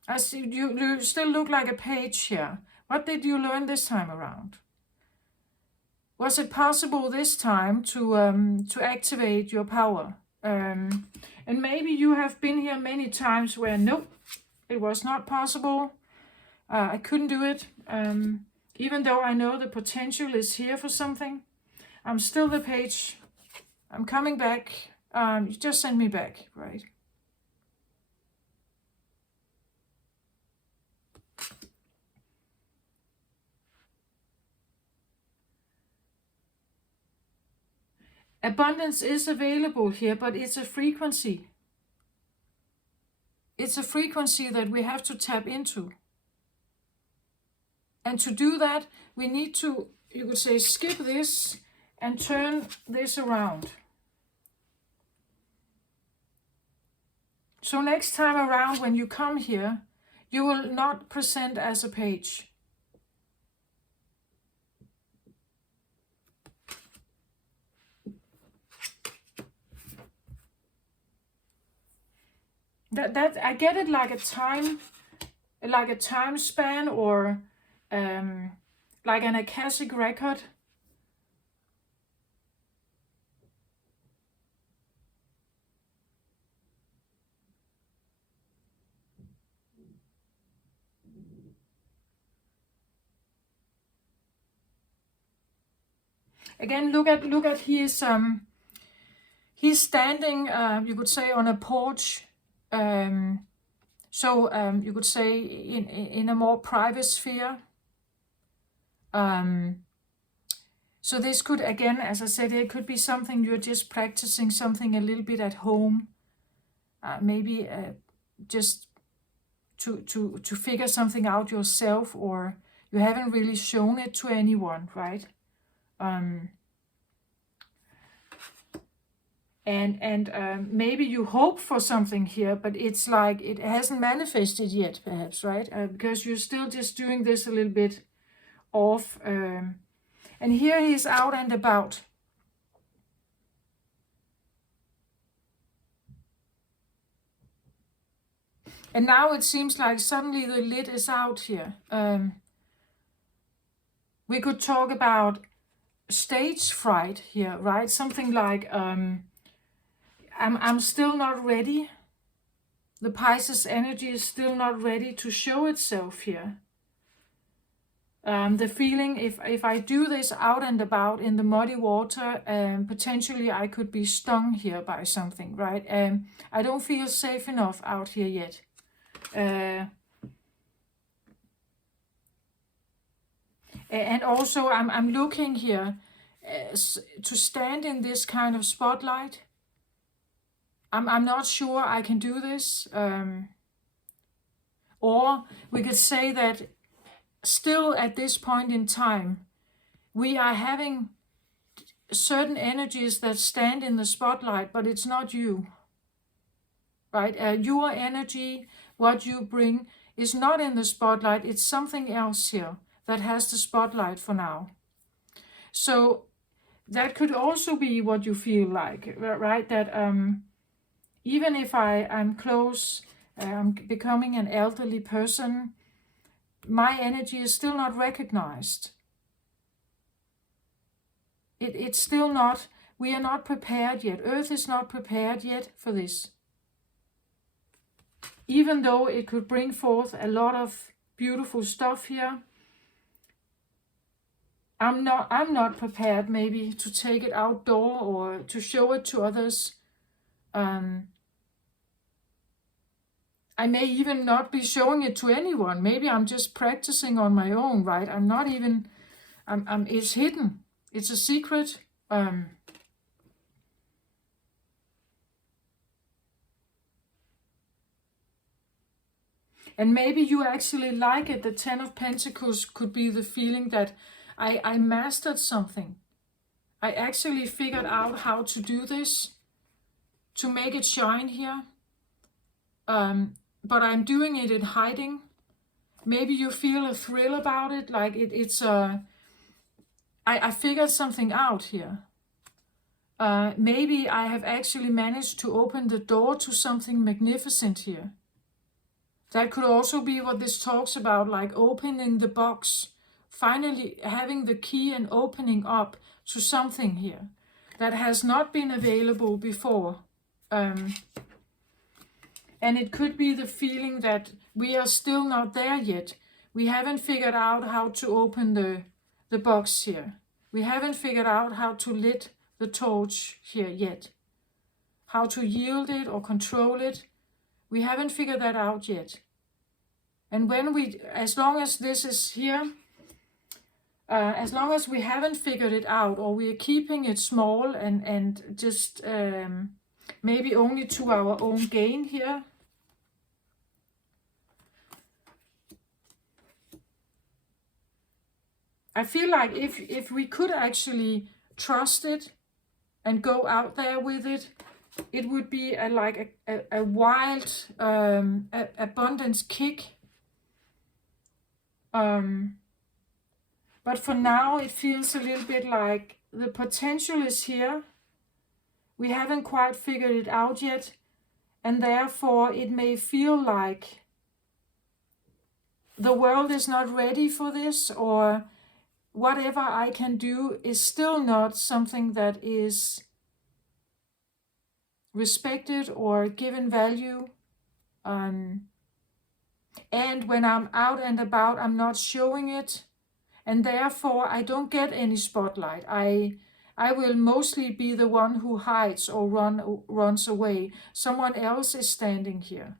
I see you still look like a page here. What did you learn this time around? Was it possible this time to activate your power? And maybe you have been here many times where nope, it was not possible. I couldn't do it. Even though I know the potential is here for something, I'm still the page. I'm coming back. You just send me back, right? Abundance is available here, but it's a frequency. It's a frequency that we have to tap into. And to do that, we need to, you could say, skip this and turn this around. So next time around when you come here, you will not present as a page. That I get it like a time span, or like an Akashic record. Again, look at he's standing, you could say, on a porch. So you could say in a more private sphere. So this could, again, as I said, it could be something you're just practicing, something a little bit at home, maybe just to figure something out yourself, or you haven't really shown it to anyone, right? And maybe you hope for something here, but it's like it hasn't manifested yet, perhaps, right? Because you're still just doing this a little bit off. And here he's out and about. And now it seems like suddenly the lid is out here. We could talk about stage fright here, right? Something like, I'm still not ready. The Pisces energy is still not ready to show itself here. The feeling, if I do this out and about in the muddy water, potentially I could be stung here by something, right? I don't feel safe enough out here yet. And also I'm looking here to stand in this kind of spotlight. I'm not sure I can do this. Or we could say that still at this point in time, we are having certain energies that stand in the spotlight, but it's not you, right? Your energy, what you bring, is not in the spotlight. It's something else here that has the spotlight for now. So that could also be what you feel like, right? That even if I'm close, I'm becoming an elderly person, my energy is still not recognized. It's still not, we are not prepared yet. Earth is not prepared yet for this. Even though it could bring forth a lot of beautiful stuff here, I'm not prepared maybe to take it outdoor or to show it to others. I may even not be showing it to anyone. Maybe I'm just practicing on my own, right? I'm not even, it's hidden. It's a secret. And maybe you actually like it. The Ten of Pentacles could be the feeling that I mastered something. I actually figured out how to do this, to make it shine here. But I'm doing it in hiding. Maybe you feel a thrill about it, like I figured something out here. Maybe I have actually managed to open the door to something magnificent here. That could also be what this talks about, like opening the box, finally having the key and opening up to something here that has not been available before. And it could be the feeling that we are still not there yet. We haven't figured out how to open the box here. We haven't figured out how to lit the torch here yet. How to yield it or control it. We haven't figured that out yet. And as long as this is here, as long as we haven't figured it out, or we are keeping it small and just maybe only to our own gain here, I feel like if we could actually trust it and go out there with it, it would be a wild abundance kick. But for now, it feels a little bit like the potential is here. We haven't quite figured it out yet. And therefore, it may feel like the world is not ready for this, or whatever I can do is still not something that is respected or given value. And when I'm out and about, I'm not showing it. And therefore, I don't get any spotlight. I will mostly be the one who hides or runs away. Someone else is standing here.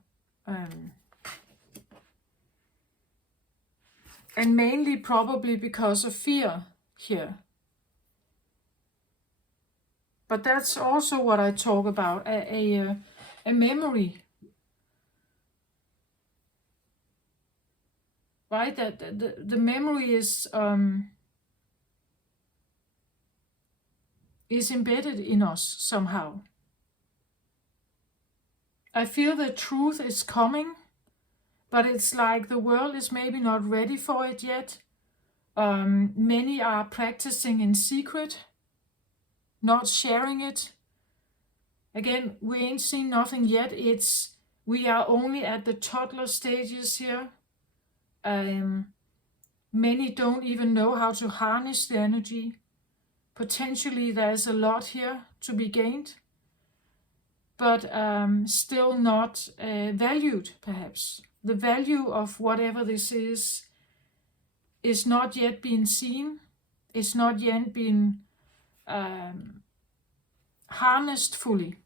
And mainly probably because of fear here. But that's also what I talk about, a memory. Right? That the memory is embedded in us somehow. I feel the truth is coming, but it's like the world is maybe not ready for it yet. Many are practicing in secret, not sharing it. Again, we ain't seen nothing yet. We are only at the toddler stages here. Many don't even know how to harness the energy. Potentially there's a lot here to be gained, but still not valued, perhaps. The value of whatever this is not yet being seen. It's not yet been harnessed fully.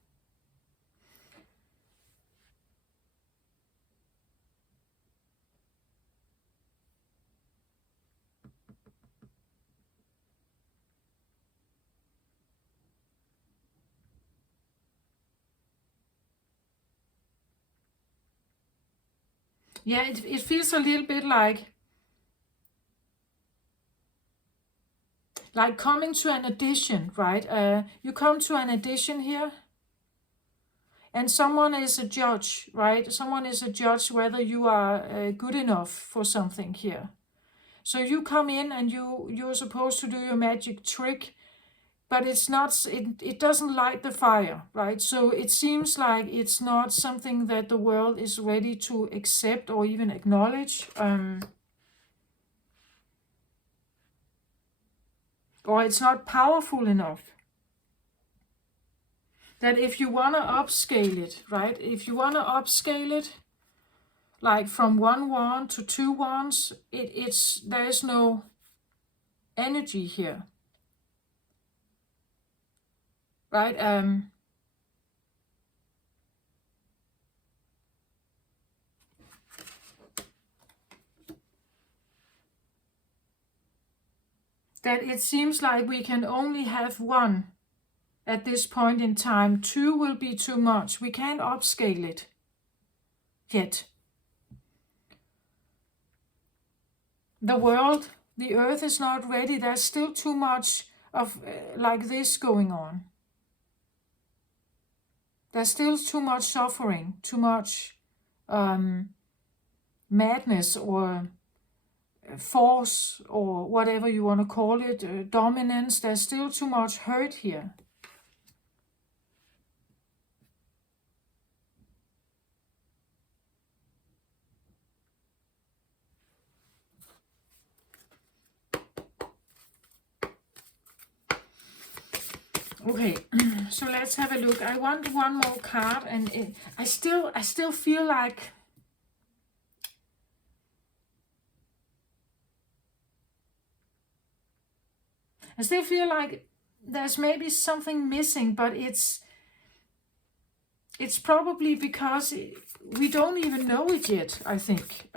Yeah, it feels a little bit like coming to an audition, right? You come to an audition here, and someone is a judge, right? Someone is a judge whether you are good enough for something here. So you come in and you're supposed to do your magic trick, but it's not. It doesn't light the fire, right? So it seems like it's not something that the world is ready to accept or even acknowledge. Or it's not powerful enough. That if you want to upscale it, right? If you want to upscale it, like from 1 wand to 2 wands, there is no energy here. Right? That it seems like we can only have 1 at this point in time. 2 will be too much. We can't upscale it yet. the world, the earth is not ready. There's still too much of like this going on. There's still too much suffering, too much madness or force or whatever you want to call it, dominance. There's still too much hurt here. Okay, so let's have a look. I want one more card, and I still feel like there's maybe something missing, but it's probably because we don't even know it yet, I think.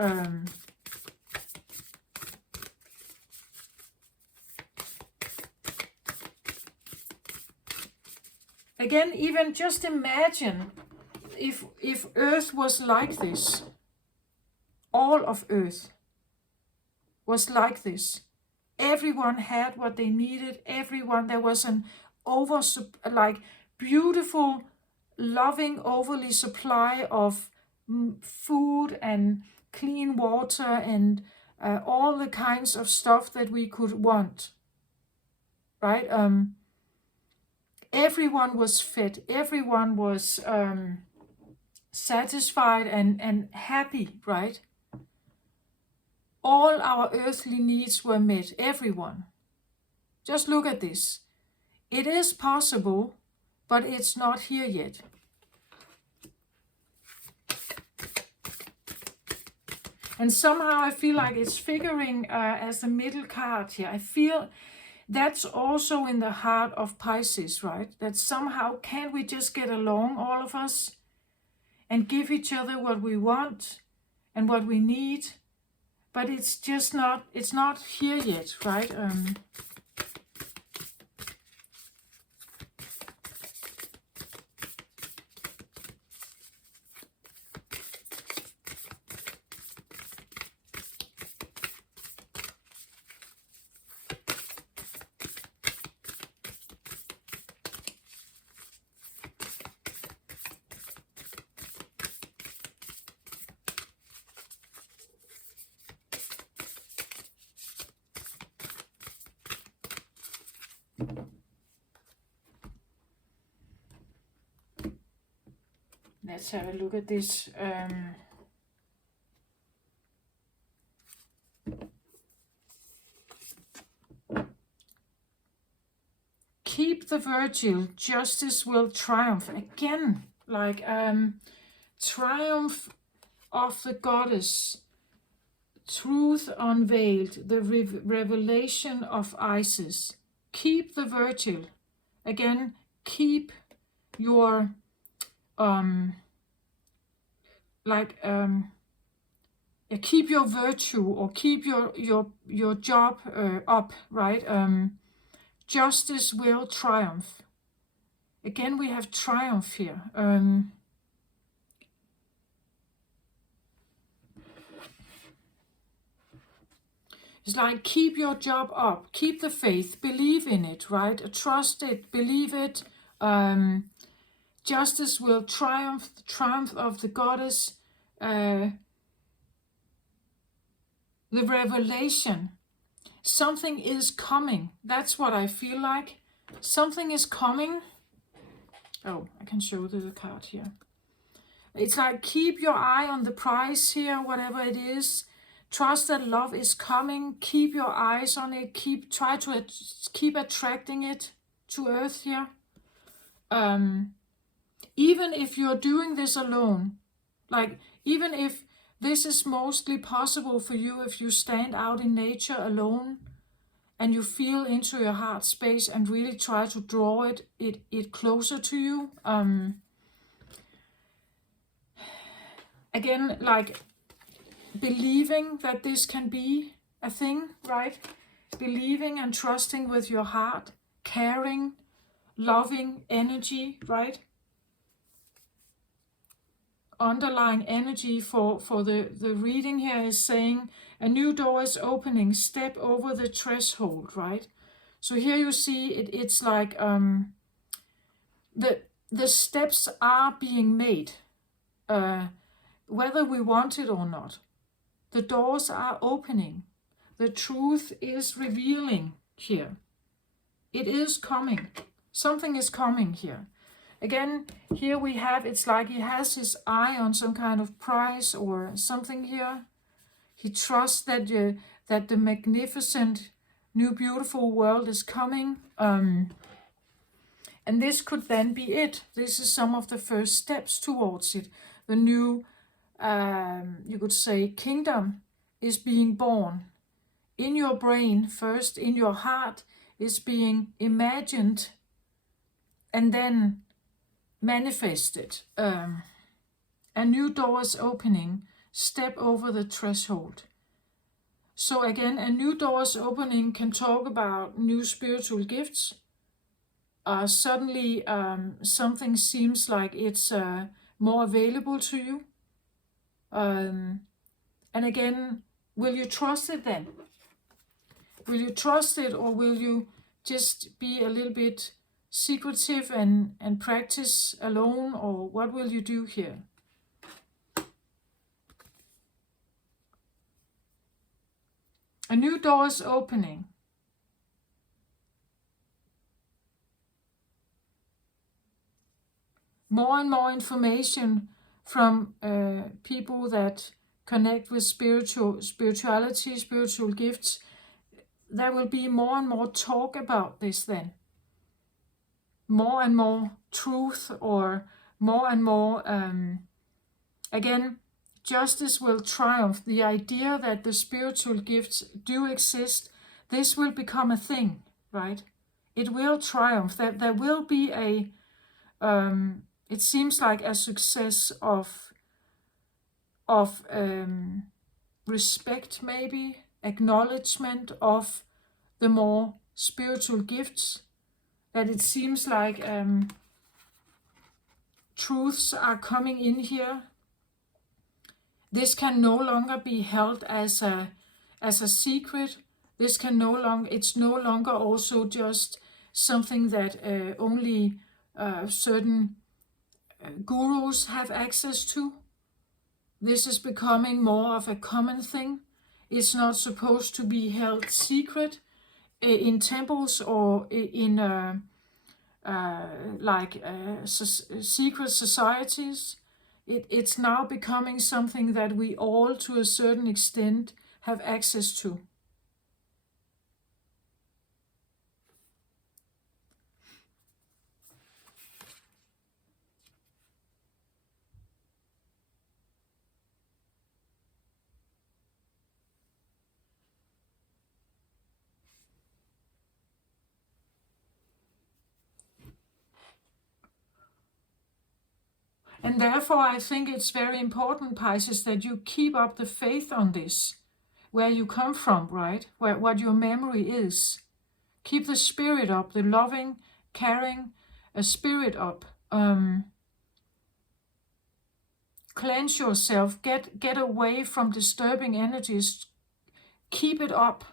Again, even just imagine if Earth was like this. All of Earth was like this. Everyone had what they needed. Everyone, there was an beautiful, loving, overly supply of food and clean water and all the kinds of stuff that we could want. Right? Everyone was fed. Everyone was satisfied and happy, right? All our earthly needs were met, everyone. Just look at this. It is possible, but it's not here yet. And somehow I feel like it's figuring as the middle card here. I feel that's also in the heart of Pisces, right? That somehow can't we just get along, all of us, and give each other what we want and what we need? But it's just not, it's not here yet, right? Let's have a look at this. Keep the virtue, justice will triumph. Again, like triumph of the goddess, truth unveiled, the revelation of Isis. Keep the virtue. Again, keep your keep your virtue or keep your job up, right? Justice will triumph. Again, we have triumph here. It's like keep your job up, keep the faith, believe in it, right? Trust it, believe it. Justice will triumph, the triumph of the goddess. The revelation. Something is coming. That's what I feel like. Something is coming. Oh, I can show the card here. It's like keep your eye on the prize here, whatever it is. Trust that love is coming. Keep your eyes on it. Try to keep attracting it to Earth here. Even if you're doing this alone, like even if this is mostly possible for you if you stand out in nature alone and you feel into your heart space and really try to draw it closer to you. Again, like believing that this can be a thing, right? Believing and trusting with your heart, caring, loving energy, right? underlying energy for the reading here is saying, a new door is opening, step over the threshold, right? So here you see it's like the steps are being made, whether we want it or not. The doors are opening. The truth is revealing here. It is coming. Something is coming here. Again, here we have, it's like he has his eye on some kind of prize or something here. He trusts that the magnificent, new, beautiful world is coming. And this could then be it. This is some of the first steps towards it. The new, you could say, kingdom is being born. In your brain, first in your heart, is being imagined and then manifested. A new door is opening. Step over the threshold. So again, a new door is opening can talk about new spiritual gifts. Suddenly something seems like it's more available to you. And again, will you trust it then? Will you trust it, or will you just be a little bit secretive and practice alone, or what will you do here? A new door is opening. More and more information from people that connect with spirituality, spiritual gifts. There will be more and more talk about this then. More and more truth, or more and more, again, justice will triumph. The idea that the spiritual gifts do exist, this will become a thing, right? It will triumph. That there will be a, it seems like a success of respect, maybe, acknowledgement of the more spiritual gifts, that it seems like truths are coming in here. This can no longer be held as a secret. This can it's no longer also just something that only certain gurus have access to. This is becoming more of a common thing. It's not supposed to be held secret in temples or in secret societies. It's now becoming something that we all, to a certain extent, have access to. And therefore, I think it's very important, Pisces, that you keep up the faith on this, where you come from, right? What your memory is. Keep the spirit up, the loving, caring spirit up. Cleanse yourself, get away from disturbing energies. Keep it up.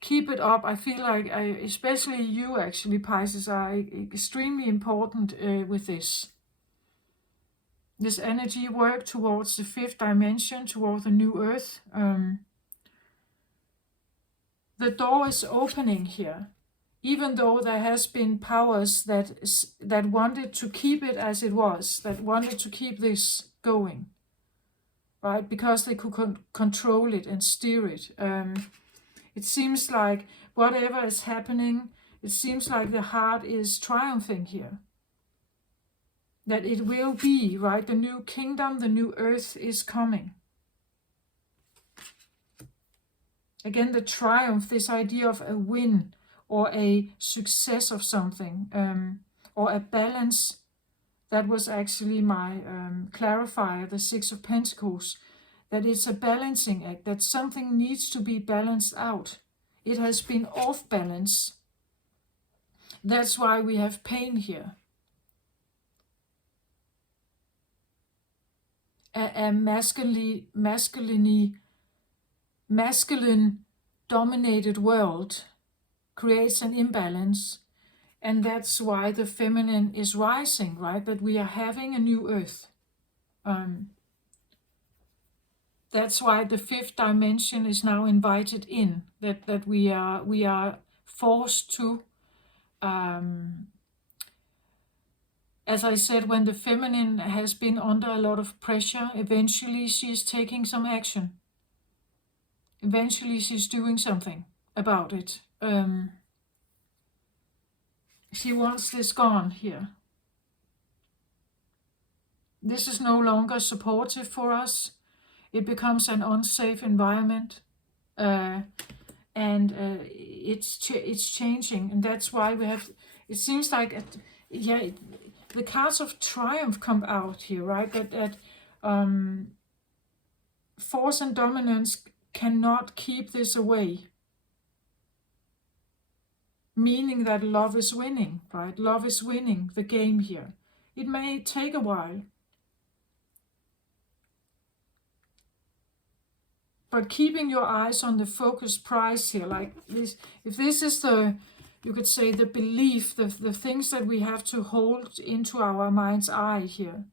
Keep it up. I feel like, especially you actually, Pisces, are extremely important with this. This energy work towards the fifth dimension, towards the new earth. The door is opening here, even though there has been powers that wanted to keep it as it was, that wanted to keep this going, right? Because they could control it and steer it. It seems like whatever is happening, it seems like the heart is triumphing here. That it will be, right? The new kingdom, the new earth is coming. Again, the triumph, this idea of a win or a success of something, or a balance. That was actually my clarifier, the Six of Pentacles. That it's a balancing act, that something needs to be balanced out. It has been off balance. That's why we have pain here. a masculine dominated world creates an imbalance, and that's why the feminine is rising, right? That we are having a new earth. That's why the fifth dimension is now invited in. That we are forced to. As I said, when the feminine has been under a lot of pressure, eventually she is taking some action. Eventually she's doing something about it. She wants this gone here. This is no longer supportive for us. It becomes an unsafe environment. And it's changing, and that's why we have. It seems like the cards of triumph come out here, right? That force and dominance cannot keep this away, meaning that love is winning, right? Love is winning the game here. It may take a while, but keeping your eyes on the focused prize here, like this, if this is the, you could say, the belief, the things that we have to hold into our mind's eye here,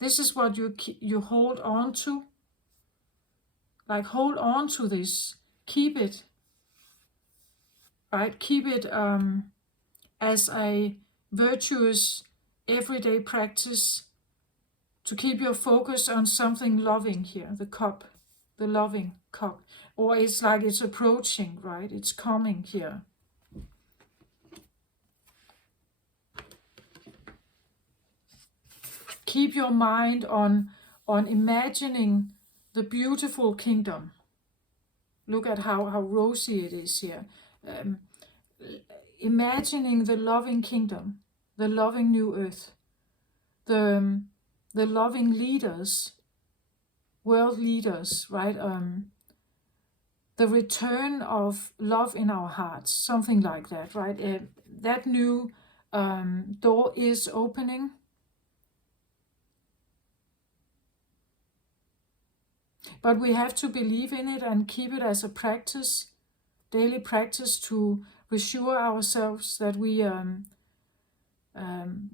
this is what you hold on to. Like, hold on to this, keep it, right? Keep it as a virtuous everyday practice to keep your focus on something loving here, the cup. The loving cup, or it's like it's approaching, right? It's coming here. Keep your mind on imagining the beautiful kingdom. Look at how rosy it is here. Imagining the loving kingdom, the loving new earth, the loving leaders, world leaders, right? The return of love in our hearts, something like that, right? That new door is opening. But we have to believe in it and keep it as a practice, daily practice, to reassure ourselves that we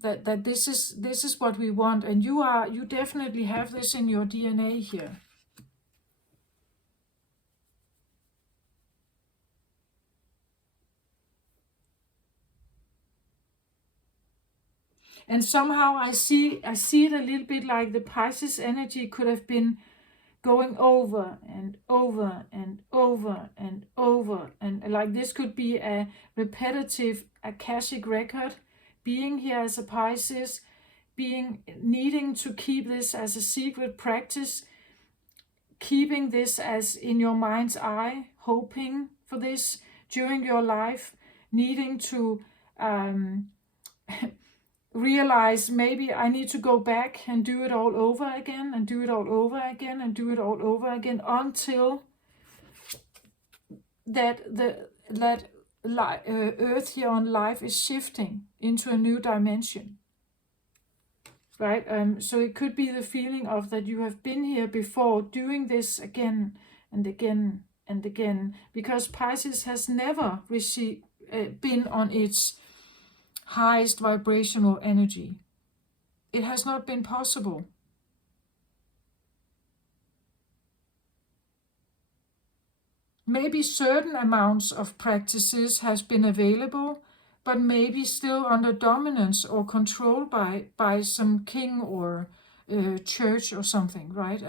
that this is what we want, and you definitely have this in your DNA here. And somehow I see it a little bit like the Pisces energy could have been going over and over and over and over, and like this could be a repetitive Akashic record, being here as a Pisces, needing to keep this as a secret practice, keeping this as in your mind's eye, hoping for this during your life, needing to realize maybe I need to go back and do it all over again, and do it all over again, and do it all over again, until that earth here on life is shifting into a new dimension, right? So it could be the feeling of that you have been here before, doing this again and again and again, because Pisces has never been on its highest vibrational energy. It has not been possible. Maybe certain amounts of practices has been available, but maybe still under dominance or control by some king or church or something, right?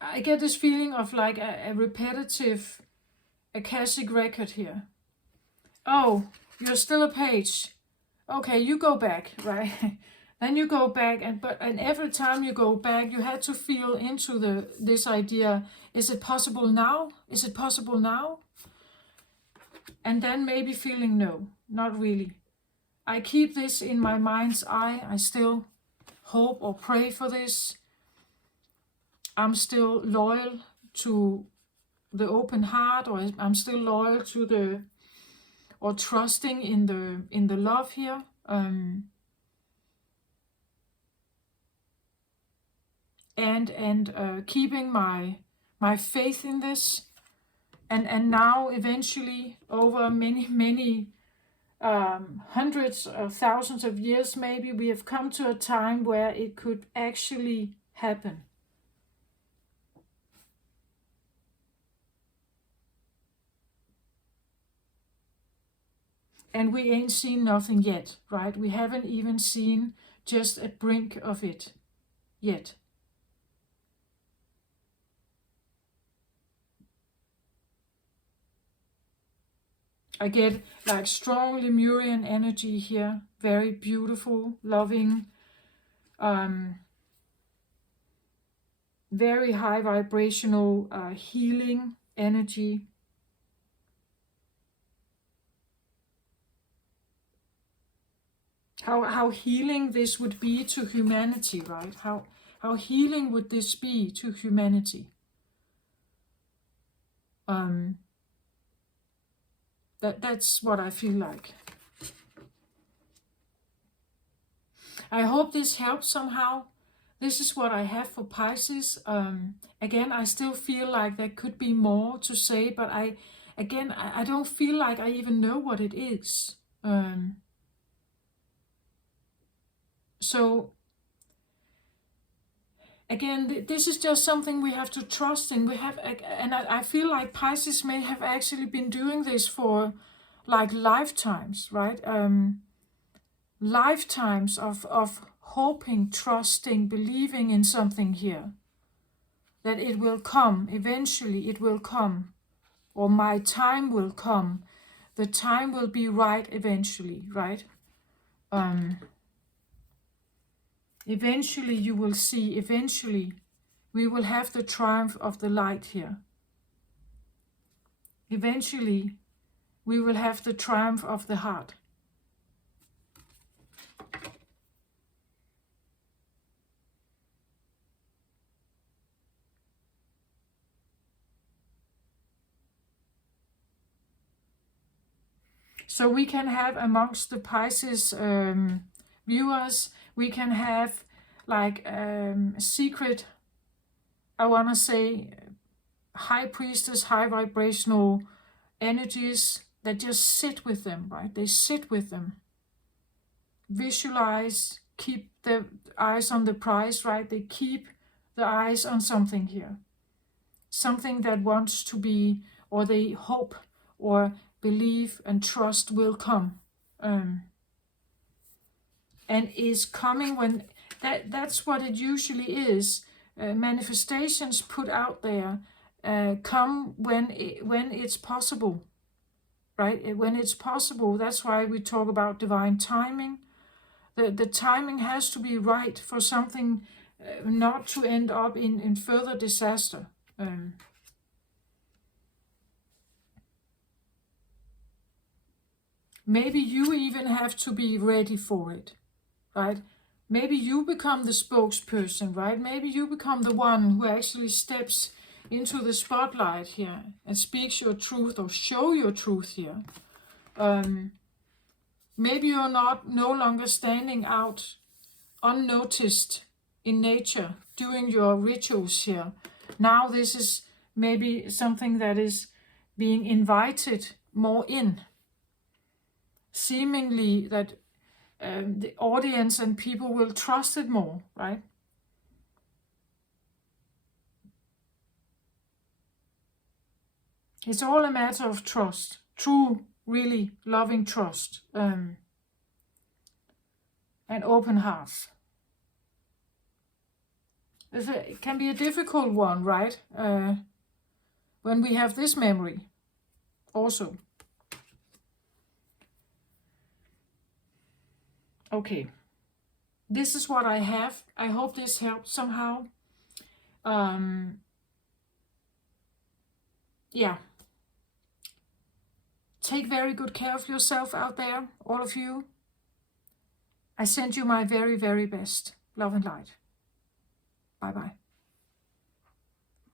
I get this feeling of like a repetitive Akashic record here. Oh, you're still a page. Okay, you go back, right? Then you go back, and every time you go back, you had to feel into this idea: is it possible now? Is it possible now? And then maybe feeling no, not really. I keep this in my mind's eye. I still hope or pray for this. I'm still loyal to the open heart, or I'm still loyal to or trusting in the love here. and keeping my faith in this. And now eventually, over many hundreds of thousands of years maybe, we have come to a time where it could actually happen. And we ain't seen nothing yet, right? We haven't even seen just a brink of it yet. I get like strong Lemurian energy here, very beautiful, loving, very high vibrational healing energy. How healing this would be to humanity, right? How healing would this be to humanity? That's what I feel like. I hope this helps somehow. This is what I have for Pisces. Again, I still feel like there could be more to say, but I don't feel like I even know what it is. So again, this is just something we have to trust in. I feel like Pisces may have actually been doing this for like lifetimes, right? Lifetimes of hoping, trusting, believing in something here. That it will come, eventually it will come. Or my time will come. The time will be right eventually, right? Eventually you will see, eventually we will have the triumph of the light here. Eventually we will have the triumph of the heart. So we can have amongst the Pisces viewers, we can have like secret, I want to say, high priestess, high vibrational energies that just sit with them, right? They sit with them. Visualize, keep the eyes on the prize, right? They keep the eyes on something here. Something that wants to be, or they hope, or believe and trust will come. And is coming when, that's what it usually is. Manifestations put out there come when it's possible, right? When it's possible. That's why we talk about divine timing. The timing has to be right for something not to end up in further disaster. Maybe you even have to be ready for it, right? Maybe you become the spokesperson, right? Maybe you become the one who actually steps into the spotlight here and speaks your truth or show your truth here. Maybe you're no longer standing out unnoticed in nature doing your rituals here. Now this is maybe something that is being invited more in. Seemingly that the audience and people will trust it more, right? It's all a matter of trust, true, really loving trust, and open hearts. It can be a difficult one, right? When we have this memory also. Okay, this is what I have. I hope this helped somehow. Yeah. Take very good care of yourself out there, all of you. I send you my very, very best. Love and light. Bye-bye.